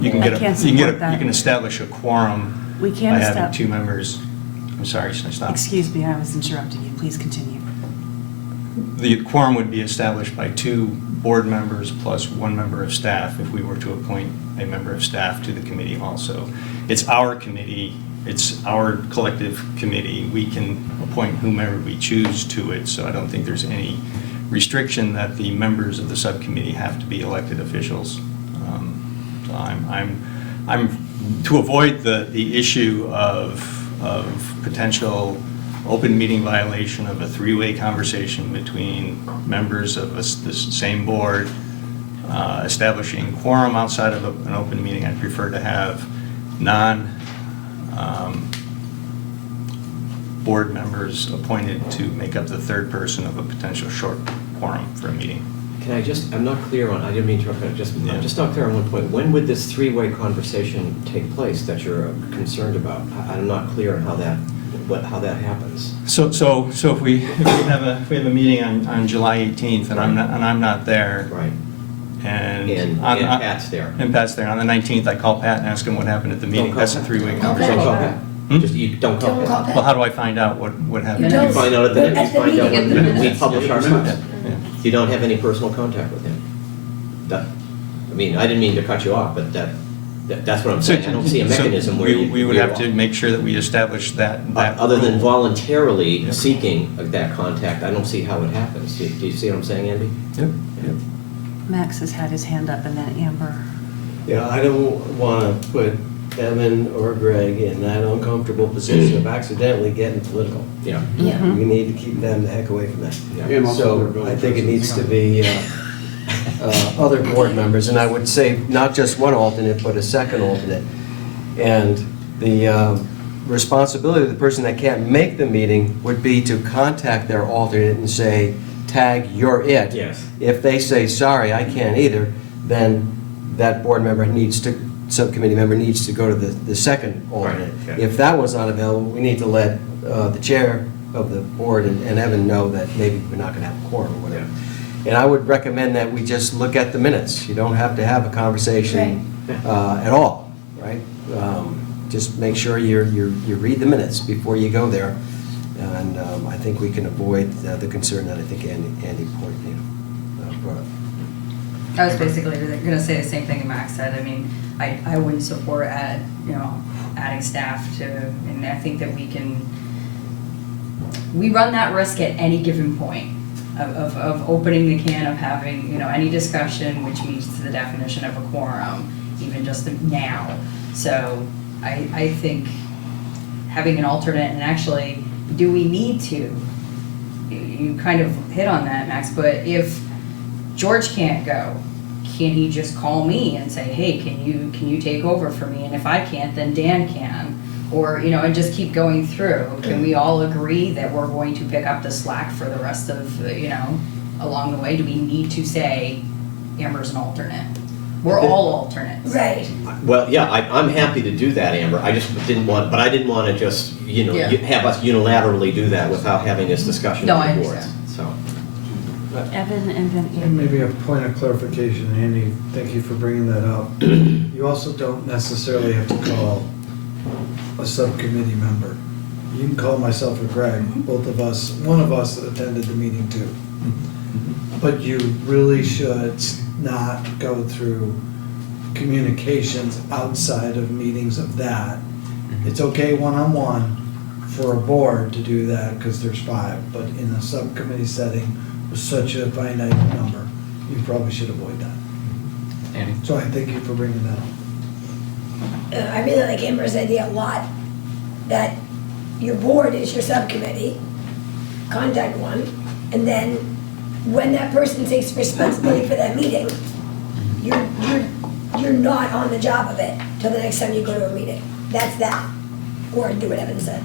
you can you can establish a quorum We by can't having establish. 2 members. I'm sorry, should I stop? Excuse me, I was interrupting you. Please continue. The quorum would be established by 2 board members plus 1 member of staff if we were to appoint a member of staff to the committee also. It's our committee, it's our collective committee. We can appoint whomever we choose to it, so I don't think there's any restriction that the members of the subcommittee have to be elected officials. So I'm to avoid the issue of potential open meeting violation of a 3-way conversation between members of the same board, establishing quorum outside of an open meeting. I'd prefer to have board members appointed to make up the 3rd person of a potential short quorum for a meeting. Can I just, I'm not clear on, I didn't mean to interrupt, I'm just not clear on one point. When would this 3-way conversation take place that you're concerned about? I'm not clear on how that happens. So if we have a meeting on July 18th and I'm not there. Right. And Pat's there. And Pat's there. On the 19th, I call Pat and ask him what happened at the meeting. That's a 3-way conversation. Don't call Pat. Just, you don't call Pat. Well, how do I find out what happened? You find out at the minutes, find out when we publish our Yeah. minutes. You don't have any personal contact with him. I mean, I didn't mean to cut you off, but that's what I'm saying. I don't see a mechanism where we would have to make sure that we establish that other than rule. voluntarily seeking that contact, I don't see how it happens. Do you see what I'm saying, Andy? Yep. Max has had his hand up, and then Amber. Yeah, I don't want to put Evan or Greg in that uncomfortable position of accidentally getting political. Yeah. Yeah. We need to keep them the heck away from that. And also their So village I think it needs to residents. be other board members, and I would say not just 1 alternate, but a 2nd alternate. And the responsibility of the person that can't make the meeting would be to contact their alternate and say, tag, you're it. Yes. If they say, sorry, I can't either, then that board member subcommittee member needs to go to the 2nd alternate. Right, okay. If that was not available, we need to let the chair of the board and Evan know that maybe we're not going to have a quorum or whatever. And I would recommend that we just look at the minutes. You don't have to have a conversation at all, right? Just make sure you read the minutes before you go there. And I think we can avoid the concern that I think Andy brought up. I was basically gonna say the same thing Max said. I mean, I wouldn't support adding staff to, and I think that we run that risk at any given point of opening the can of having, any discussion which meets the definition of a quorum, even just now. So I think having an alternate, and actually, do we need to? You kind of hit on that, Max, but if George can't go, can he just call me and say, hey, can you take over for me? And if I can't, then Dan can. Or, you know, and just keep going through. Can we all agree that we're going to pick up the slack for the rest of, you know, along the way? Do we need to say Amber's an alternate? We're all alternates. Right. Well, yeah, I'm happy to do that, Amber. I just didn't want, but I didn't want to just, you know, Yeah. have us unilaterally do that without having this discussion No, with I the boards. understand. So, Evan and then And Andy. maybe a point of clarification, Andy, thank you for bringing that up. You also don't necessarily have to call a subcommittee member. You can call myself or Greg, both of us, one of us attended the meeting too. But you really should not go through communications outside of meetings of that. It's okay one-on-one for a board to do that because there's 5, but in a subcommittee setting with such a finite number, you probably should avoid that. Andy? So I thank you for bringing that up. I really like Amber's idea a lot, that your board is your subcommittee, contact one, and then when that person takes responsibility for that meeting, you're not on the job of it till the next time you go to a meeting. That's that. Or do what Evan said.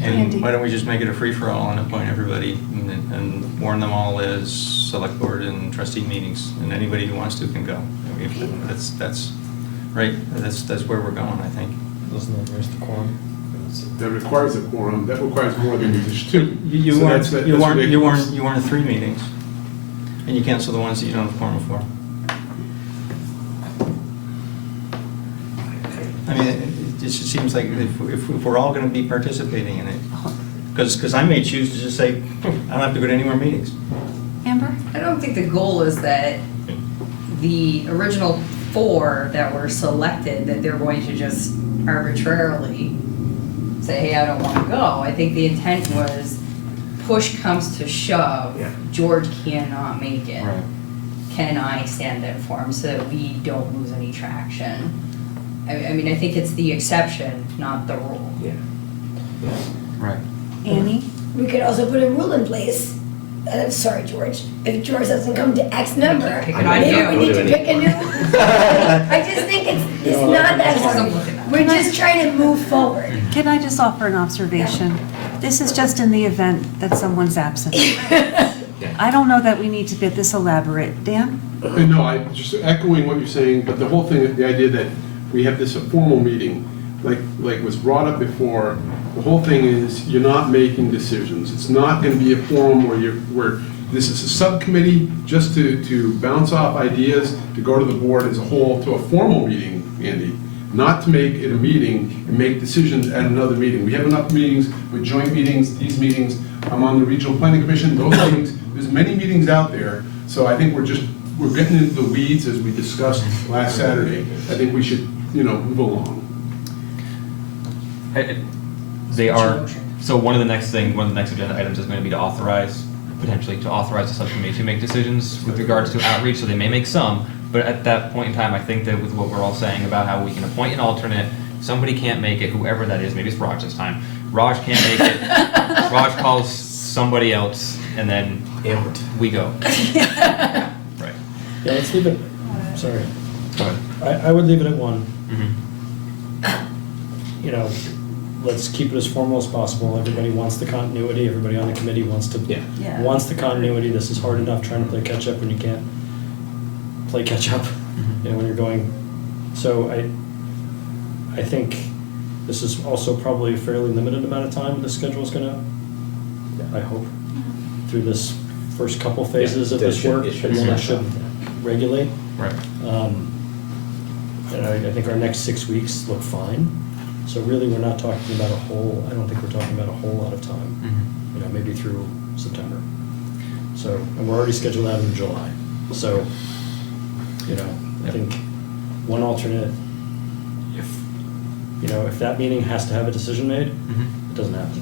And why don't we just make it a free-for-all and appoint everybody and warn them all as select board and trustee meetings, and anybody who wants to can go. I mean, that's right, that's where we're going, I think. Doesn't that raise the quorum? That requires a quorum, that requires more than just 2. You So warn, that's you warn ridiculous. 3 meetings, and you cancel the ones that you don't have quorum for. I mean, it just seems like if we're all gonna be participating in it, because I may choose to just say, I don't have to go to any more meetings. Amber? I don't think the goal is that the original 4 that were selected, that they're going to just arbitrarily say, hey, I don't want to go. I think the intent was, push comes to shove, Yeah. George cannot make it. Right. Can I stand in for him so that we don't lose any traction? I mean, I think it's the exception, not the rule. yeah. Right. Annie? We could also put a rule in place. Sorry, George. If George doesn't come to X number, Pick an maybe idea. we need to pick a new. I just think it's not that hard. We're just trying to move forward. Can I just offer an observation? This is just in the event that someone's absent. I don't know that we need to get this elaborate. Dan? No, I just echoing what you're saying, but the whole thing, the idea that we have this a formal meeting, like was brought up before, the whole thing is you're not making decisions. It's not going to be a forum where this is a subcommittee just to bounce off ideas, to go to the board as a whole, to a formal meeting, Andy, not to make it a meeting and make decisions at another meeting. We have enough meetings with joint meetings, these meetings. I'm on the Regional Planning Commission, those meetings. There's many meetings out there, so I think we're getting into the weeds as we discussed last Saturday. I think we should, move along. They are, so one of the next agenda items is going to be potentially to authorize the subcommittee to make decisions with regards to outreach, so they may make some, but at that point in time, I think that with what we're all saying about how we can appoint an alternate, somebody can't make it, whoever that is, maybe it's Raj this time, Raj can't make it, Raj calls somebody else, and then we go. Right. Yeah, let's leave it, sorry. Go ahead. I would leave it at 1. Mm-hmm. You know, let's keep it as formal as possible. Everybody wants the continuity, everybody on the committee wants Yeah. wants the continuity. This is hard enough trying to play catch up when you can't play catch up, when you're going. So I think this is also probably a fairly limited amount of time the schedule is gonna, I hope, through this first couple phases of this work, and then it should regulate. Right. And I think our next 6 weeks look fine. So really, we're not talking about I don't think we're talking about a whole lot of time, Mm-hmm. maybe through September. So, and we're already scheduled out in July. So, I think one alternate, if that meeting has to have a decision made, it doesn't have to.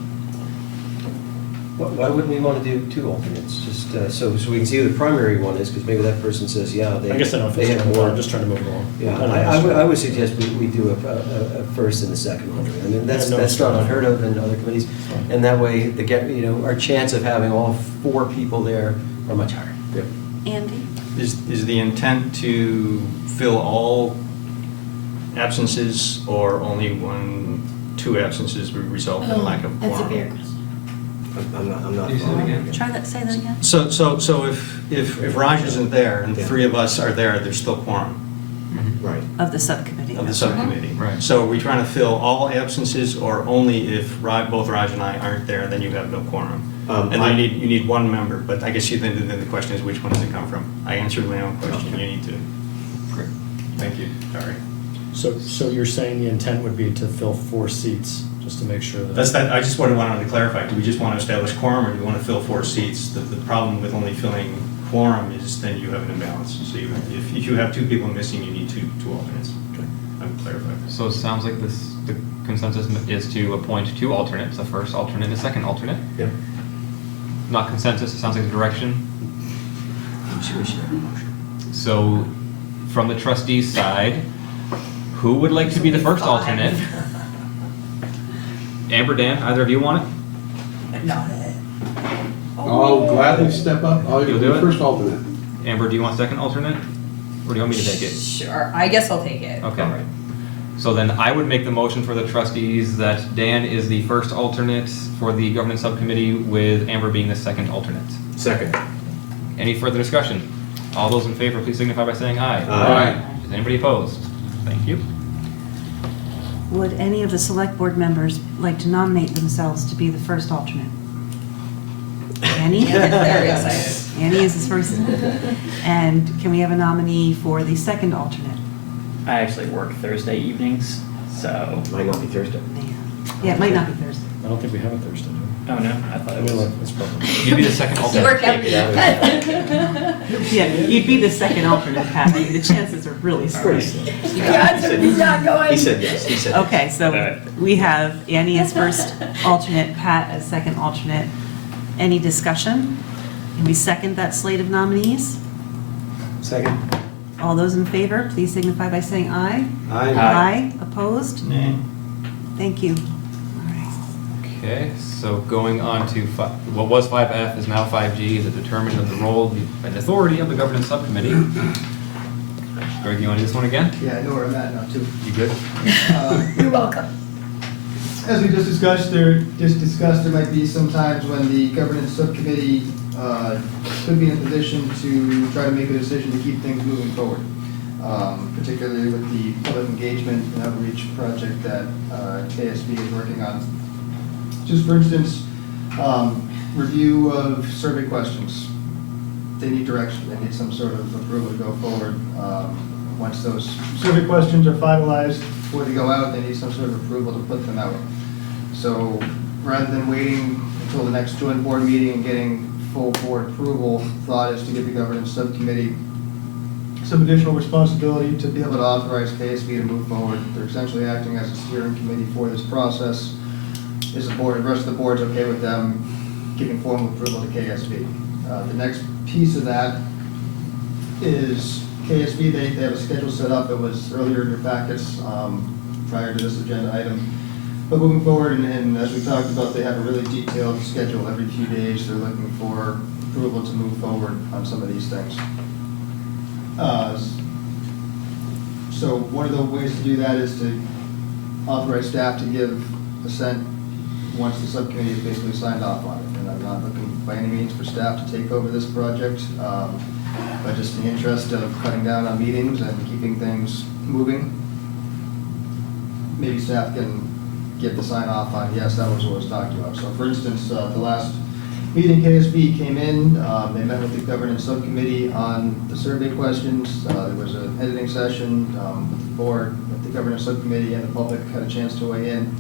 Why wouldn't we want to do 2 alternates? Just so we can see who the primary one is, because maybe that person says, yeah, they. I guess I don't they feel have strong about more. it. I'm just trying to move it along. Yeah, don't know. I would suggest we do a first and a second alternate. I mean, that's not unheard of in other committees. And that way, our chance of having all 4 people there are much higher. Andy? Is the intent to fill all absences or only two absences would result in lack of That's a quorum? fair question. I'm not. Can you say that again? Try that, say that again? So if Raj isn't there and the three of us are there, there's still quorum Right. Of the subcommittee. of the subcommittee. Right. So are we trying to fill all absences or only if both Raj and I aren't there, then you have no quorum? And then you need one member, but I guess then the question is, which one does it come from? I answered my own question, you need to. Great. Thank you. Sorry. So you're saying the intent would be to fill 4 seats, just to make sure that. That's that, I just wanted to clarify, do we just want to establish quorum or do we want to fill 4 seats? The problem with only filling quorum is then you have an imbalance. So if you have 2 people missing, you need two alternates. I'm clarifying this. So it sounds like the consensus is to appoint 2 alternates, a first alternate and a second alternate. Yep. Not consensus, it sounds like a direction. I'm sure we should have a motion. So, from the trustees' side, who would like to be the first alternate? Amber, Dan, either of you want it? No. I'll gladly step up. I'll You'll be do the it? first alternate. Amber, do you want second alternate? Or do you want me to take it? Sure, I guess I'll take it. Okay. So then I would make the motion for the trustees that Dan is the first alternate for the governance subcommittee with Amber being the second alternate. Second. Any further discussion? All those in favor, please signify by saying aye. Aye. Is anybody opposed? Thank you. Would any of the select board members like to nominate themselves to be the first alternate? Annie? Very excited. Annie is his first. And can we have a nominee for the second alternate? I actually work Thursday evenings, so. Might not be Thursday. Yeah, it might not be Thursday. I don't think we have a Thursday, do we? Oh, no, I thought it was. It's probably. You'd be the second You alternate. work every Yeah, you'd be the second alternate, Pat. The chances are really slim. He's not going. He said yes, he said yes. Okay, so we have Annie as first alternate, Pat as second alternate. Any discussion? Can we second that slate of nominees? Second. All those in favor, please signify by saying aye. Aye. Aye. Opposed? Nay. Thank you. Okay, so going on to what was 5F is now 5G, the determination of the role and authority of the governance subcommittee. Greg, you want to do this one again? Yeah, I know where I'm at now, too. You good? You're welcome. As we just discussed, there might be some times when the governance subcommittee could be in a position to try to make a decision to keep things moving forward, particularly with the public engagement and outreach project that KSB is working on. Just for instance, review of survey questions. They need direction, they need some sort of approval to go forward. Once those survey questions are finalized, before they go out, they need some sort of approval to put them out. So rather than waiting until the next joint board meeting and getting full board approval, thought is to give the governance subcommittee some additional responsibility to be able to authorize KSB to move forward. They're essentially acting as a steering committee for this process. Is the board, the rest of the board's okay with them giving formal approval to KSB. The next piece of that is KSB, they have a schedule set up that was earlier in your packets prior to this agenda item. But moving forward, and as we talked about, they have a really detailed schedule every few days. They're looking for approval to move forward on some of these things. So one of the ways to do that is to authorize staff to give assent once the subcommittee has basically signed off on it. And I'm not looking by any means for staff to take over this project, but just in the interest of cutting down on meetings and keeping things moving. Maybe staff can give the sign off on, yes, that was what was talked about. So for instance, the last meeting KSB came in, they met with the governance subcommittee on the survey questions. There was an editing session with the board, with the governance subcommittee and the public had a chance to weigh in.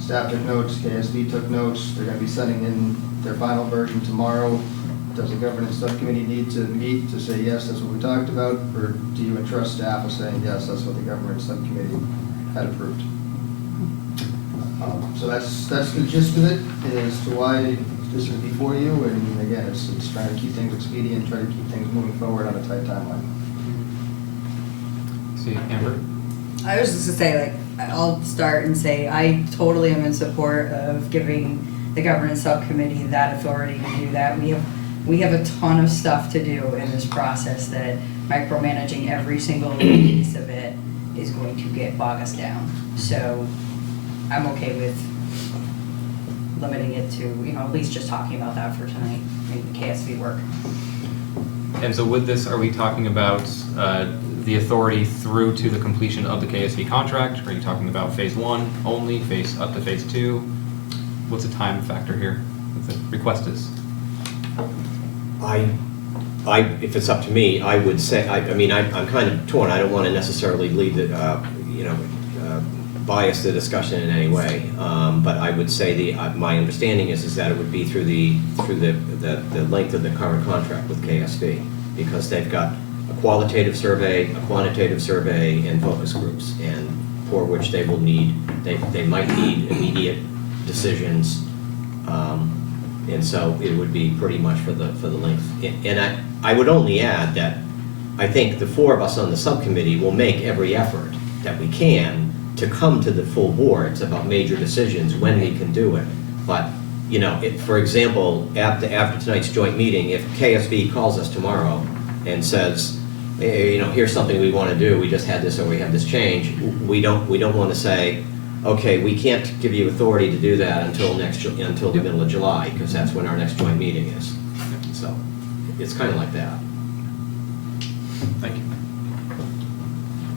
Staff took notes, KSB took notes. They're going to be sending in their final version tomorrow. Does the governance subcommittee need to meet to say, yes, that's what we talked about? Or do you entrust staff with saying, yes, that's what the governance subcommittee had approved? So that's the gist of it, as to why this is before you. And again, it's trying to keep things expedient, try to keep things moving forward on a tight timeline. See, Amber? I was just gonna say, like, I'll start and say, I totally am in support of giving the governance subcommittee that authority to do that. We have a ton of stuff to do in this process that micromanaging every single piece of it is going to bog us down. So I'm okay with limiting it to, at least just talking about that for tonight, in the KSV work. And so with this, are we talking about the authority through to the completion of the KSV contract? Are you talking about phase 1 only, up to phase 2? What's the time factor here? What the request is? If it's up to me, I would say, I'm kind of torn. I don't want to necessarily lead bias the discussion in any way. But I would say my understanding is that it would be through the length of the current contract with KSV, because they've got a qualitative survey, a quantitative survey, and focus groups, and for which they might need immediate decisions. And so it would be pretty much for the length. And I would only add that I think the 4 of us on the subcommittee will make every effort that we can to come to the full boards about major decisions when we can do it. But, for example, after tonight's joint meeting, if KSV calls us tomorrow and says, hey, here's something we want to do, we just had this or we have this change, we don't want to say, okay, we can't give you authority to do that until the middle of July, because that's when our next joint meeting is. So it's kind of like that. Thank you.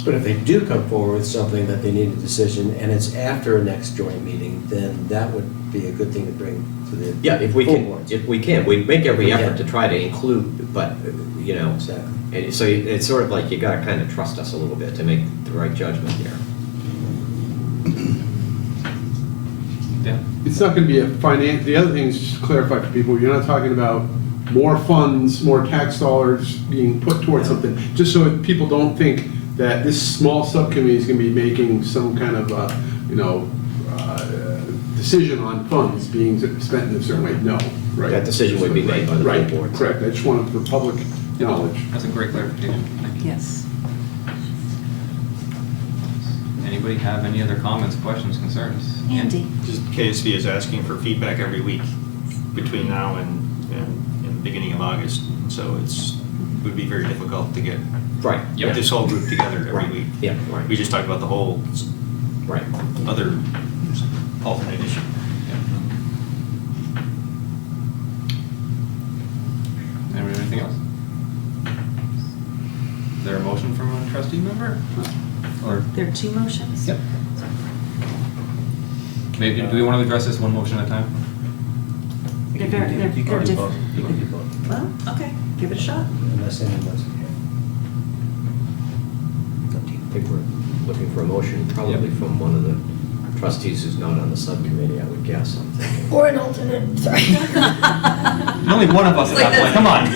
But if they do come forward with something that they need a decision, and it's after a next joint meeting, then that would be a good thing to bring to the if we can, we make every effort to try to include, but Exactly. and so it's sort of like you got to kind of trust us a little bit to make the right judgment here. Yeah. It's not going to be the other thing is just to clarify for people, you're not talking about more funds, more tax dollars being put towards something, just so people don't think that this small subcommittee is going to be making some kind of, decision on funds being spent in a certain way. No, right? That decision would be made by the full board. Correct. I just wanted the public knowledge. That's a great clarification. Thank you. Yes. Anybody have any other comments, questions, concerns? Andy? Just KSV is asking for feedback every week between now and the beginning of August. So it would be very difficult to get this whole group together every week. Yeah, right. We just talked about the whole other alternate issue. Anything else? Is there a motion from a trustee member? Or There are 2 motions? Yep. Maybe, do we want to address this one motion at a time? They're different. You can do both. Well, okay, give it a shot. Unless anyone's. I think we're looking for a motion, probably from one of the trustees who's not on the subcommittee, I would guess. I'm thinking. Or an alternate, sorry. Only one of us at that point, come on.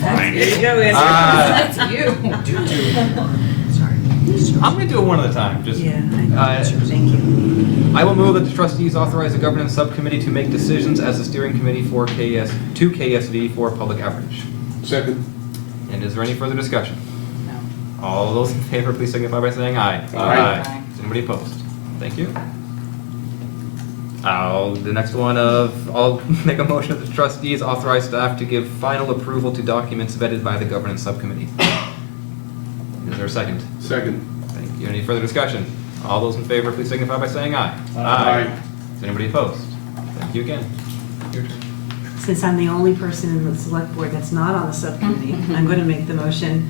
There you go, Andrew. That's you. I'm going to do it one at a time. Just, Thank you. I will move that the trustees authorize the governance subcommittee to make decisions as the steering committee for to KSV for public outreach. Second. And is there any further discussion? No. All those in favor, please signify by saying aye. Aye. Is anybody opposed? Thank you. I'll make a motion that the trustees authorize staff to give final approval to documents vetted by the governance subcommittee. Is there a second? Second. Thank you. Any further discussion? All those in favor, please signify by saying aye. Aye. Is anybody opposed? Thank you again. Your turn. Since I'm the only person in the select board that's not on the subcommittee, I'm going to make the motion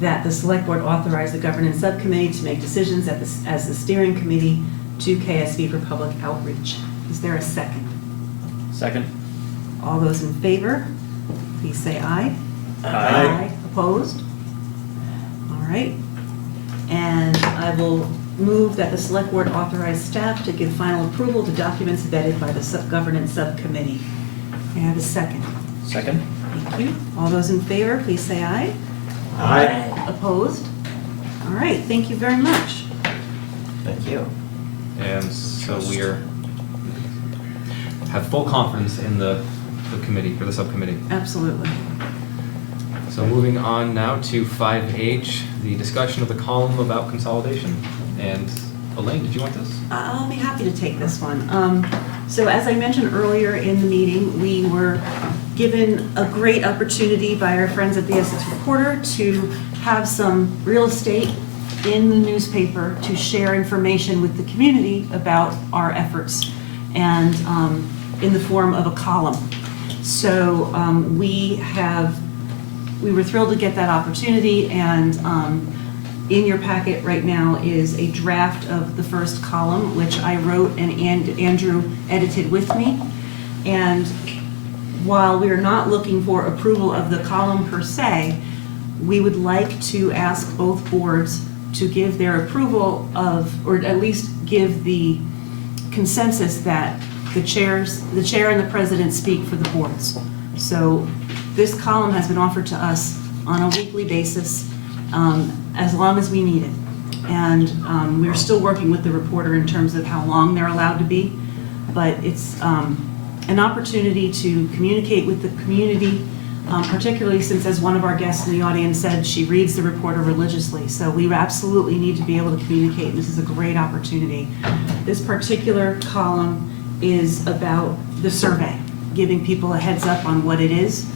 that the select board authorize the governance subcommittee to make decisions as the steering committee to KSV for public outreach. Is there a second? Second. All those in favor, please say aye. Aye. Opposed? All right. And I will move that the select board authorize staff to give final approval to documents vetted by the governance subcommittee. May I have a second? Second. Thank you. All those in favor, please say aye. Aye. Opposed? All right, thank you very much. Thank you. And so we have full confidence in the committee, or the subcommittee. Absolutely. So moving on now to 5H, the discussion of the column about consolidation. And Elaine, did you want this? I'll be happy to take this one. So as I mentioned earlier in the meeting, we were given a great opportunity by our friends at the Essex Reporter to have some real estate in the newspaper to share information with the community about our efforts, and in the form of a column. So we were thrilled to get that opportunity, and in your packet right now is a draft of the first column, which I wrote and Andrew edited with me. And while we are not looking for approval of the column per se, we would like to ask both boards to give their approval of, or at least give the consensus that the chair and the president speak for the boards. So this column has been offered to us on a weekly basis, as long as we need it. And we're still working with the reporter in terms of how long they're allowed to be, but it's an opportunity to communicate with the community, particularly since, as one of our guests in the audience said, she reads the reporter religiously. So we absolutely need to be able to communicate, and this is a great opportunity. This particular column is about the survey, giving people a heads up on what it is,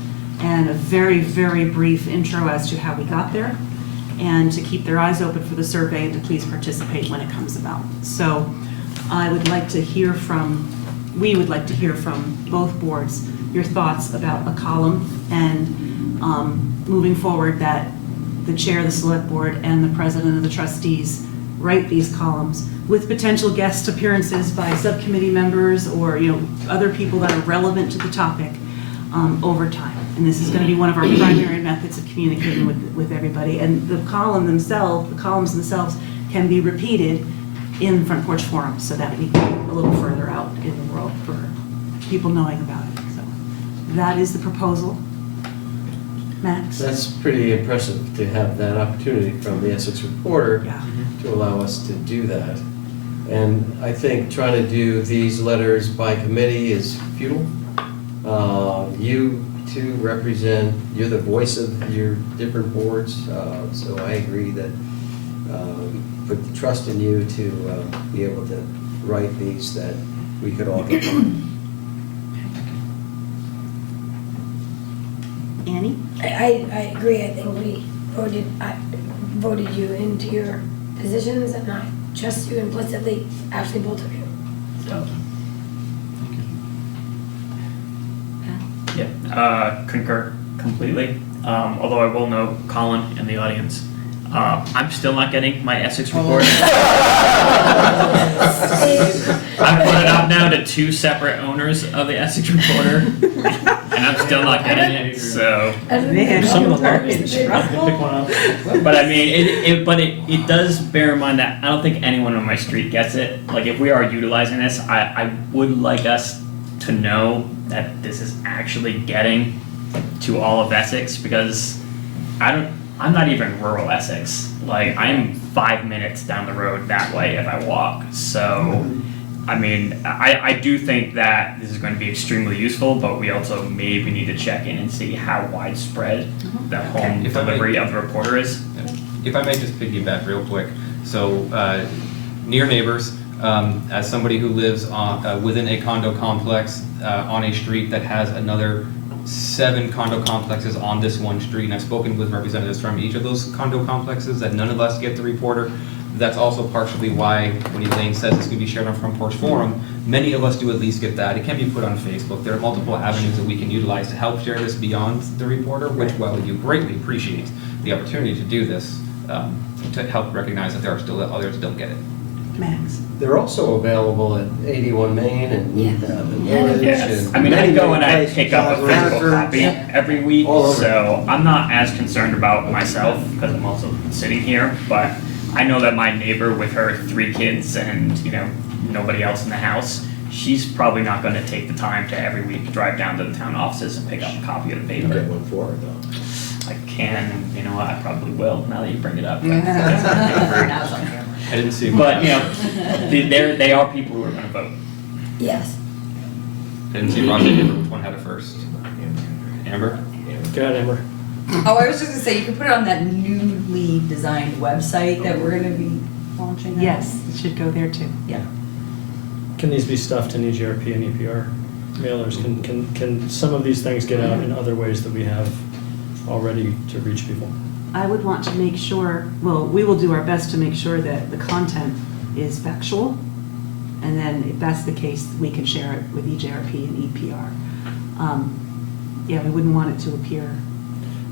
and a very, very brief intro as to how we got there, and to keep their eyes open for the survey and to please participate when it comes about. So we would like to hear from both boards your thoughts about a column, and moving forward that the chair of the select board and the president of the trustees write these columns with potential guest appearances by subcommittee members or other people that are relevant to the topic over time. And this is going to be one of our primary methods of communicating with everybody. And the columns themselves can be repeated in Front Porch Forum, so that we can be a little further out in the world for people knowing about it. So that is the proposal. Max? That's pretty impressive to have that opportunity from the Essex Reporter to allow us to do that. And I think trying to do these letters by committee is futile. You two you're the voice of your different boards, so I agree that put the trust in you to be able to write these that we could all get on. Annie? I agree. I think we voted you into your positions, and I trust you implicitly, actually both of you. So. Yeah, concur completely. Although I will note, Colin in the audience, I'm still not getting my Essex report. I put it up now to 2 separate owners of the Essex Reporter, and I'm still not getting it. So, but I mean, it does bear in mind that I don't think anyone on my street gets it. Like, if we are utilizing this, I would like us to know that this is actually getting to all of Essex, because I'm not even rural Essex. Like, I'm 5 minutes down the road that way if I walk. So, I mean, I do think that this is going to be extremely useful, but we also maybe need to check in and see how widespread the home delivery of the reporter is. If I may just piggyback real quick. So, near neighbors, as somebody who lives on, within a condo complex on a street that has another 7 condo complexes on this one street, and I've spoken with representatives from each of those condo complexes, that none of us get the reporter. That's also partially why, when Elaine says it's going to be shared on Front Porch Forum, many of us do at least get that. It can be put on Facebook. There are multiple avenues that we can utilize to help share this beyond the reporter, which, while you greatly appreciate the opportunity to do this, to help recognize that there are still others that don't get it. Max? They're also available at 81 Main and Village. Yes. I mean, I go and I pick up a physical copy every week, so I'm not as concerned about myself because I'm also sitting here, but I know that my neighbor with her 3 kids and, nobody else in the house, she's probably not going to take the time to every week drive down to the town offices and pick up a copy of the paper. You get one for her, though. I can, I probably will, now that you bring it up. I didn't see. But, they are people who are going to vote. Yes. I didn't see Roger Amber. Which one had it first? Amber? Go ahead, Amber. Oh, I was just gonna say, you could put it on that newly designed website that we're gonna be launching on. Yes, it should go there too. Yeah. Can these be stuffed in EGRP and EPR mailers? Can some of these things get out in other ways that we have already to reach people? I would want to make sure, well, we will do our best to make sure that the content is factual. And then if that's the case, we can share it with EJRP and EPR. Yeah, we wouldn't want it to appear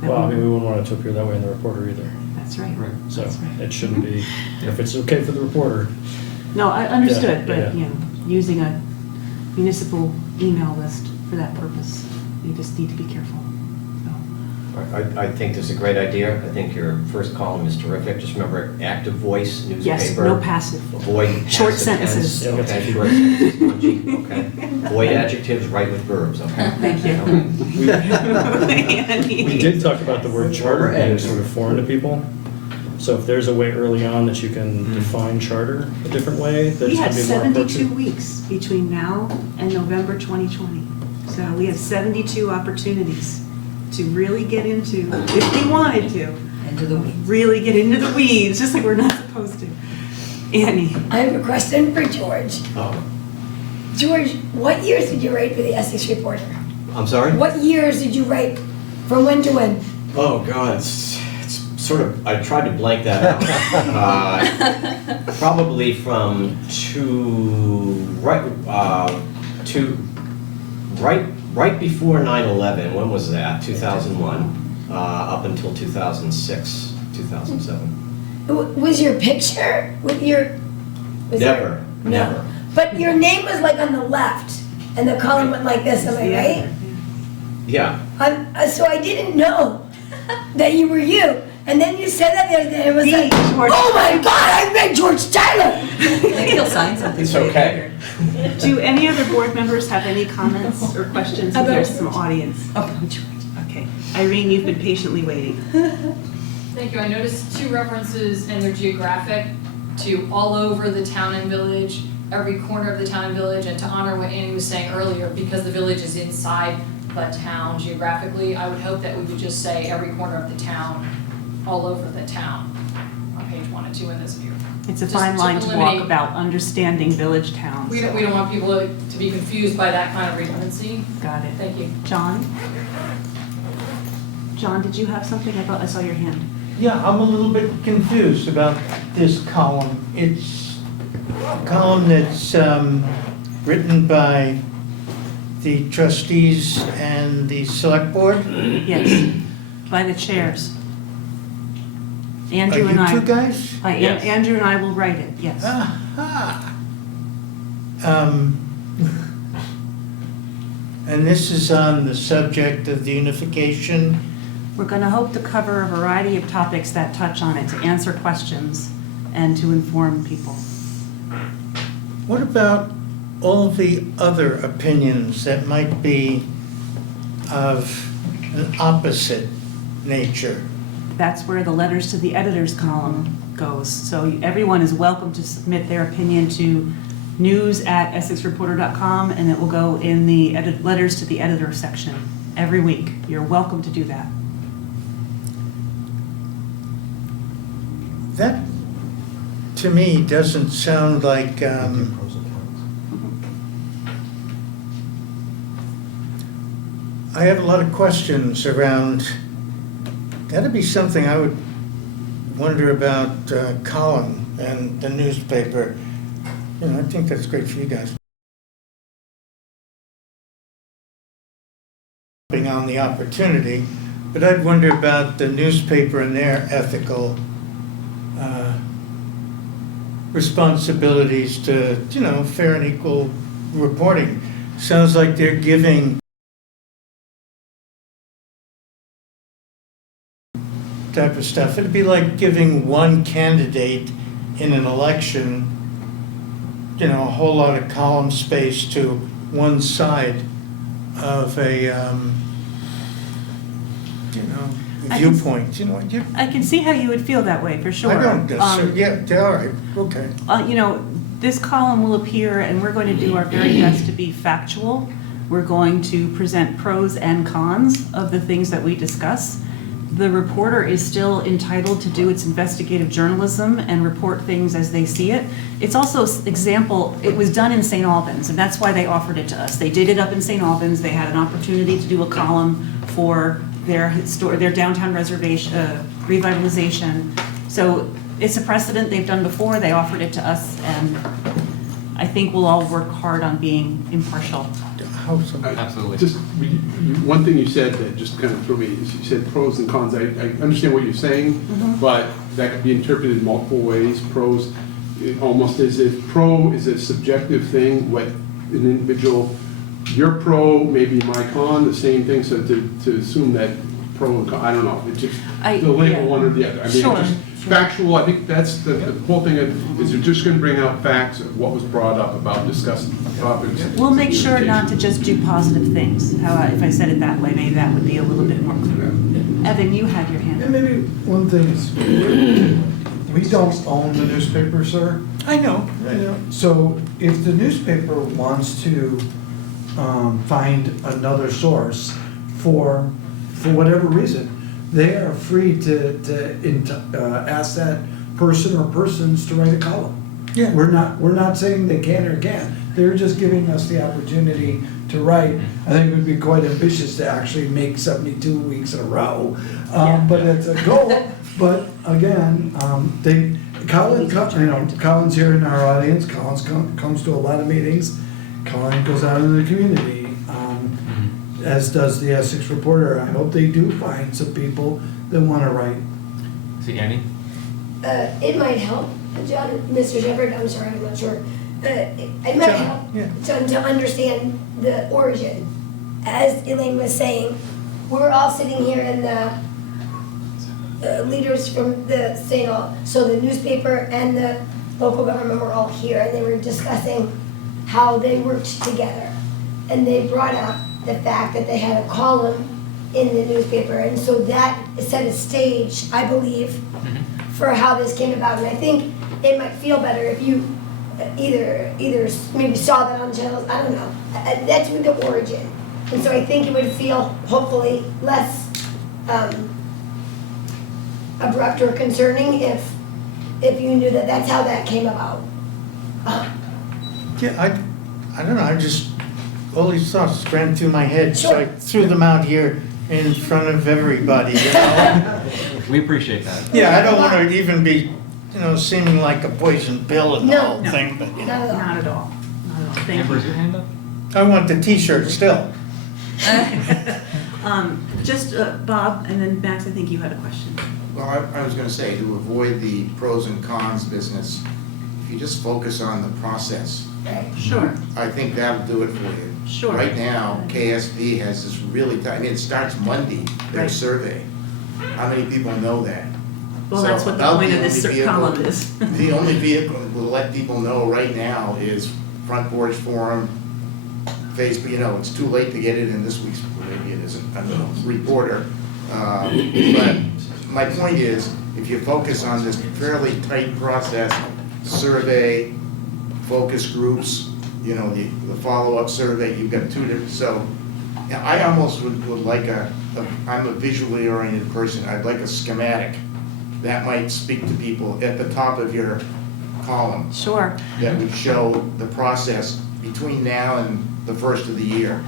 that Well, I mean, we wouldn't want it to appear that way in the reporter either. That's right. So That's right. it shouldn't be, if it's okay for the reporter. No, I understood, Yeah, but, yeah. you know, using a municipal email list for that purpose, you just need to be careful. I think this is a great idea. I think your first column is terrific. Just remember, active voice, newspaper. Yes, no passive. Avoid passive Short tense. sentences. Okay, short sentences, punchy, okay. Avoid adjectives, write with verbs, okay? Thank you. We did talk about the word charter being sort of foreign to people. So if there's a way early on that you can define charter a different way, that's We going have to be more 72 appropriate. weeks between now and November 2020. So we have 72 opportunities to really get into, if we wanted to. Into the weeds. Really get into the weeds, just like we're not supposed to. Annie. I have a question for George. Oh, George, what years did you write for the Essex Reporter? I'm sorry? What years did you write? From when to when? Oh, God, it's sort of, I tried to blank that out. Probably from right before 9/11, when was that? 2001, up until 2006, 2007. Was your picture with your? was Never, there- never. No. But your name was like on the left, and the column went like this, am I right? Yeah. So I didn't know that you were you. And then you said that the other day, it was like, oh my God, I met George Tyler. Maybe he'll sign something. It's okay. Do any other board members have any comments or questions? If there's some audience. Okay. Irene, you've been patiently waiting. Thank you. I noticed 2 references, and they're geographic, to all over the town and village, every corner of the town and village, and to honor what Annie was saying earlier, because the village is inside the town geographically, I would hope that we would just say every corner of the town, all over the town, on page 1 and 2 in this view. It's a Just fine line to walk eliminate- about understanding village towns. We don't want people to be confused by that kind of redundancy. Got it. Thank you. John? John, did you have something? I saw your hand. Yeah, I'm a little bit confused about this column. It's a column that's written by the trustees and the select board? Yes, by the chairs. Andrew and I. Are you two guys? Yes. Andrew and I will write it, yes. And this is on the subject of the unification. We're going to hope to cover a variety of topics that touch on it, to answer questions and to inform people. What about all of the other opinions that might be of an opposite nature? That's where the letters to the editors column goes. So everyone is welcome to submit their opinion to news@essexreporter.com, and it will go in the letters to the editor section every week. You're welcome to do that. That, to me, doesn't sound like, I have a lot of questions around, that'd be something I would wonder about Colin and the newspaper. You know, I think that's great for you guys. On the opportunity, but I'd wonder about the newspaper and their ethical responsibilities to, you know, fair and equal reporting. Sounds like they're giving type of stuff. It'd be like giving one candidate in an election, you know, a whole lot of column space to one side of a, you know, viewpoint. You know, I can see how you would feel that way, for sure. I don't, yeah, all right, okay. You know, this column will appear, and we're going to do our very best to be factual. We're going to present pros and cons of the things that we discuss. The reporter is still entitled to do its investigative journalism and report things as they see it. It's also example, it was done in St. Albans, and that's why they offered it to us. They did it up in St. Albans. They had an opportunity to do a column for their downtown reservation, revitalization. So it's a precedent they've done before, they offered it to us, and I think we'll all work hard on being impartial. Absolutely. Just, one thing you said that just kind of threw me, is you said pros and cons. I understand what you're saying, but that could be interpreted multiple ways. Pros, almost as if pro is a subjective thing, what an individual, your pro may be my con, the same thing, so to assume that pro and con, I don't know, it's just the label one or the other. I mean, Sure. just factual, I think that's the whole thing, is you're just gonna bring out facts of what was brought up about discussing topics. We'll make sure not to just do positive things. If I said it that way, maybe that would be a little bit more clear. Evan, you had your hand And up. maybe one thing is, we don't own the newspaper, sir. I know. So if the newspaper wants to find another source for whatever reason, they are free to ask that person or persons to write a column. Yeah. We're not saying they can or can't. They're just giving us the opportunity to write. I think it would be quite ambitious to actually make 72 weeks in a row. But it's a goal. But again, Colin's here in our audience. Colin's comes to a lot of meetings. Colin goes out in the community, as does the Essex Reporter. I hope they do find some people that want to write. See, Annie? It might help, John, Mr. Shepherd, I'm sorry, I'm not sure. It might help to understand the origin. As Elaine was saying, we're all sitting here and the leaders from the state, so the newspaper and the local government were all here, and they were discussing how they worked together. And they brought up the fact that they had a column in the newspaper, and so that set a stage, I believe, for how this came about. And I think it might feel better if you either maybe saw that on channels, I don't know. That's with the origin. And so I think it would feel hopefully less abrupt or concerning if you knew that that's how that came about. Yeah, I don't know, all these thoughts ran through my head, so I threw them out here in front of everybody, you know? We appreciate that. Yeah, I don't want to even be, seeming like a poison pill in the whole thing, but, Not at all. Thank Amber, is your you. hand up? I want the t-shirt still. Just Bob, and then Max, I think you had a question. Well, I was gonna say, to avoid the pros and cons business, if you just focus on the process, Sure. I think that'll do it for you. Sure. Right now, KSB has this really tight, it starts Monday, their Right. survey. How many people know that? Well, So that's what the about point the of this only vehicle- column is. The only vehicle we'll let people know right now is Front Porch Forum, Facebook, it's too late to get it in this week's, maybe it isn't, I don't know, Reporter. But my point is, if you focus on this fairly tight process, survey, focus groups, the follow-up survey, you've got two different, so yeah, I almost would like I'm a visually oriented person, I'd like a schematic that might speak to people at the top of your column. Sure. That would show the process between now and the first of the year.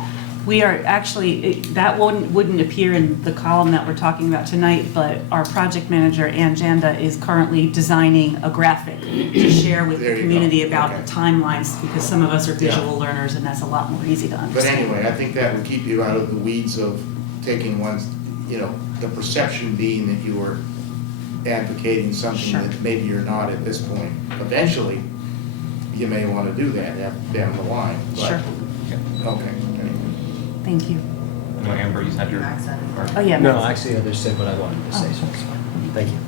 We are actually, that wouldn't appear in the column that we're talking about tonight, but our project manager, Ann Janda, is currently designing a graphic to share with There the you community go. about Okay. timelines, because some of us are visual Yeah. learners, and that's a lot more easy to But understand. anyway, I think that would keep you out of the weeds of taking one's, the perception being that you were advocating something Sure. that maybe you're not at this point. Eventually, you may want to do that down the line. But- Sure. Okay. Thank you. No, Amber, you had your. Oh, yeah. No, Max. actually, I just said what I wanted to say, so it's fine. Thank you.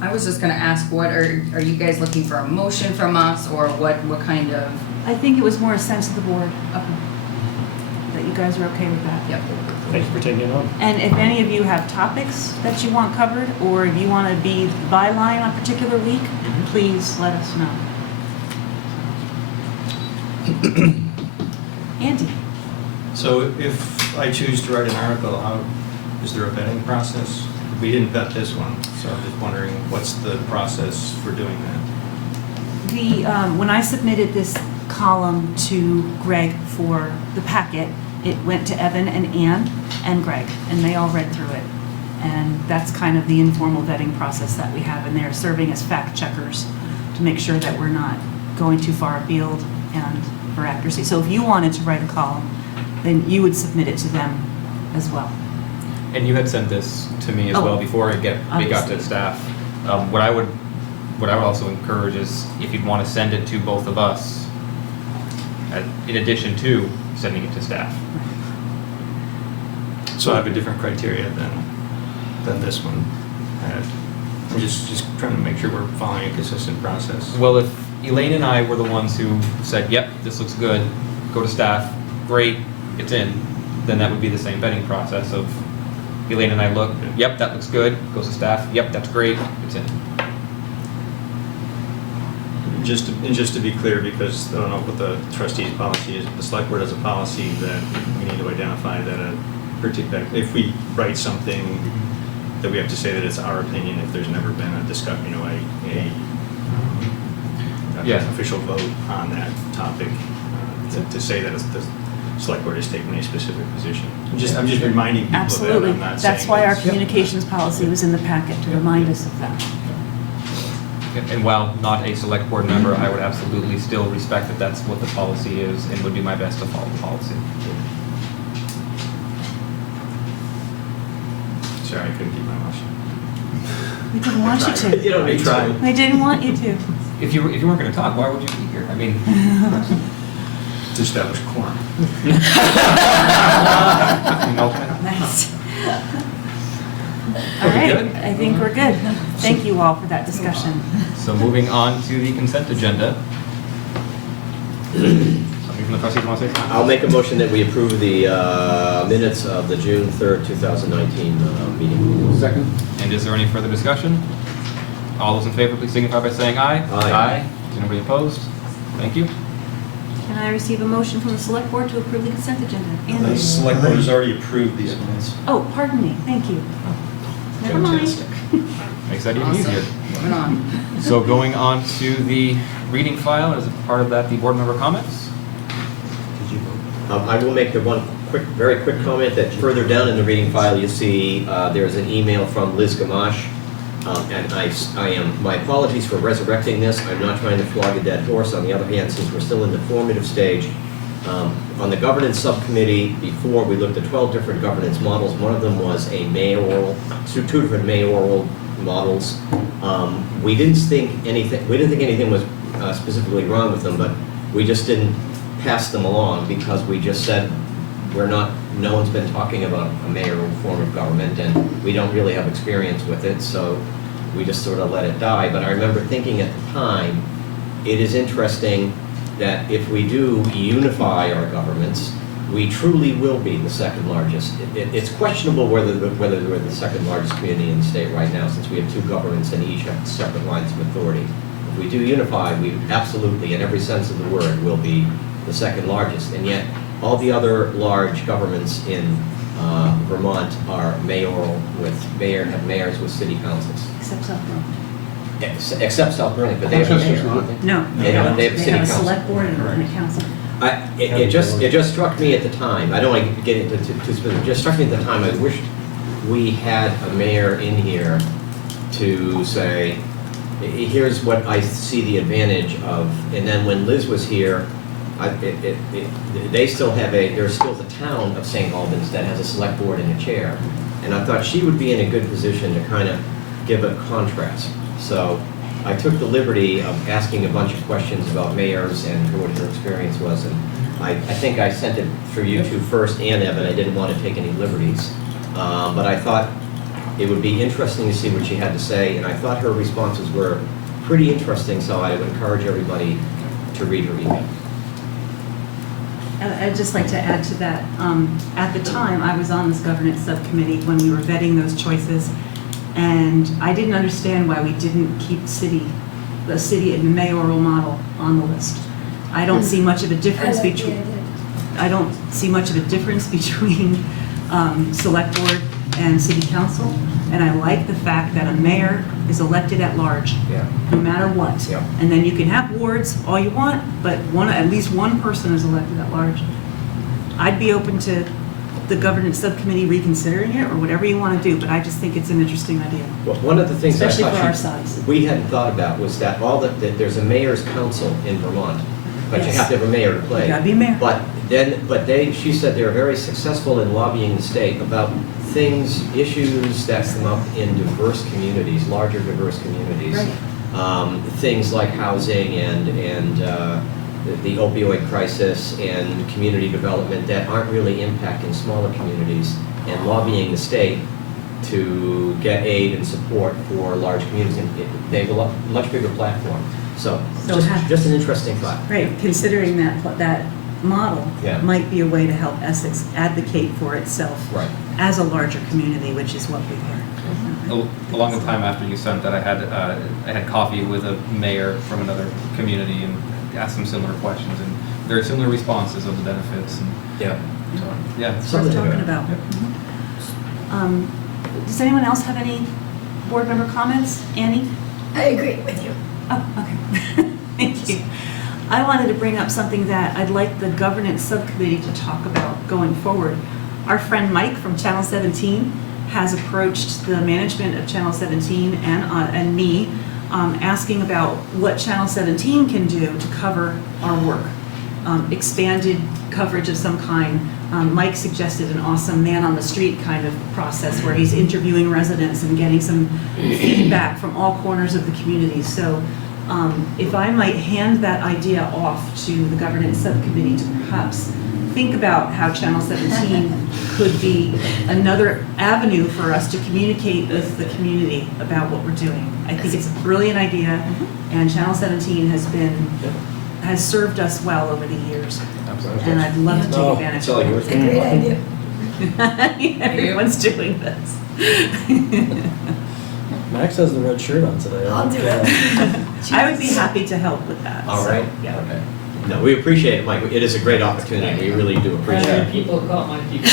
I was just gonna ask, are you guys looking for a motion from us, or what kind of? I think it was more a sense of the board, that you guys are okay with that. Yep. Thank you for taking it on. And if any of you have topics that you want covered, or if you want to be byline on a particular week, please let us know. Andy? So if I choose to write an article, is there a vetting process? We didn't vet this one, so I'm just wondering, what's the process for doing that? When I submitted this column to Greg for the packet, it went to Evan and Ann and Greg, and they all read through it. And that's kind of the informal vetting process that we have, and they're serving as fact checkers to make sure that we're not going too far afield and for accuracy. So if you wanted to write a column, then you would submit it to them as well. And you had sent this to me as well before it got obviously. to staff. What I would also encourage is if you'd want to send it to both of us, in addition to sending it to staff. So I have a different criteria than this one had. I'm just trying to make sure we're following a consistent process. Well, if Elaine and I were the ones who said, yep, this looks good, go to staff, great, it's in, then that would be the same vetting process of Elaine and I look, yep, that looks good, goes to staff, yep, that's great, it's in. Just to be clear, because I don't know what the trustees' policy is, the select board has a policy that we need to identify that a particular, if we write something, that we have to say that it's our opinion if there's never been a discussion, official vote on that topic, to say that the select board has taken a specific position. I'm just reminding people Absolutely. of that. I'm not saying That's why our it's- communications policy was in the packet, to remind us of that. And while not a select board member, I would absolutely still respect that that's what the policy is and would do my best to follow the policy. Sorry, I couldn't keep my mouth shut. We didn't want you to. You don't need to. They didn't want you to. If you weren't going to talk, why would you be here? I mean, To establish quorum. Nice. All right, I think we're good. Thank you all for that discussion. so moving on to the consent agenda. Somebody from the trustees want to say something? I'll make a motion that we approve the minutes of the June 3rd, 2019 meeting. Second? And is there any further discussion? All those in favor, please signify by saying aye. Aye. Is anybody opposed? Thank you. Can I receive a motion from the select board to approve the consent agenda? The select board has already approved these minutes. Oh, pardon me, thank you. Never mind. Makes that even Awesome. easier. Moving on. So going on to the reading file, as a part of that, the board member comments. I will make the one very quick comment that further down in the reading file, you see there's an email from Liz Gamache. And my apologies for resurrecting this. I'm not trying to flog a dead horse. On the other hand, since we're still in the formative stage, on the governance subcommittee, before we looked at 12 different governance models. One of them was a mayoral, two different mayoral models. We didn't think anything was specifically wrong with them, but we just didn't pass them along because we just said no one's been talking about a mayoral form of government and we don't really have experience with it, so we just sort of let it die. But I remember thinking at the time, it is interesting that if we do unify our governments, we truly will be the second largest. It's questionable whether we're the second largest community in the state right now, since we have two governments and each have separate lines of authority. If we do unify, we absolutely, in every sense of the word, will be the second largest. And yet, all the other large governments in Vermont are mayoral have mayors with city councils. Except South Burlington. Except South Burlington, but they have a mayor. don't they? No, They have a city a council. select board and a council. It just struck me at the time, I don't want to get into too specific, it just struck me at the time, I wish we had a mayor in here to say, here's what I see the advantage of, and then when Liz was here, there's still the town of St. Albans that has a select board and a chair, and I thought she would be in a good position to kind of give a contrast. So I took the liberty of asking a bunch of questions about mayors and what her experience was, and I think I sent it through you two first and Evan. I didn't want to take any liberties, but I thought it would be interesting to see what she had to say, and I thought her responses were pretty interesting, so I would encourage everybody to read her email. I'd just like to add to that. At the time, I was on this governance subcommittee when we were vetting those choices, and I didn't understand why we didn't keep the city and the mayoral model on the list. I don't see much of a difference between select board and city council, and I like the fact that a mayor is elected at large, no matter what. Yeah. And then you can have wards all you want, but at least one person is elected at large. I'd be open to the governance subcommittee reconsidering it, or whatever you want to do, but I just think it's an interesting idea. Well, one of the things I Especially thought for our size. we hadn't thought about was that that there's a mayor's council in Vermont, but you Yes. have to have a mayor to play. You gotta be a mayor. She said they're very successful in lobbying the state about issues that come up in diverse communities, larger diverse communities. Right. Things like housing and the opioid crisis and community development that aren't really impacting smaller communities, and lobbying the state to get aid and support for large communities. And they have a much bigger platform. So just an interesting thought. Right, considering that model Yeah. might be a way to help Essex advocate for itself Right. as a larger community, which is what we are. Along the time after you sent that, I had coffee with a mayor from another community and asked them similar questions, and very similar responses of the benefits. And yeah. So, yeah. It's worth talking about. Does anyone else have any board member comments? Annie? I agree with you. Oh, okay. Thank you. I wanted to bring up something that I'd like the governance subcommittee to talk about going forward. Our friend Mike from Channel 17 has approached the management of Channel 17 and me, asking about what Channel 17 can do to cover our work. Expanded coverage of some kind. Mike suggested an awesome man on the street kind of process where he's interviewing residents and getting some feedback from all corners of the community. So if I might hand that idea off to the governance subcommittee to perhaps think about how Channel 17 could be another avenue for us to communicate with the community about what we're doing. I think it's a brilliant idea, and Channel 17 has served us well over the years. And I'd love to take advantage of it. It's a great idea. Everyone's doing this. Max has the red shirt on today. I'll do it. I would be happy to help with that. All so, right. Yeah. Okay. No, we appreciate it, Mike. It is a great opportunity. We really do appreciate it. People caught my people.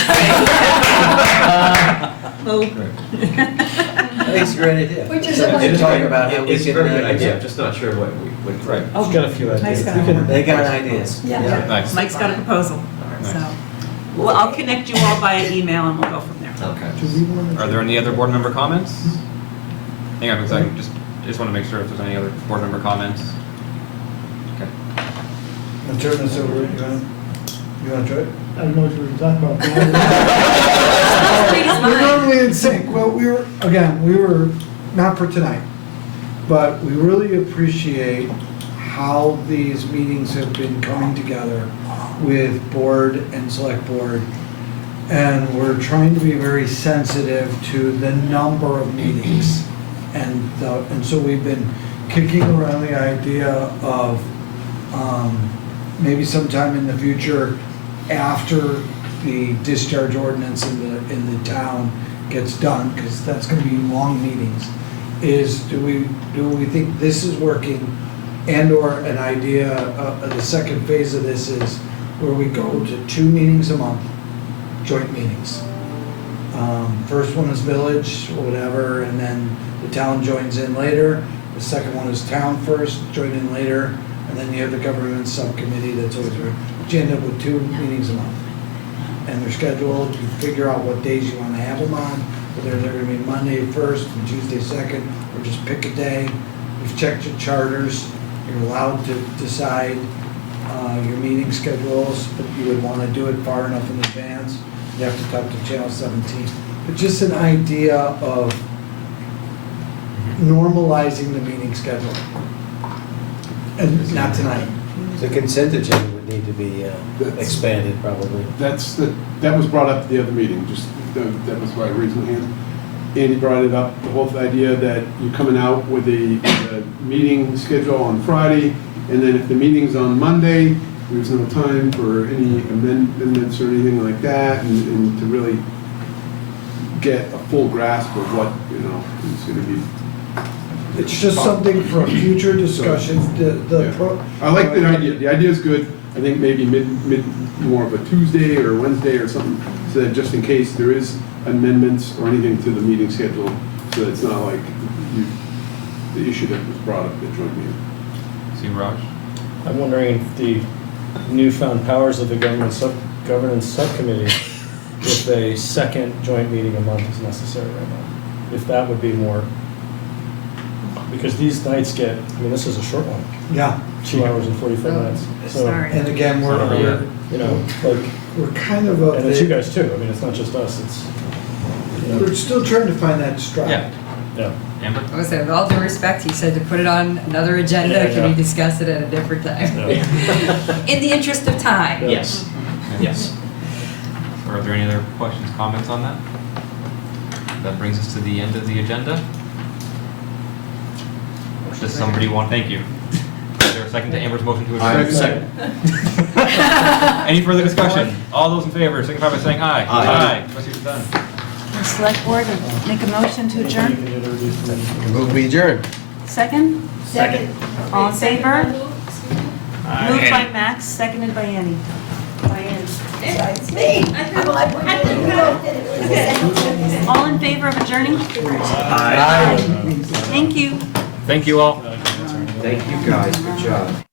I think it's a great idea. Which is So a- we're talking about how we It's a can. very good idea. I'm just not sure what we would. Right, Oh, he's got a few Mike's ideas. got We a can- homework. They got ideas. Yeah. Nice. Mike's got a proposal, Nice. so. Well, I'll connect you all via email and we'll go from there. Okay. Are there any other board member comments? Hang on a second, just want to make sure if there's any other board member comments. Okay. I'll turn this over, you want to try it? I don't know what you were talking about. We're normally in sync. Well, we were, not for tonight, but we really appreciate how these meetings have been coming together with board and select board. And we're trying to be very sensitive to the number of meetings. And so we've been kicking around the idea of maybe sometime in the future, after the discharge ordinance in the town gets done, because that's gonna be long meetings, is do we think this is working, and/or an idea, the second phase of this is where we go to 2 meetings a month, joint meetings. First one is village, or whatever, and then the town joins in later. The second one is town first, join in later, and then you have the government subcommittee that's always, but you end up with 2 meetings a month. And they're scheduled, you figure out what days you wanna have them on, whether they're gonna be Monday first and Tuesday second, or just pick a day. You've checked your charters, you're allowed to decide your meeting schedules, but you would wanna do it far enough in advance. You have to talk to Channel 17. But just an idea of normalizing the meeting schedule. And not tonight. The consent agenda would need to be expanded probably. That was brought up at the other meeting, that was why I raised my hand. Andy brought it up, the whole idea that you're coming out with a meeting schedule on Friday, and then if the meeting's on Monday, there's no time for any amendments or anything like that, and to really get a full grasp of what, is gonna be. It's just something for a future discussion. I like the idea. The idea is good. I think maybe mid more of a Tuesday or Wednesday or something, so that just in case there is amendments or anything to the meeting schedule, so that it's not like the issue that was brought up at the joint meeting. See, Raj? I'm wondering if the newfound powers of the governance subcommittee if a second joint meeting a month is necessary right now. If that would be more, because these nights get, I mean, this is a short one, Yeah. 2 hours and 45 minutes. So, And again, we're, you know, like, we're kind of and it's you the, guys too, I mean, it's not just us, it's, you know. we're still trying to find that stride. Yeah. Yeah. Amber? I was saying, with all due respect, he said to put it on another agenda, Yeah, can yeah. we discuss it at a different time? In the interest of time. Yes, yes. Are there any other questions, comments on that? That brings us to the end of the agenda. Does somebody want, thank you. Is there a second to Amber's motion to adjourn? Second. Any further discussion? All those in favor, signify by saying aye. Aye. Motion is done. The select board will make a motion to adjourn. Move we adjourn. Second? Second. All in favor? Aye. Moved by Max, seconded by Annie. It's me. I'm like, All in favor of adjourning? Aye. Thank you. Thank you all. Thank you, guys, good job.